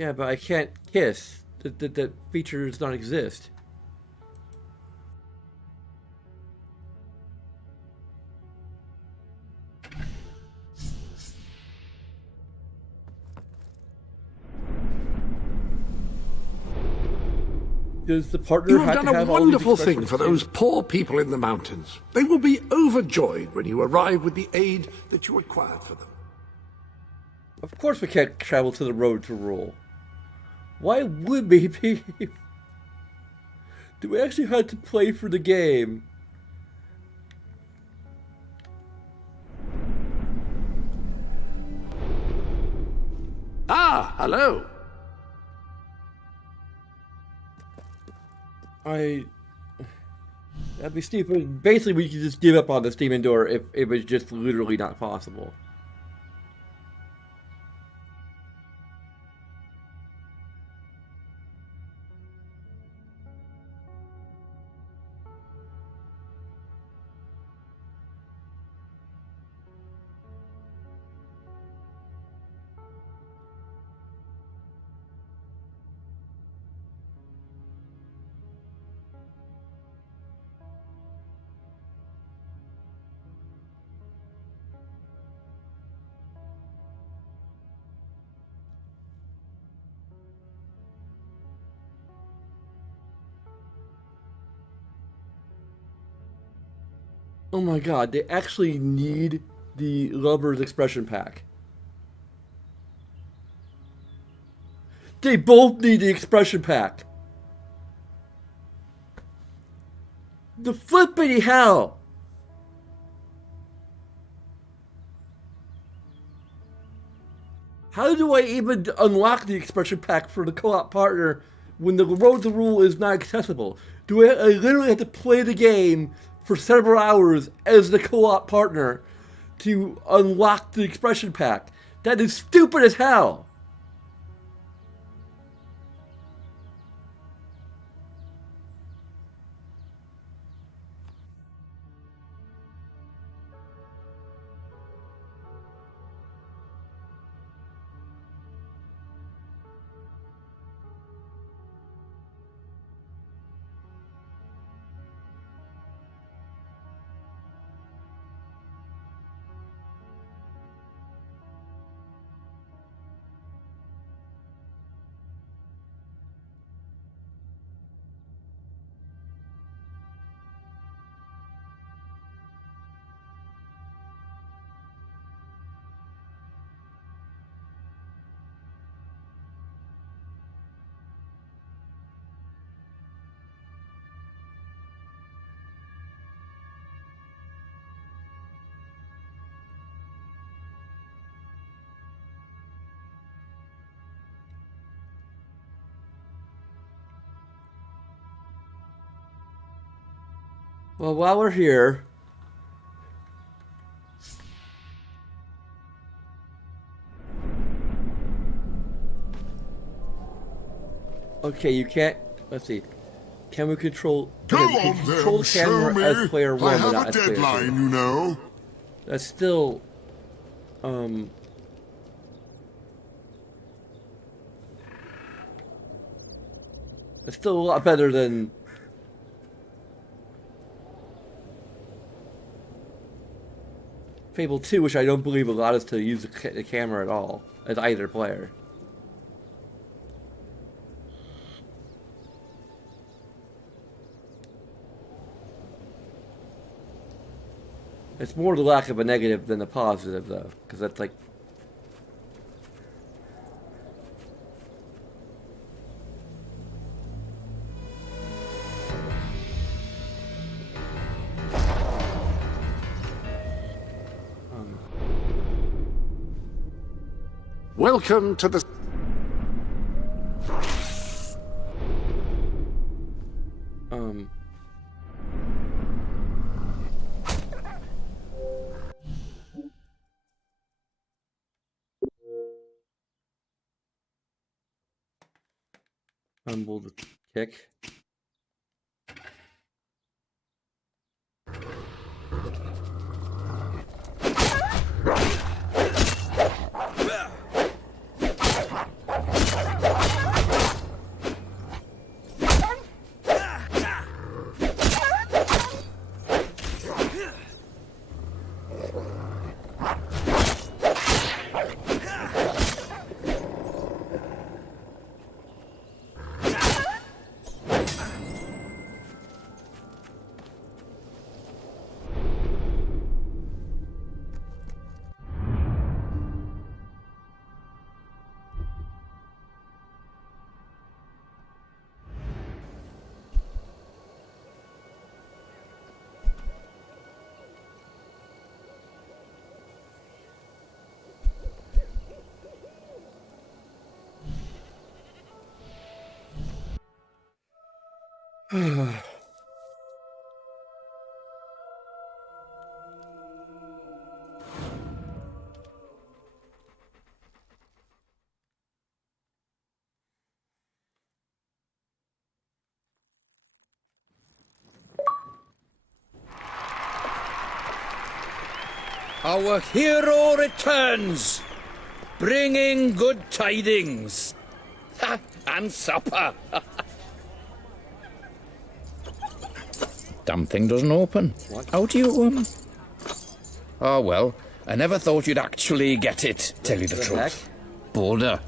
Yeah, but I can't kiss. That feature does not exist. Does the partner You have have done to a have all these wonderful thing expressions for too? those poor people in the mountains. They will be overjoyed when you arrive with the aid that you acquired for them. Of course we can't travel to the road to rule. Why would we be... Do we actually have to play for the game? Ah, hello. That'd be stupid. Basically, we could just give up on this demon door if it was just literally not possible. Oh my god, they actually need the Lover's Expression Pack. They both need the Expression Pack. The flippity hell! How do I even unlock the Expression Pack for the co-op partner when the road to rule is not accessible? Do I literally have to play the game for several hours as the co-op partner to unlock the Expression Pack? That is stupid as hell! Well, while we're here, okay, you can't. Let's see. Can we control? Go okay, we can on control then, the show camera me. as player one, I but have not a as player deadline, two. you know. That's still, it's still a lot better than Fable 2, which I don't believe allowed us to use the camera at all as either player. It's more the lack of a negative than a positive, though, because that's like. Welcome to the... Humble the kick. Our hero returns, bringing good tidings. Ha, and supper. Damn thing doesn't open. How do you, Oh, well, I never thought you'd actually get it, tell you the truth. Boulder.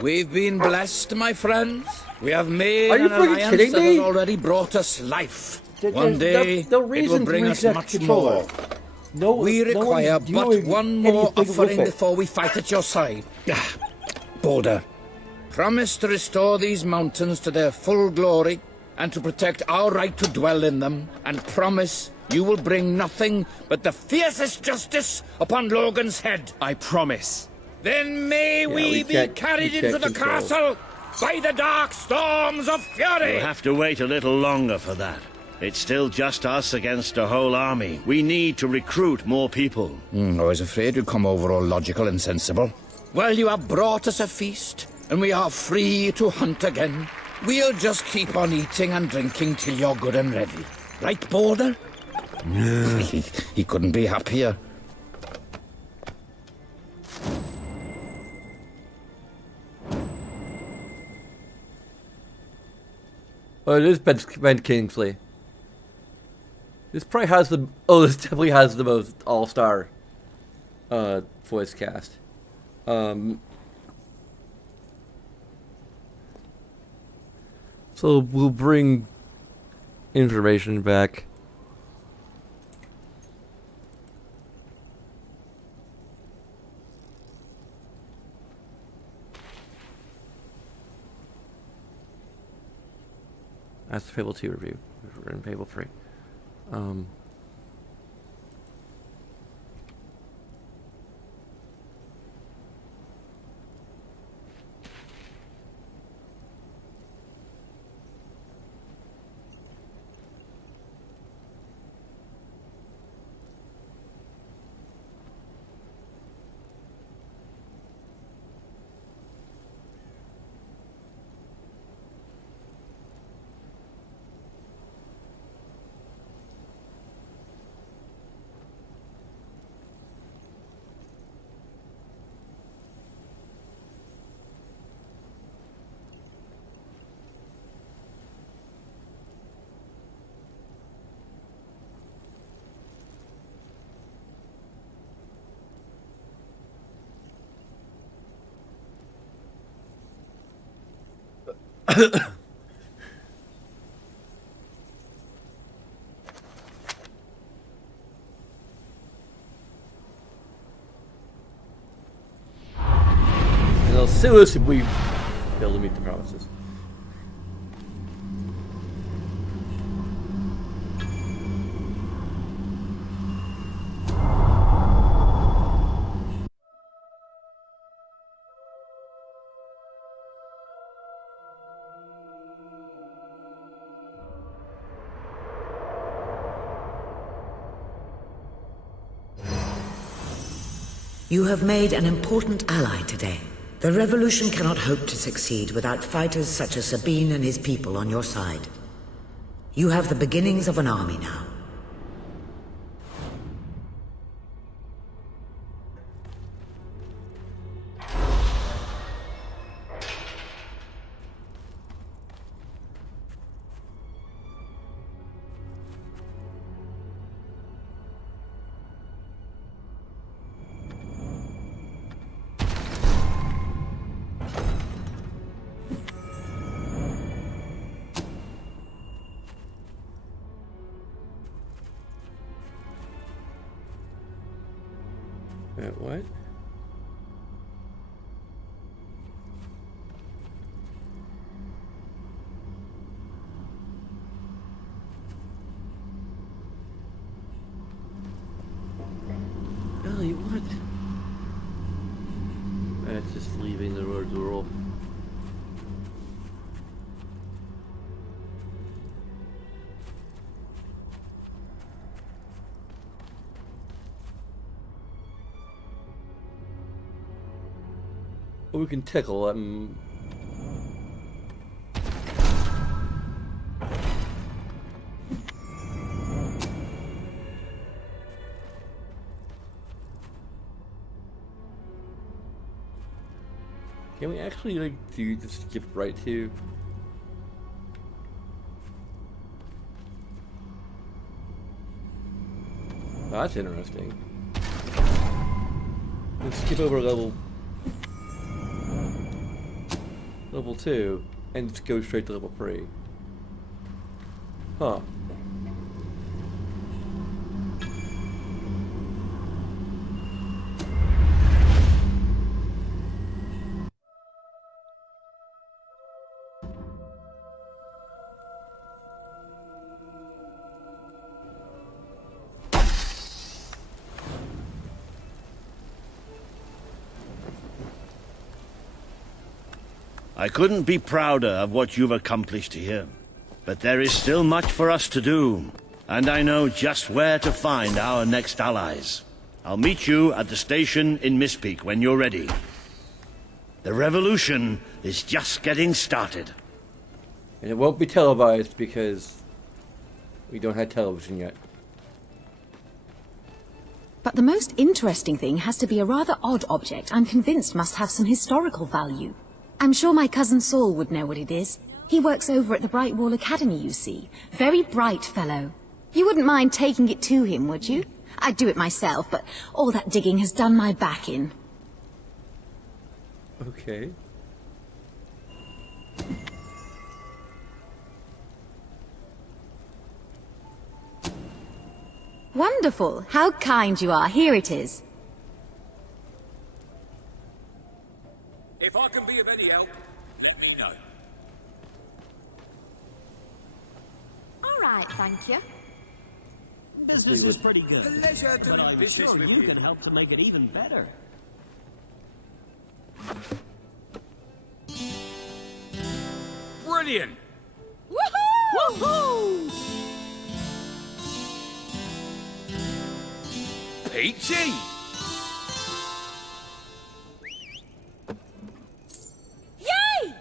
We've been blessed, my friends. We have made Are you an freaking alliance kidding that me? has already brought us life One day, no it reason will to bring us reset much controller. more. No, We no require one's but doing one more anything with offering it. before we fight at your side. Boulder, promise to restore these mountains to their full glory and to protect our right to dwell in them, and promise you will bring nothing but the fiercest justice upon Logan's head. I promise. Then may we be carried into the castle by the dark storms of fury! We'll have to wait a little longer for that. It's still just us against a whole army. We need to recruit more people. I was afraid you'd come over all logical and sensible. Well, you have brought us a feast, and we are free to hunt again. We'll just keep on eating and drinking till you're good and ready. Right, Boulder? He couldn't be happier. Oh, it is Ben Kingsley. This probably has the... Oh, this definitely has the most all-star voice cast. So we'll bring information back. That's the Fable 2 review. We're in Fable 3. And they'll sue us if we fail to meet the promises. You have made an important ally today. The revolution cannot hope to succeed without fighters such as Sabine and his people on your side. You have the beginnings of an army now. What? Ellie, what? That's just leaving the rural. We can tickle him. Can we actually like do just skip right to? Oh, that's interesting. Let's skip over level 2 and just go straight to level 3. Huh. I couldn't be prouder of what you've accomplished here. But there is still much for us to do, and I know just where to find our next allies. I'll meet you at the station in Mistpeak when you're ready. The revolution is just getting started. And it won't be televised because we don't have television yet. But the most interesting thing has to be a rather odd object I'm convinced must have some historical value. I'm sure my cousin Saul would know what it is. He works over at the Brightwall Academy, you see. Very bright fellow. You wouldn't mind taking it to him, would you? I'd do it myself, but all that digging has done my back in. Okay. Wonderful. How kind you are. Here it is. If I can be of any help, let me know. All right, thank you. Business is pretty good. Pleasure But doing I'm business sure with you you. can help to make it even better. Brilliant! Woohoo! Woohoo! Peachy! Yay!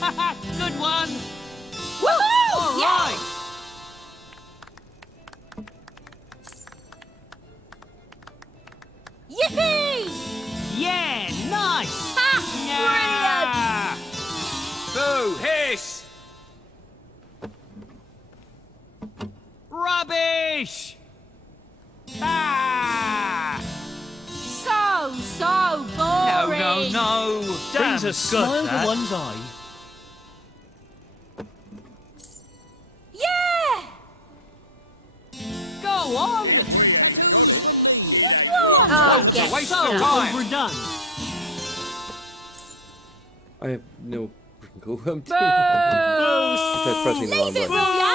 Haha, good one! Woohoo! All Yeah! right! Yippee! Yeah, nice! Ha! Boo! Hiss! Rubbish! Ah! Brilliant! So boring! No! Damn, Brings a smile good, to that. one's eye. Yeah! Go on! Good one! Oh, get waste So of time! overdone. I have no freaking clue what I'm doing. Boo! Besides pressing the wrong Leave it, button. will ya?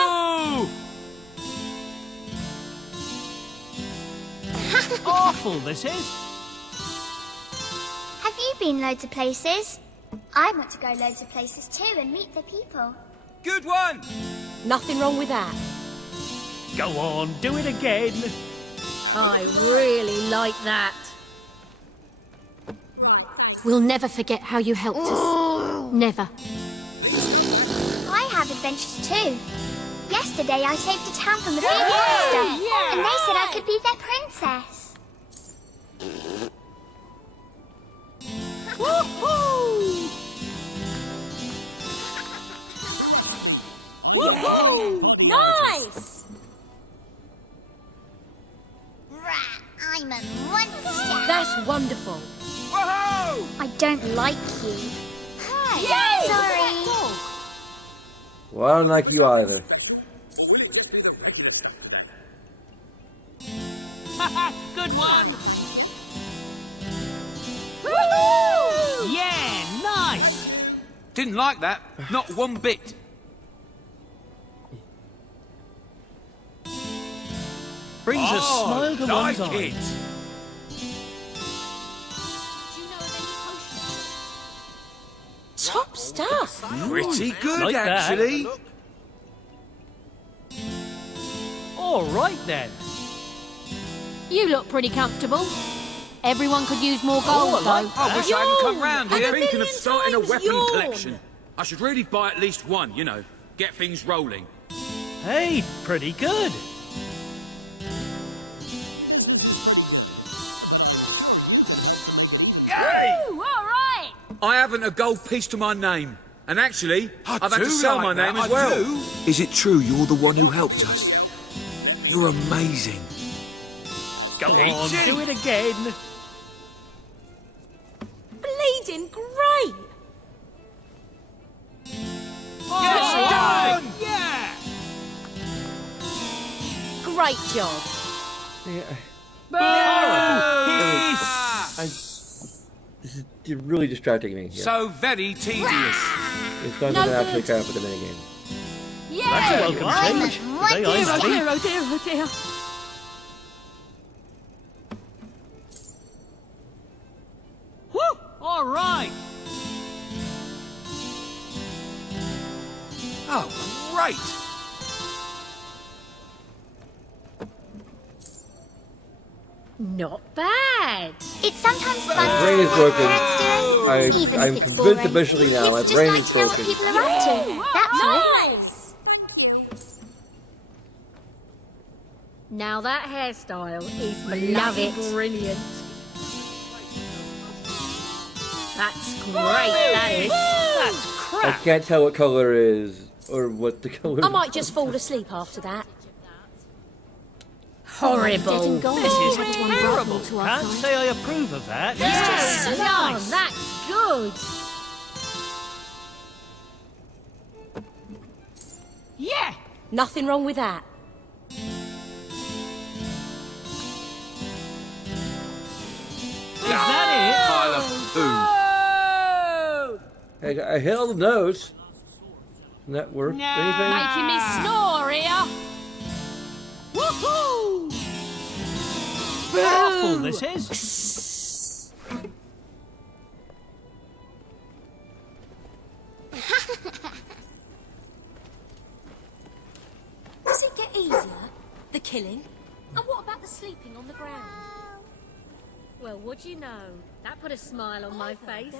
Awful, this is. Have you been loads of places? I want to go loads of places too and meet the people. Good one! Nothing wrong with that. Go on, do it again. I really like that. We'll never forget how you helped us. Never. I have adventures too. Yesterday I saved a town from the Fable monster, and they said I could be their princess. Woohoo! Woohoo! Nice! I'm a monster. That's wonderful. Whoa! I don't like you. Yay! Sorry. Well, I don't like you either. Haha, good one. Woohoo! Yeah, nice. Didn't like that. Not one bit. Brings a smile to like one's eye. it. Top stuff. Pretty good, Like that. actually. All right then. You look pretty comfortable. Everyone could use more gold, I like though. I wish I hadn't come round And here. a Thinking of million starting a times weapon yawn. collection. I should really buy at least one, you know. Get things rolling. Hey, pretty good. Yay! Ooh, all right. I haven't a gold piece to my name. And actually, I I've had to do sell like my that, name as I well. do. Is it true you're the one who helped us? You're amazing. Go on, Peachy. do it again. Bleeding great. Yes, Right. done! Yeah. Great job. You're really distracting me here. So very tedious. It's not No going to actually good. count for the minigame. Yeah. That's a welcome I'm change. a Today Oh I'm dear, happy. oh dear, oh dear. right. Oh, great! Not bad. It's sometimes fun My to brain see is what broken. parents do, even I'm if it's convinced boring. officially now. My Kids just brain like is to know what broken. people are up to. That's all. Nice. Now that hairstyle is bloody brilliant. That's great, that is. That's I crap. can't tell what color is or what the color. I might just fall asleep after that. Horrible. This is terrible. Can't say I approve of that. Yes, It's oh, that's good. Yeah. Nothing wrong with that. Is that I hit all the nose. Isn't that worth anything? Making me snore here. Woohoo! Powerful this is. Does it get easier, the killing? And what about the sleeping on the ground? Well, what do you know? That put a smile on my face.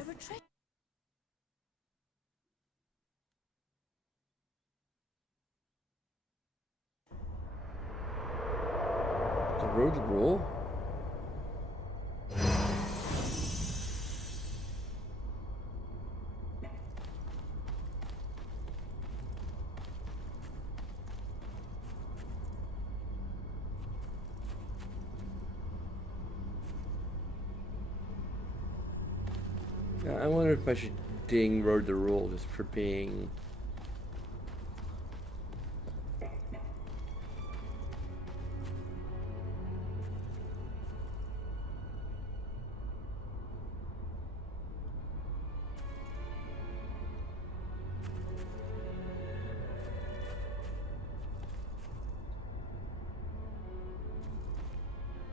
The road rule. Yeah, I wonder if I should ding Road the Rule just for being.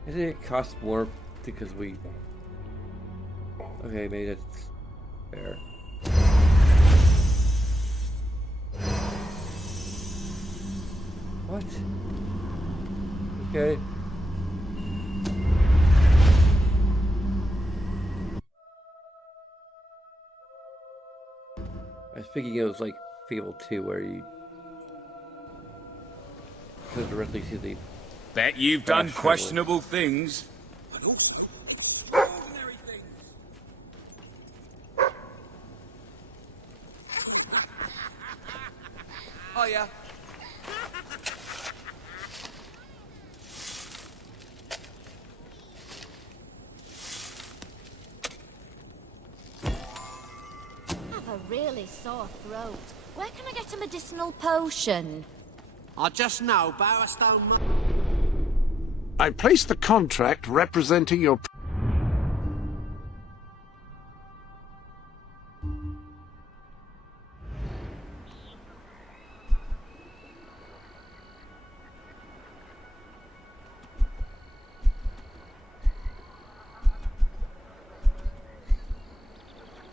I think it costs more because we. Okay, maybe that's fair. What? Okay. I was thinking it was like Fable 2 where you go directly to the. Bet you've done Fast questionable things. And also, extraordinary things. Oh, yeah. I have a really sore throat. Where can I get a medicinal potion? I just know Barrowstone. I place the contract representing your...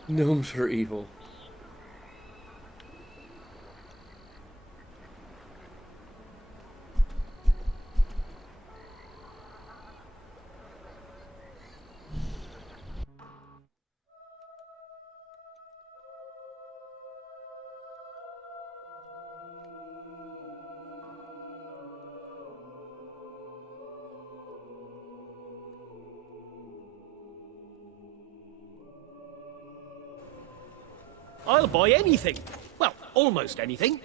Gnomes are evil. I'll buy anything. Well, almost anything.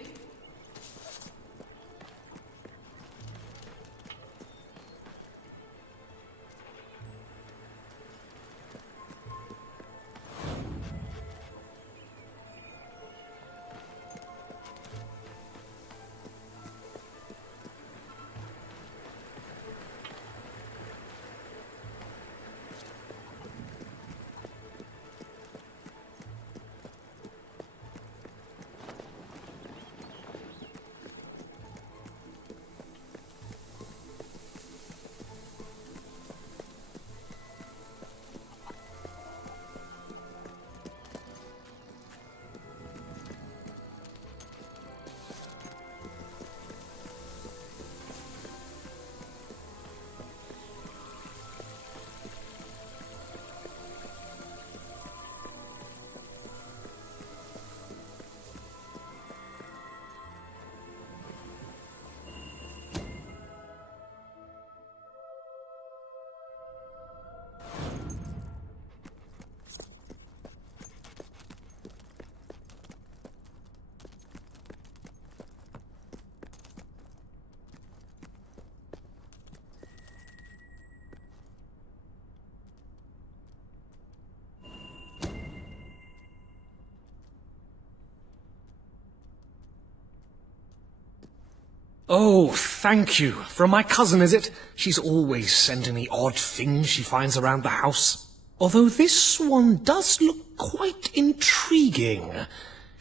Oh, thank you. From my cousin, is it? She's always sending me odd things she finds around the house. Although this one does look quite intriguing.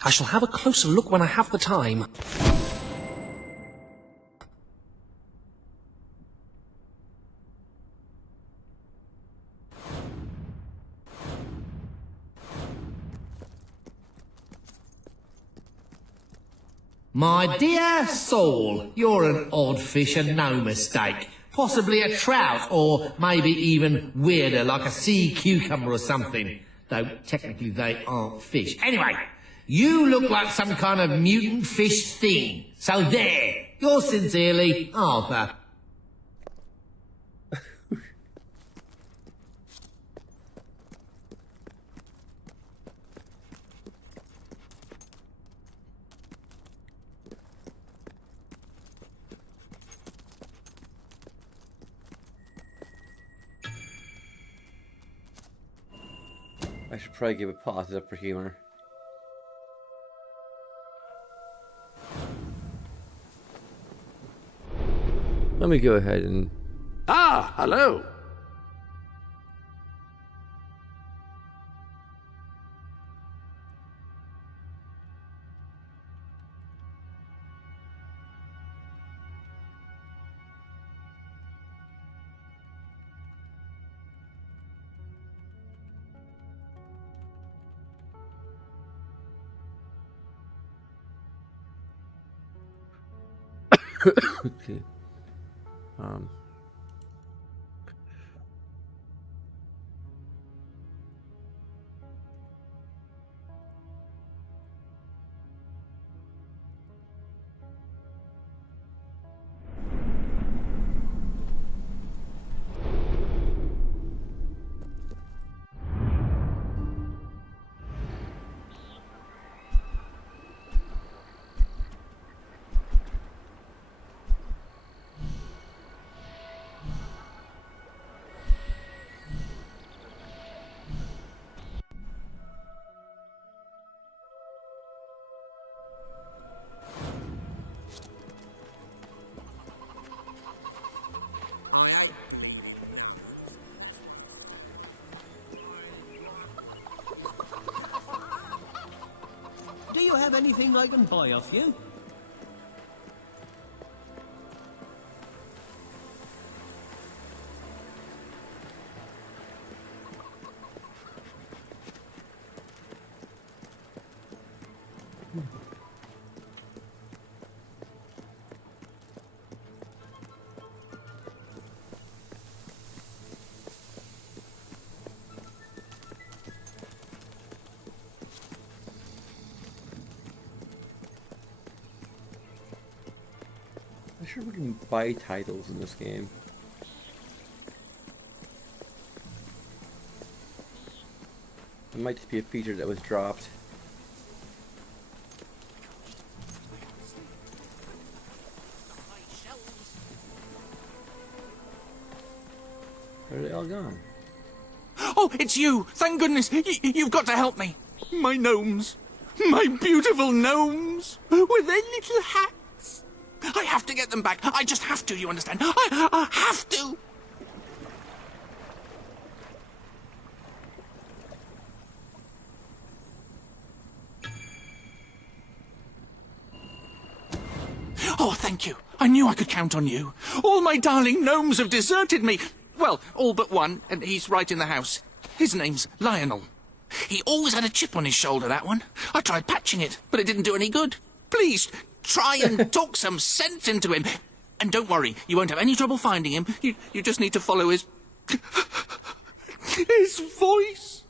I shall have a closer look when I have the time. My dear soul, you're an odd fish and no mistake. Possibly a trout, or maybe even weirder, like a sea cucumber or something. Though technically they aren't fish. Anyway, you look like some kind of mutant fish thing. So there, yours sincerely, Arthur. I should probably give a positive for humor. Let me go ahead and... Ah, hello. Okay. Do you have anything I can buy off you? I'm sure we can buy titles in this game. It might just be a feature that was dropped. Where are they all gone? Oh, it's you! Thank goodness! You've got to help me! My gnomes! My beautiful gnomes! With their little hats! I have to get them back! I just have to, you understand? I have to! Oh, thank you. I knew I could count on you. All my darling gnomes have deserted me. Well, all but one, and he's right in the house. His name's Lionel. He always had a chip on his shoulder, that one. I tried patching it, but it didn't do any good. Please, try and talk some sense into him. And don't worry, you won't have any trouble finding him. You just need to follow his voice.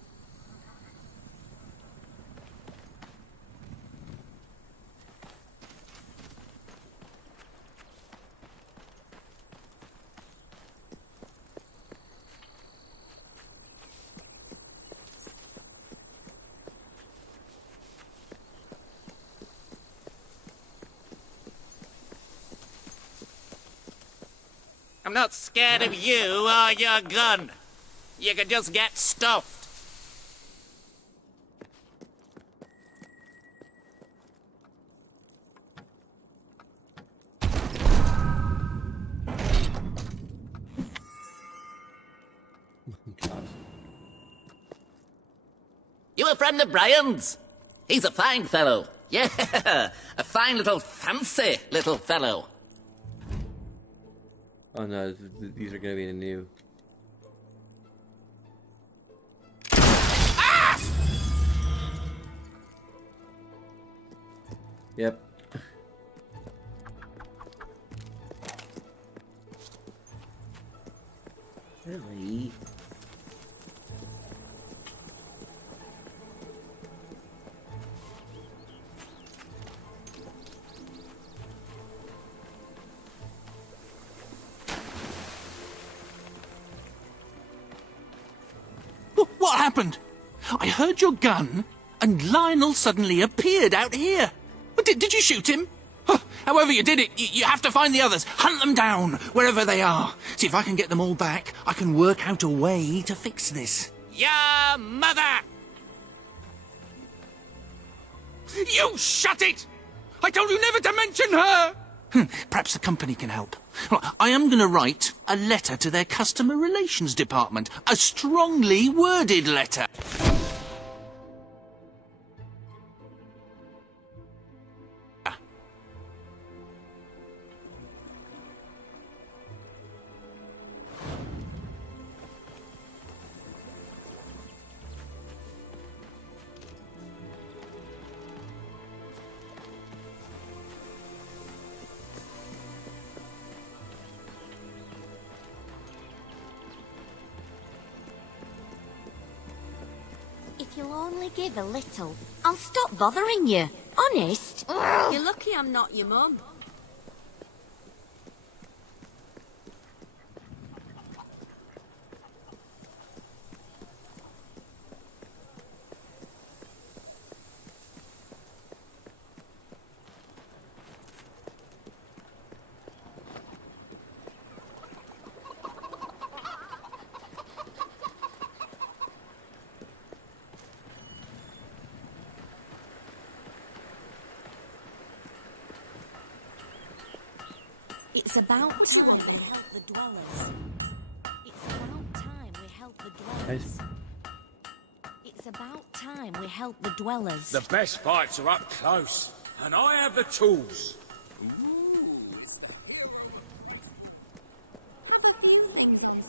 I'm not scared of you or your gun. You can just get stuffed. You a friend of Brian's? He's a fine fellow. Yeah, a fine little fancy little fellow. Oh no, these are gonna be new. Yep. Really? What happened? I heard your gun, and Lionel suddenly appeared out here. Did you shoot him? However you did it, you have to find the others. Hunt them down, wherever they are. See if I can get them all back. I can work out a way to fix this. Your mother! You shut it! I told you never to mention her! Perhaps the company can help. I am going to write a letter to their customer relations department. A strongly worded letter. If you'll only give a little, I'll stop bothering you. Honest. You're lucky I'm not your mum. It's about time we help the dwellers. It's about time we help the dwellers. It's about time we help the dwellers. The best bites are up close, and I have the tools. Have a few things on the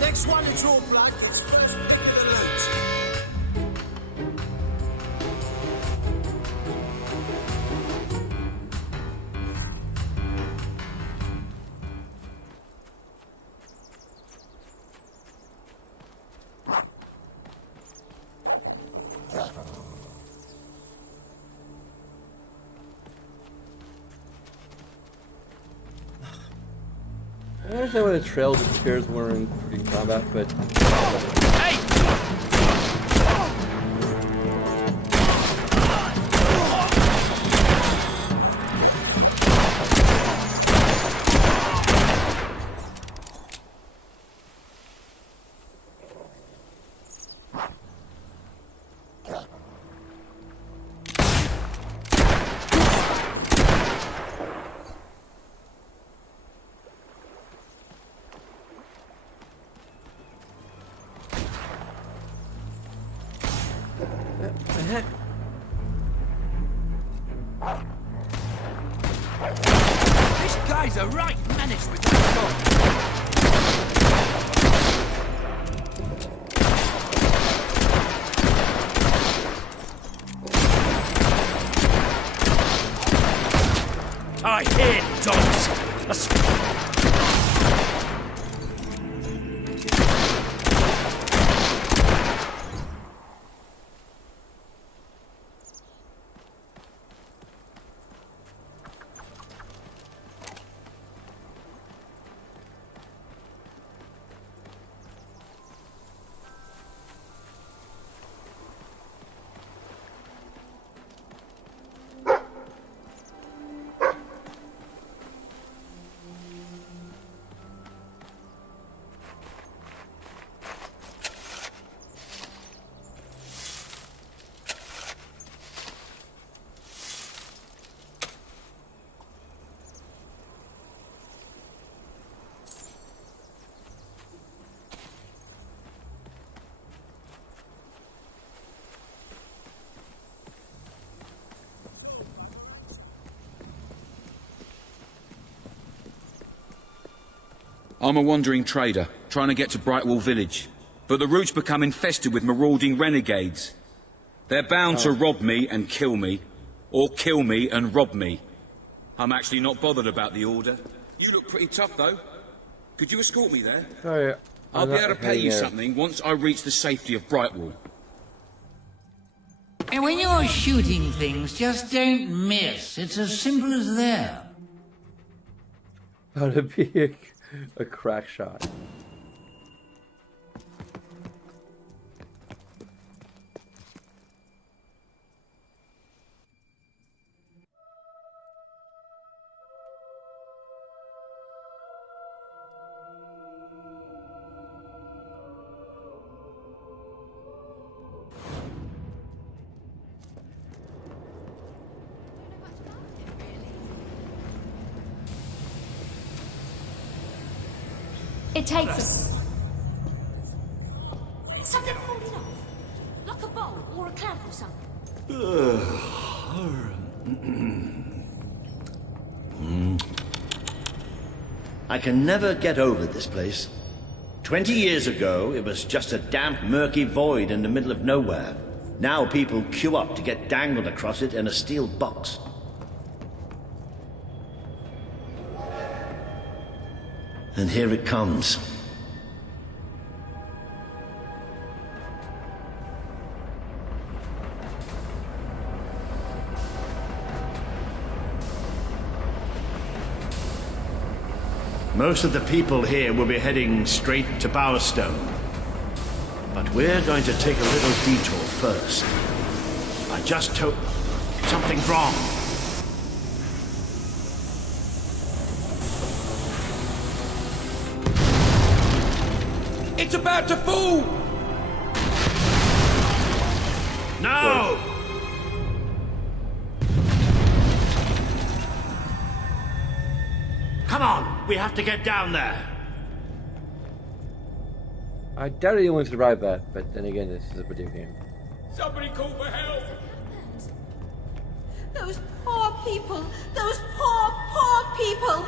Next one to draw blood gets first pick of the loot. I understand why the trail disappears when we're in freaking combat, but... This guy's a right menace with that gun. I hate dogs. I'm a wandering trader, trying to get to Brightwall village. But the route's become infested with marauding renegades. They're bound to rob me and kill me, or kill me and rob me. I'm actually not bothered about the order. You look pretty tough, though. Could you escort me there? Sorry, I'll be able to pay you something once I reach the safety of Brightwall. And when you're shooting things, just don't miss. It's as simple as that. How to be a crack shot. It takes us. Something falling off. Like a bowl or a clamp or something. I can never get over this place. 20 years ago, it was just a damp, murky void in the middle of nowhere. Now people queue up to get dangled across it in a steel box. And here it comes. Most of the people here will be heading straight to Bowerstone. But we're going to take a little detour first. I just hope something's wrong. It's about to fall! No! Come on, we have to get down there. I doubt anyone survived that, but then again, this is a video game. Somebody call for help! Those poor people! Those poor people!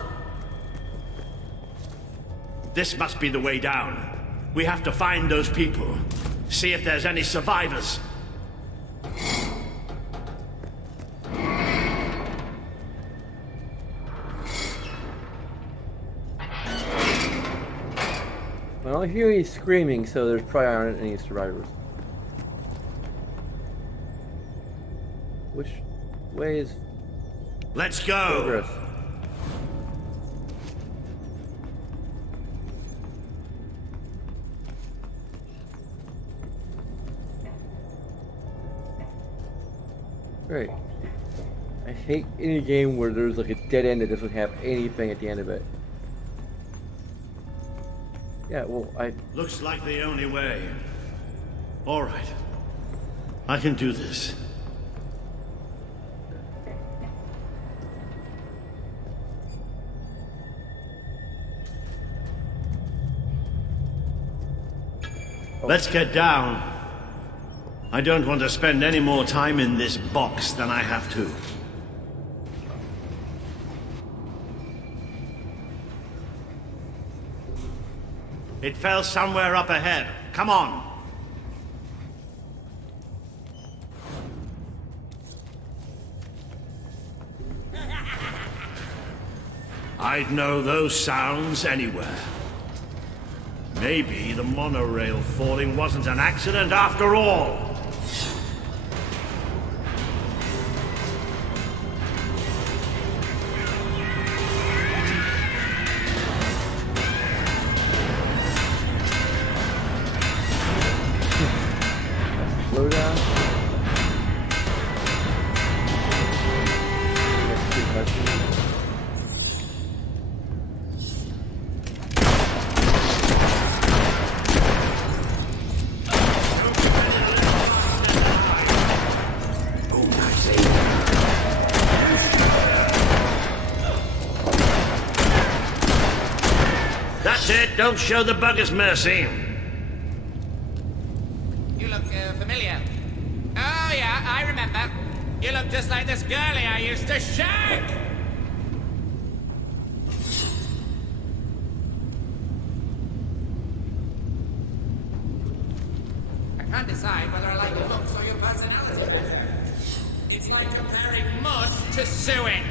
This must be the way down. We have to find those people. See if there's any survivors. Well, I hear he's screaming, so there's probably aren't any survivors. Which way is... Let's go! Progress? Great. I hate any game where there's like a dead end that doesn't have anything at the end of it. Yeah, well, Looks like the only way. All right. I can do this. Let's get down. I don't want to spend any more time in this box than I have to. It fell somewhere up ahead. Come on. I'd know those sounds anywhere. Maybe the monorail falling wasn't an accident after all. Slow down. That's it. Don't show the buggers mercy. You look familiar. Oh, yeah, I remember. You look just like this girlie I used to shag. I can't decide whether I like your looks or your personality better. It's like comparing mud to suet.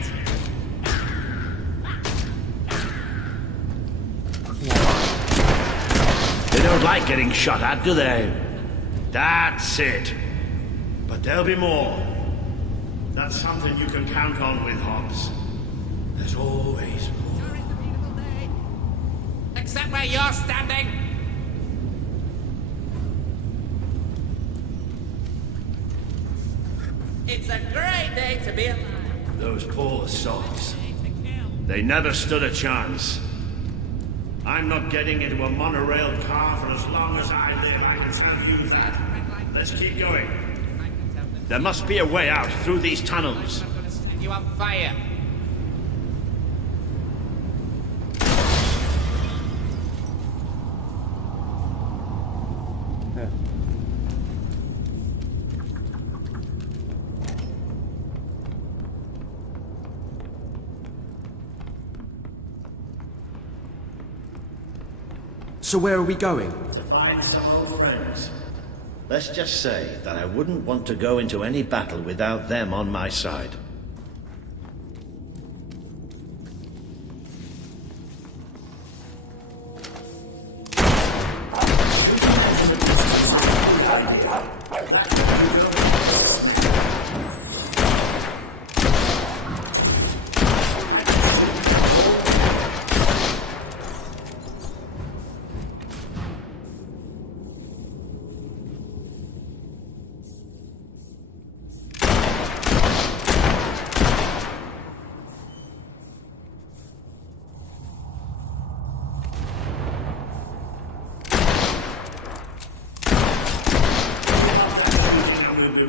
They don't like getting shot at, do they? That's it. But there'll be more. That's something you can count on with Hobbs. There's always more. Except where you're standing. It's a great day to be alive. Those poor souls. They never stood a chance. I'm not getting into a monorail car for as long as I live, I can tell you that. Let's keep going. There must be a way out through these tunnels. I'm gonna set you on fire. So where are we going? To find some old friends. Let's just say that I wouldn't want to go into any battle without them on my side.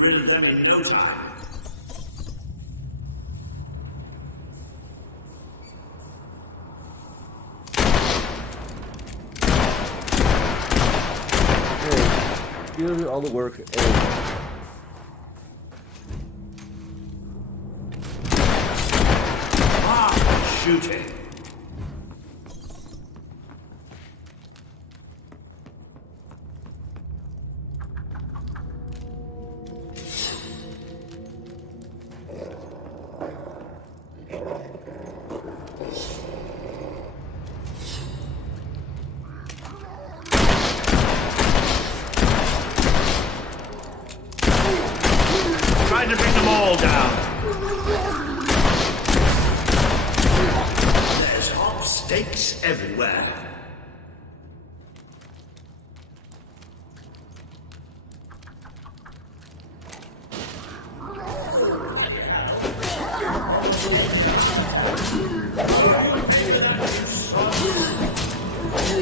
Rid of them in no time. You do all the work. Shooting. Trying to bring them all down. There's hot stakes everywhere.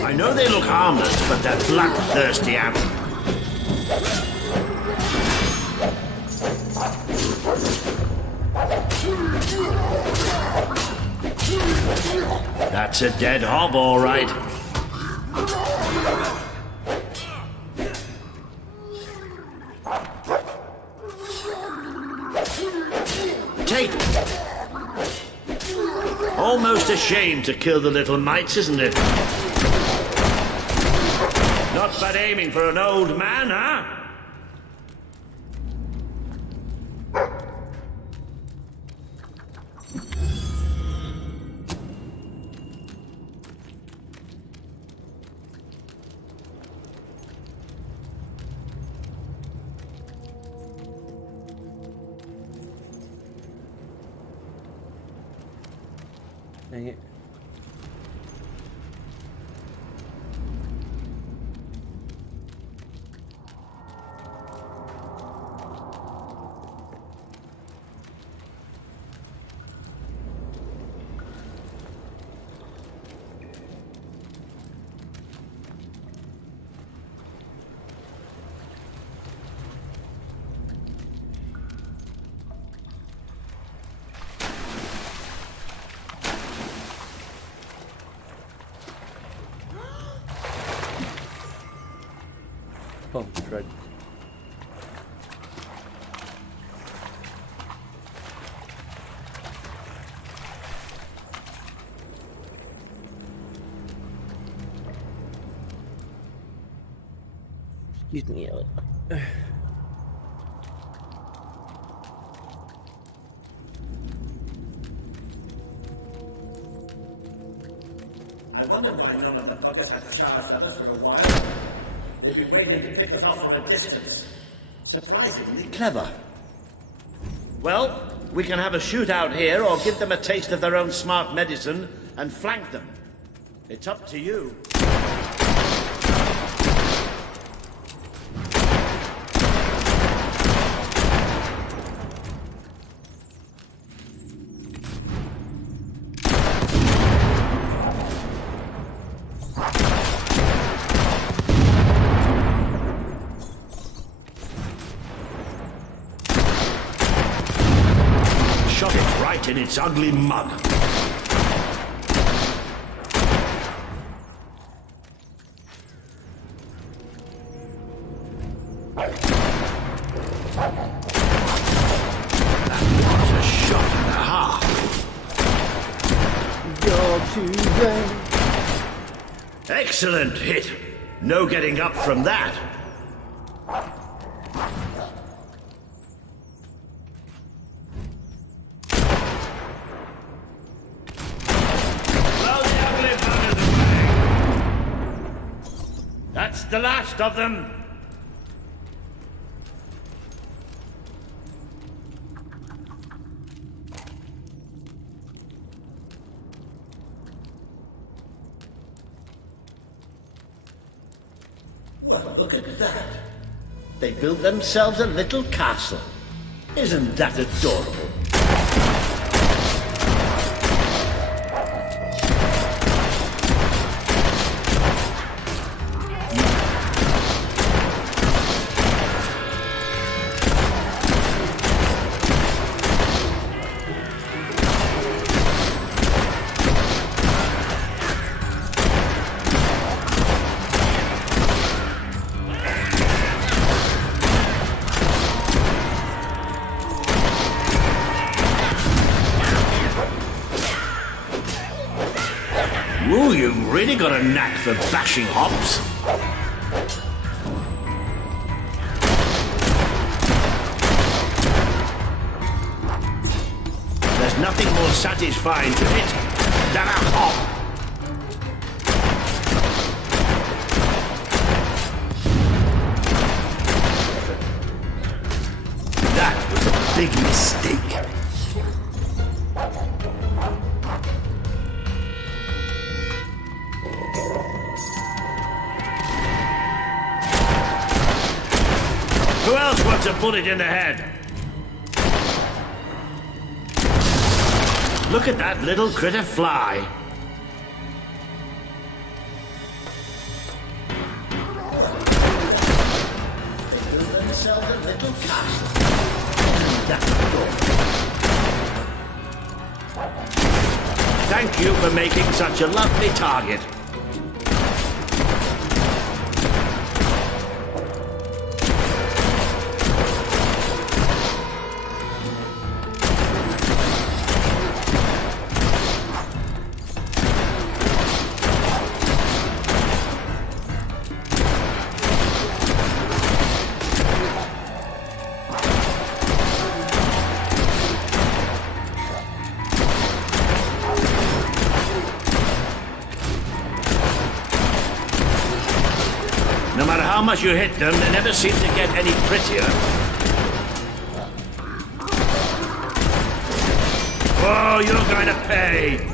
I know they look harmless, but they're bloodthirsty animals. That's a dead hob, all right. die! Almost a shame to kill the little mites, isn't it? Not bad aiming for an old man, huh? Dang it. Oh, right. Excuse me, Elliot. I wondered why none of the puppets had charged others for a while. They've been waiting to pick us off from a distance. Surprisingly clever. Well, we can have a shootout here or give them a taste of their own smart medicine and flank them. It's up to you. Shot it right in its ugly mug. That was a shot and a half. You're too late. Excellent hit. No getting up from that. That's the last of them. Well, look at that. They built themselves a little castle. Isn't that adorable? Ooh, you've really got a knack for bashing hops. There's nothing more satisfying to hit than a hop. That was a big mistake. Who else wants a bullet in the head? Look at that little critter fly. They built themselves a little castle. Thank you for making such a lovely target. as you hit them, they never seem to get any prettier. Oh, you're going to pay!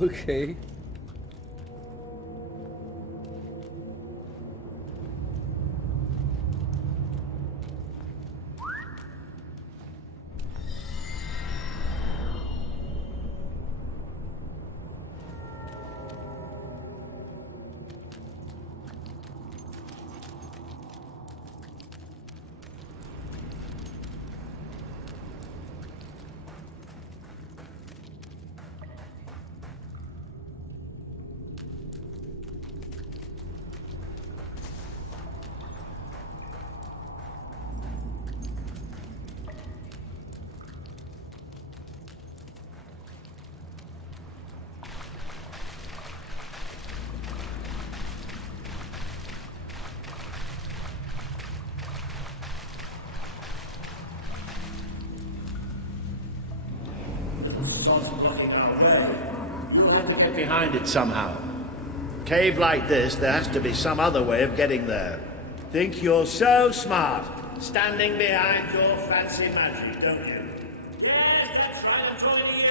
Okay. You'll have to get behind it somehow. Cave like this, there has to be some other way of getting there. Think you're so smart, standing behind your fancy magic, don't you? Yes, that's right, I'm talking to you.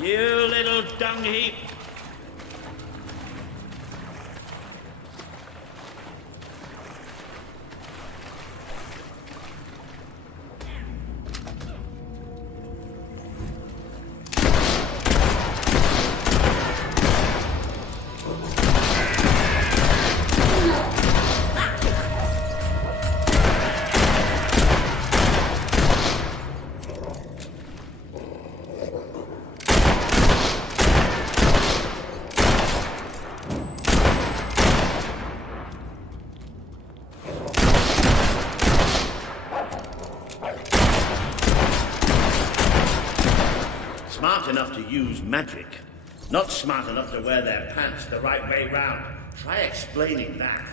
You little dung heap! Smart enough to use magic, not smart enough to wear their pants the right way round. Try explaining that.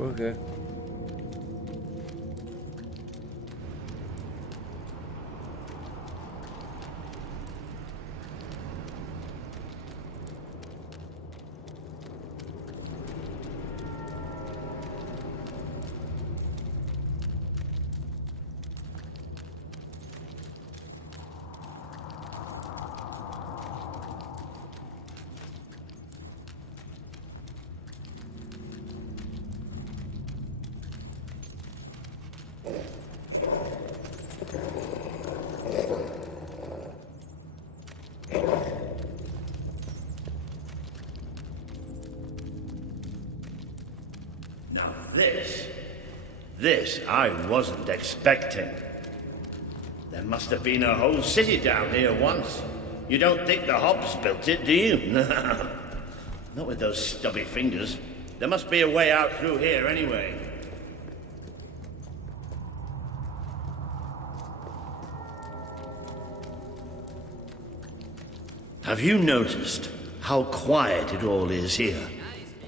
Okay. This I wasn't expecting. There must have been a whole city down here once. You don't think the hops built it, do you? Not with those stubby fingers. There must be a way out through here anyway. Have you noticed how quiet it all is here?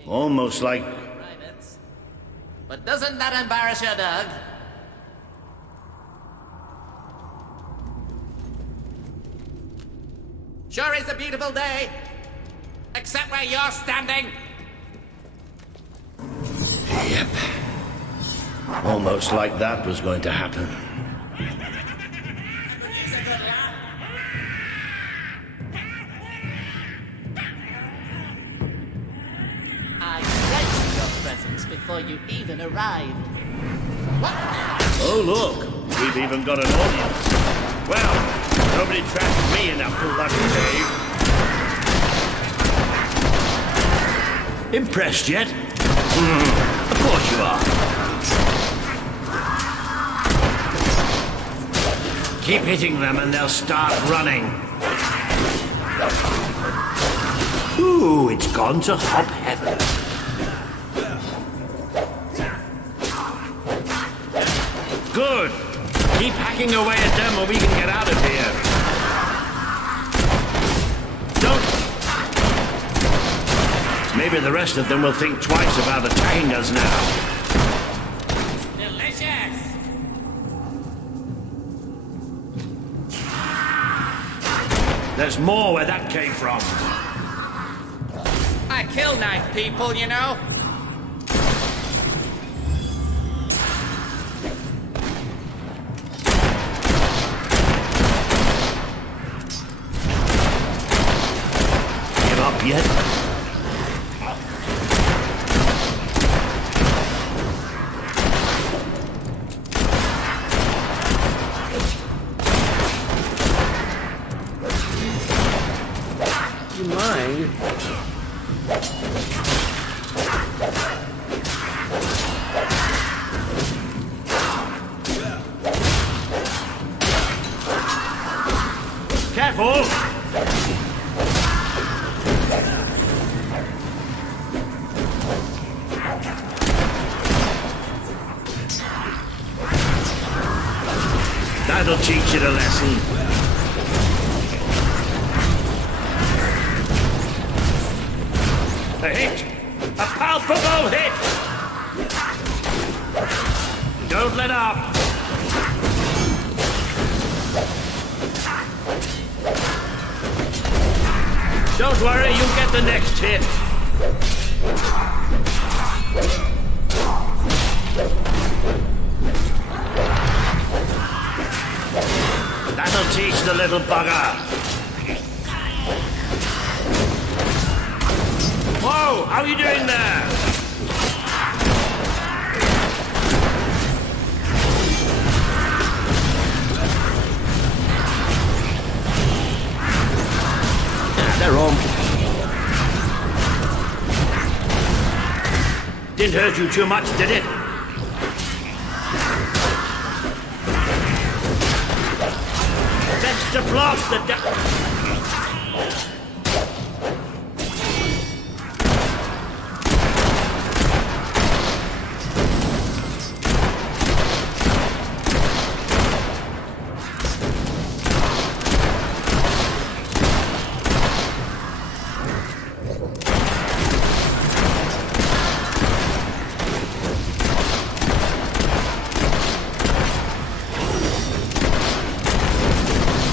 Almost like... But doesn't that embarrass you, Doug? Sure is a beautiful day. Except where you're standing. Yep. Almost like that was going to happen. I sensed your presence before you even arrived. Oh, look! We've even got an audience. Well, nobody tracked me in that bloody cave. Impressed yet? Of course you are. Keep hitting them and they'll start running. Ooh, it's gone to hop heaven. Good. Keep hacking away at them or we can get out of here. Don't... Maybe the rest of them will think twice about attacking us now. Delicious! There's more where that came from. I kill nice people, you know. Give up yet? You mind? Careful! That'll teach it a lesson. A hit! A palpable hit! Don't let up! Don't worry, you'll get the next hit. That'll teach the little bugger. Whoa, how are you doing there? They're on. Didn't hurt you too much, did it? Best to block the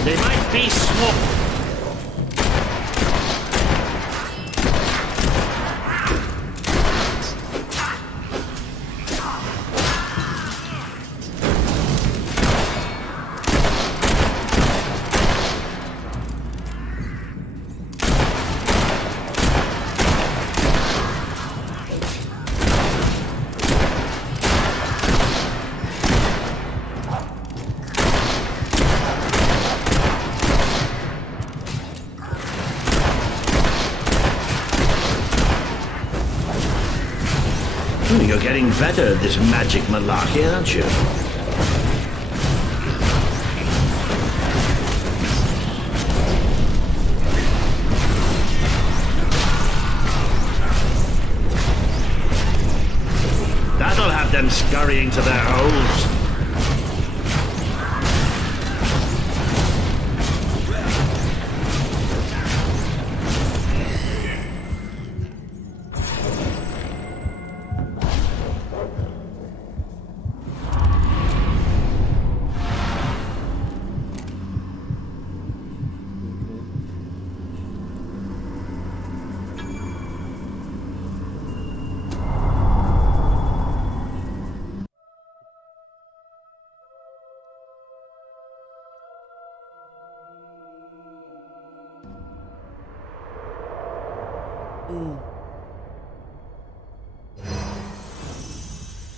They might be small. You're getting better at this magic malarkey, aren't you? That'll have them scurrying to their holes.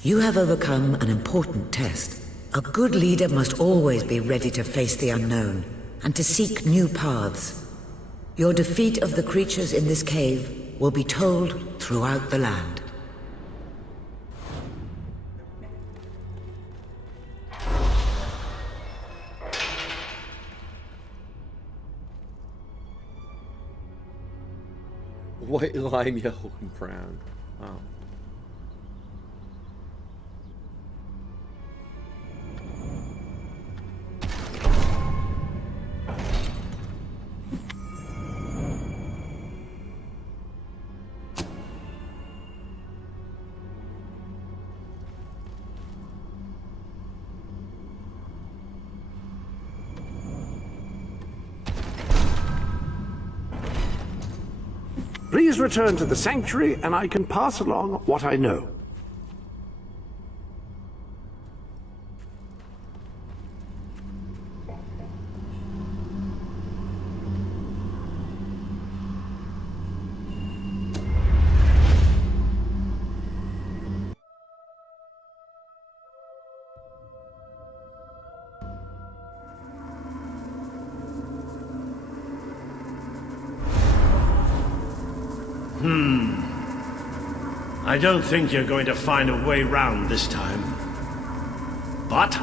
You have overcome an important test. A good leader must always be ready to face the unknown and to seek new paths. Your defeat of the creatures in this cave will be told throughout the land. White, lime, yellow, and brown. Wow. Please return to the sanctuary, and I can pass along what I know. I don't think you're going to find a way round this time. But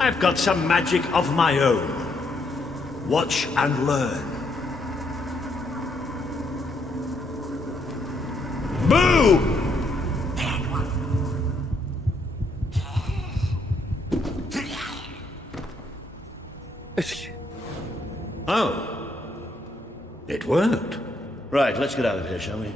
I've got some magic of my own. Watch and learn. Boo! Oh. It worked. Right, let's get out of here, shall we?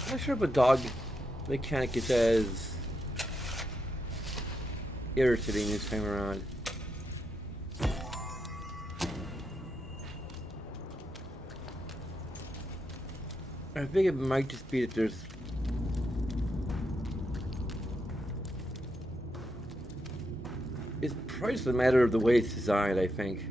I'm not sure if a dog mechanic is as irritating this time around. I think it might just be that there's it's probably just a matter of the way it's designed, I think.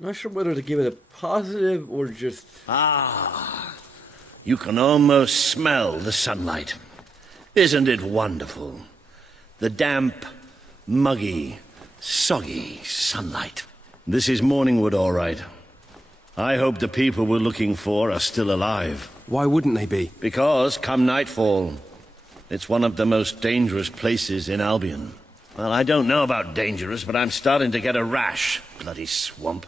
I'm not sure whether to give it a positive or just... Ah, you can almost smell the sunlight. Isn't it wonderful? The damp, muggy, soggy sunlight. This is Morningwood, all right. I hope the people we're looking for are still alive. Why wouldn't they be? Because, come nightfall, it's one of the most dangerous places in Albion. Well, I don't know about dangerous, but I'm starting to get a rash. Bloody swamp.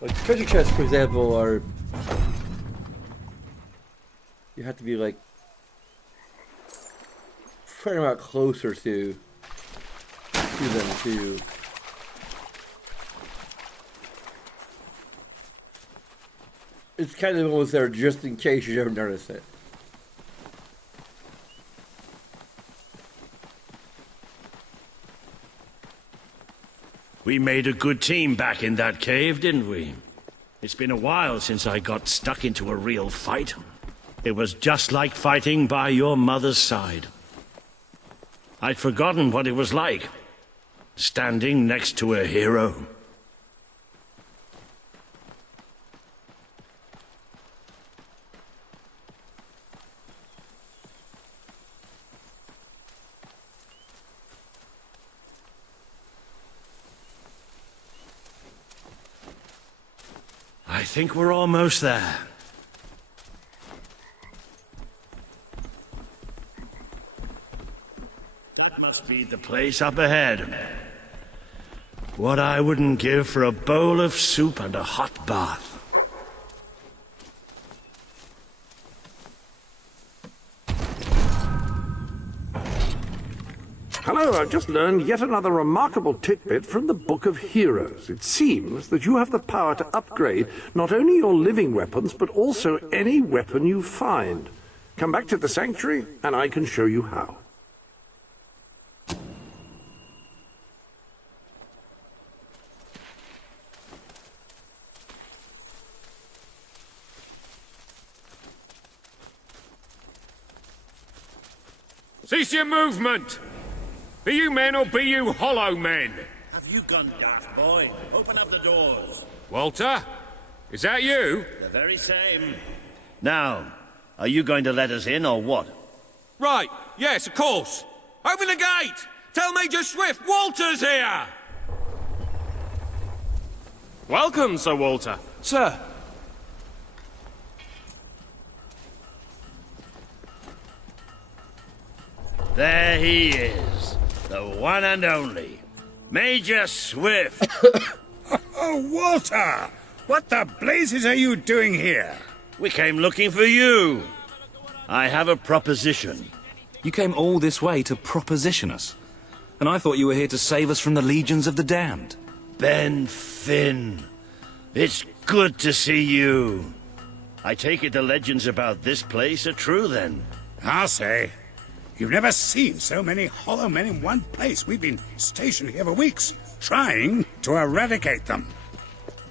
Like treasure chests, for example, are... You have to be like fair amount closer to them too. It's kind of almost there just in case you don't notice it. We made a good team back in that cave, didn't we? It's been a while since I got stuck into a real fight. It was just like fighting by your mother's side. I'd forgotten what it was like, standing next to a hero. I think we're almost there. That must be the place up ahead. What I wouldn't give for a bowl of soup and a hot bath. Hello, I've just learned yet another remarkable tidbit from the Book of Heroes. It seems that you have the power to upgrade not only your living weapons, but also any weapon you find. Come back to the sanctuary, and I can show you how. Cease your movement! Be you men or be you hollow men? Have you gone daft, boy? Open up the doors. Walter? Is that you? The very same. Now, are you going to let us in or what? Right, yes, of course. Open the gate! Tell Major Swift Walter's here! Welcome, Sir Walter. Sir. There he is. The one and only. Major Swift. Oh, Walter! What the blazes are you doing here? We came looking for you. I have a proposition. You came all this way to proposition us. And I thought you were here to save us from the legions of the damned. Ben Finn. It's good to see you. I take it the legends about this place are true, then? I'll say. You've never seen so many hollow men in one place. We've been stationed here for weeks, trying to eradicate them.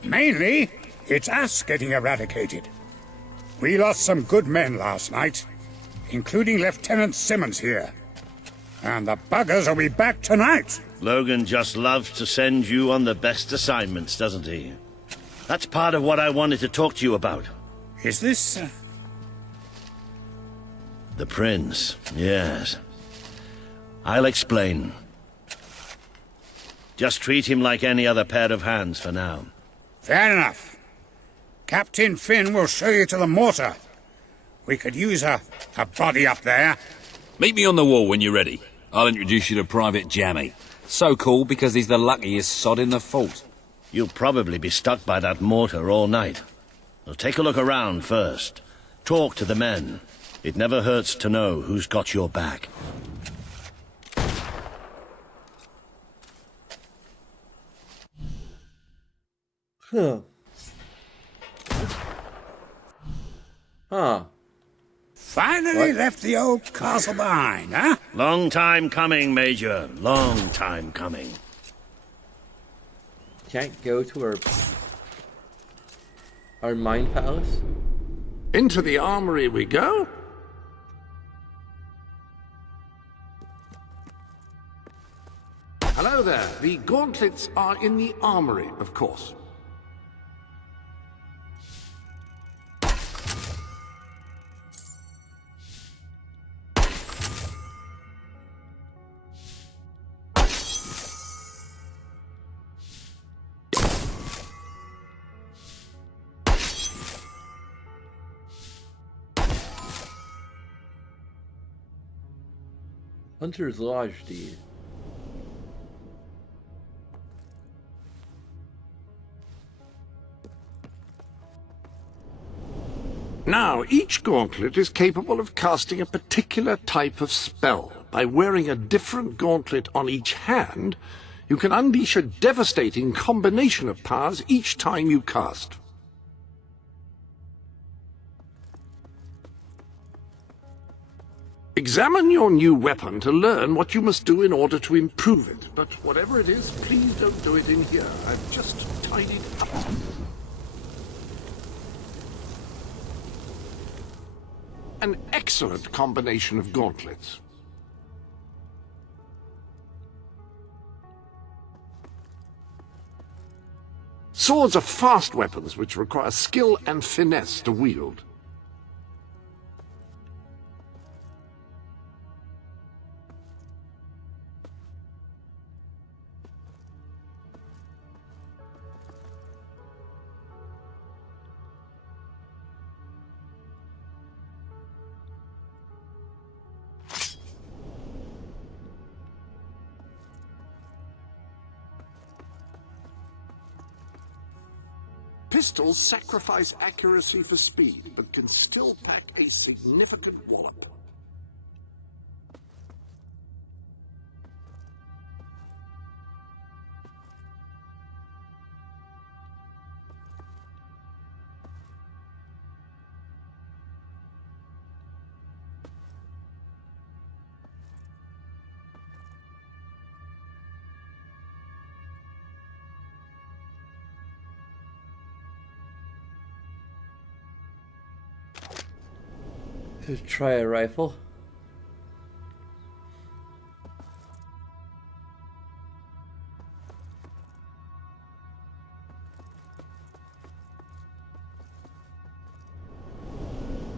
Mainly, it's us getting eradicated. We lost some good men last night, including Lieutenant Simmons here. And the buggers will be back tonight. Logan just loves to send you on the best assignments, doesn't he? That's part of what I wanted to talk to you about. Is this... The Prince, yes. I'll explain. Just treat him like any other pair of hands for now. Fair enough. Captain Finn will show you to the mortar. We could use a body up there. Meet me on the wall when you're ready. I'll introduce you to Private Jammy. So cool because he's the luckiest sod in the fort. You'll probably be stuck by that mortar all night. Well, take a look around first. Talk to the men. It never hurts to know who's got your back. Huh. Huh. Finally left the old castle behind, huh? Long time coming, Major. Long time coming. Can't go to our mine palace? Into the armory we go? Hello there. The gauntlets are in the armory, of course. Hunter's Lodge deed. Now, each gauntlet is capable of casting a particular type of spell. By wearing a different gauntlet on each hand, you can unleash a devastating combination of powers each time you cast. Examine your new weapon to learn what you must do in order to improve it. But whatever it is, please don't do it in here. I've just tidied up. An excellent combination of gauntlets. Swords are fast weapons which require skill and finesse to wield. Pistols sacrifice accuracy for speed, but can still pack a significant wallop. Let's try a rifle.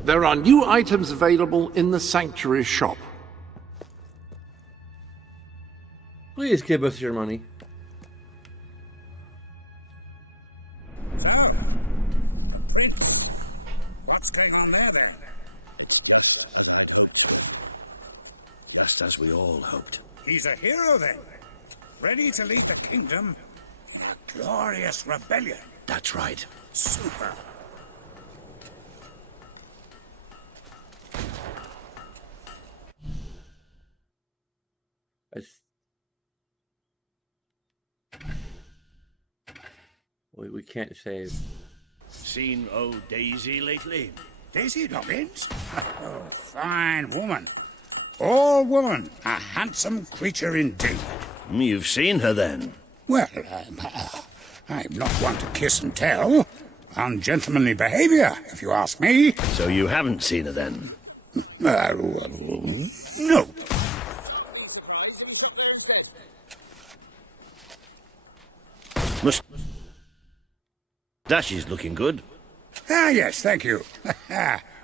There are new items available in the Sanctuary shop. Please give us your money. So, the prince. What's going on there then? Just as we all hoped. He's a hero then. Ready to lead the kingdom in a glorious rebellion. That's right. Super. We can't save. Seen old Daisy lately? Daisy Dobbins? Oh, fine woman. All woman. A handsome creature indeed. You've seen her then? Well, I'm not one to kiss and tell. Ungentlemanly behavior, if you ask me. So you haven't seen her then? No. Mustache is looking good. Ah, yes, thank you.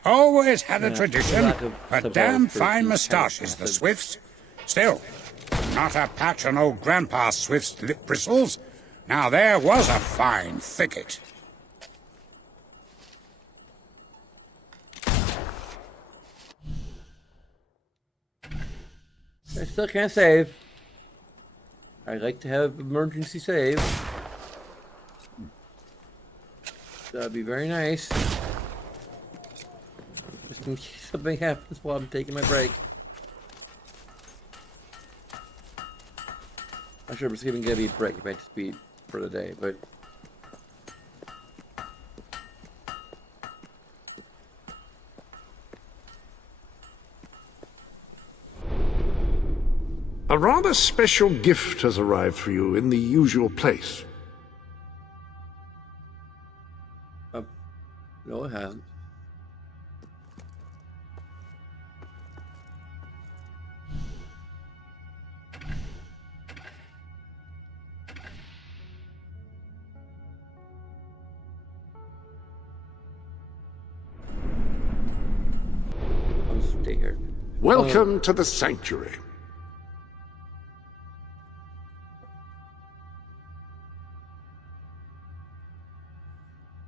Always had a tradition. A damn fine moustaches, the Swifts. Still, not a patch on old Grandpa Swift's lip bristles. Now there was a fine thicket. I still can't save. I like to have emergency save. That'd be very nice. Just in case something happens while I'm taking my break. I'm sure it's even gonna be a break. It might just be for the day, but. A rather special gift has arrived for you in the usual place. No, it hasn't. I'll stay here. Welcome to the Sanctuary.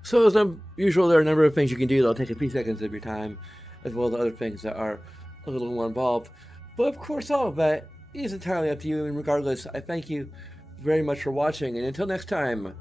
So as usual, there are a number of things you can do that'll take a few seconds of your time, as well as other things that are a little more involved. But of course, all of that is entirely up to you, and regardless, I thank you very much for watching, and until next time,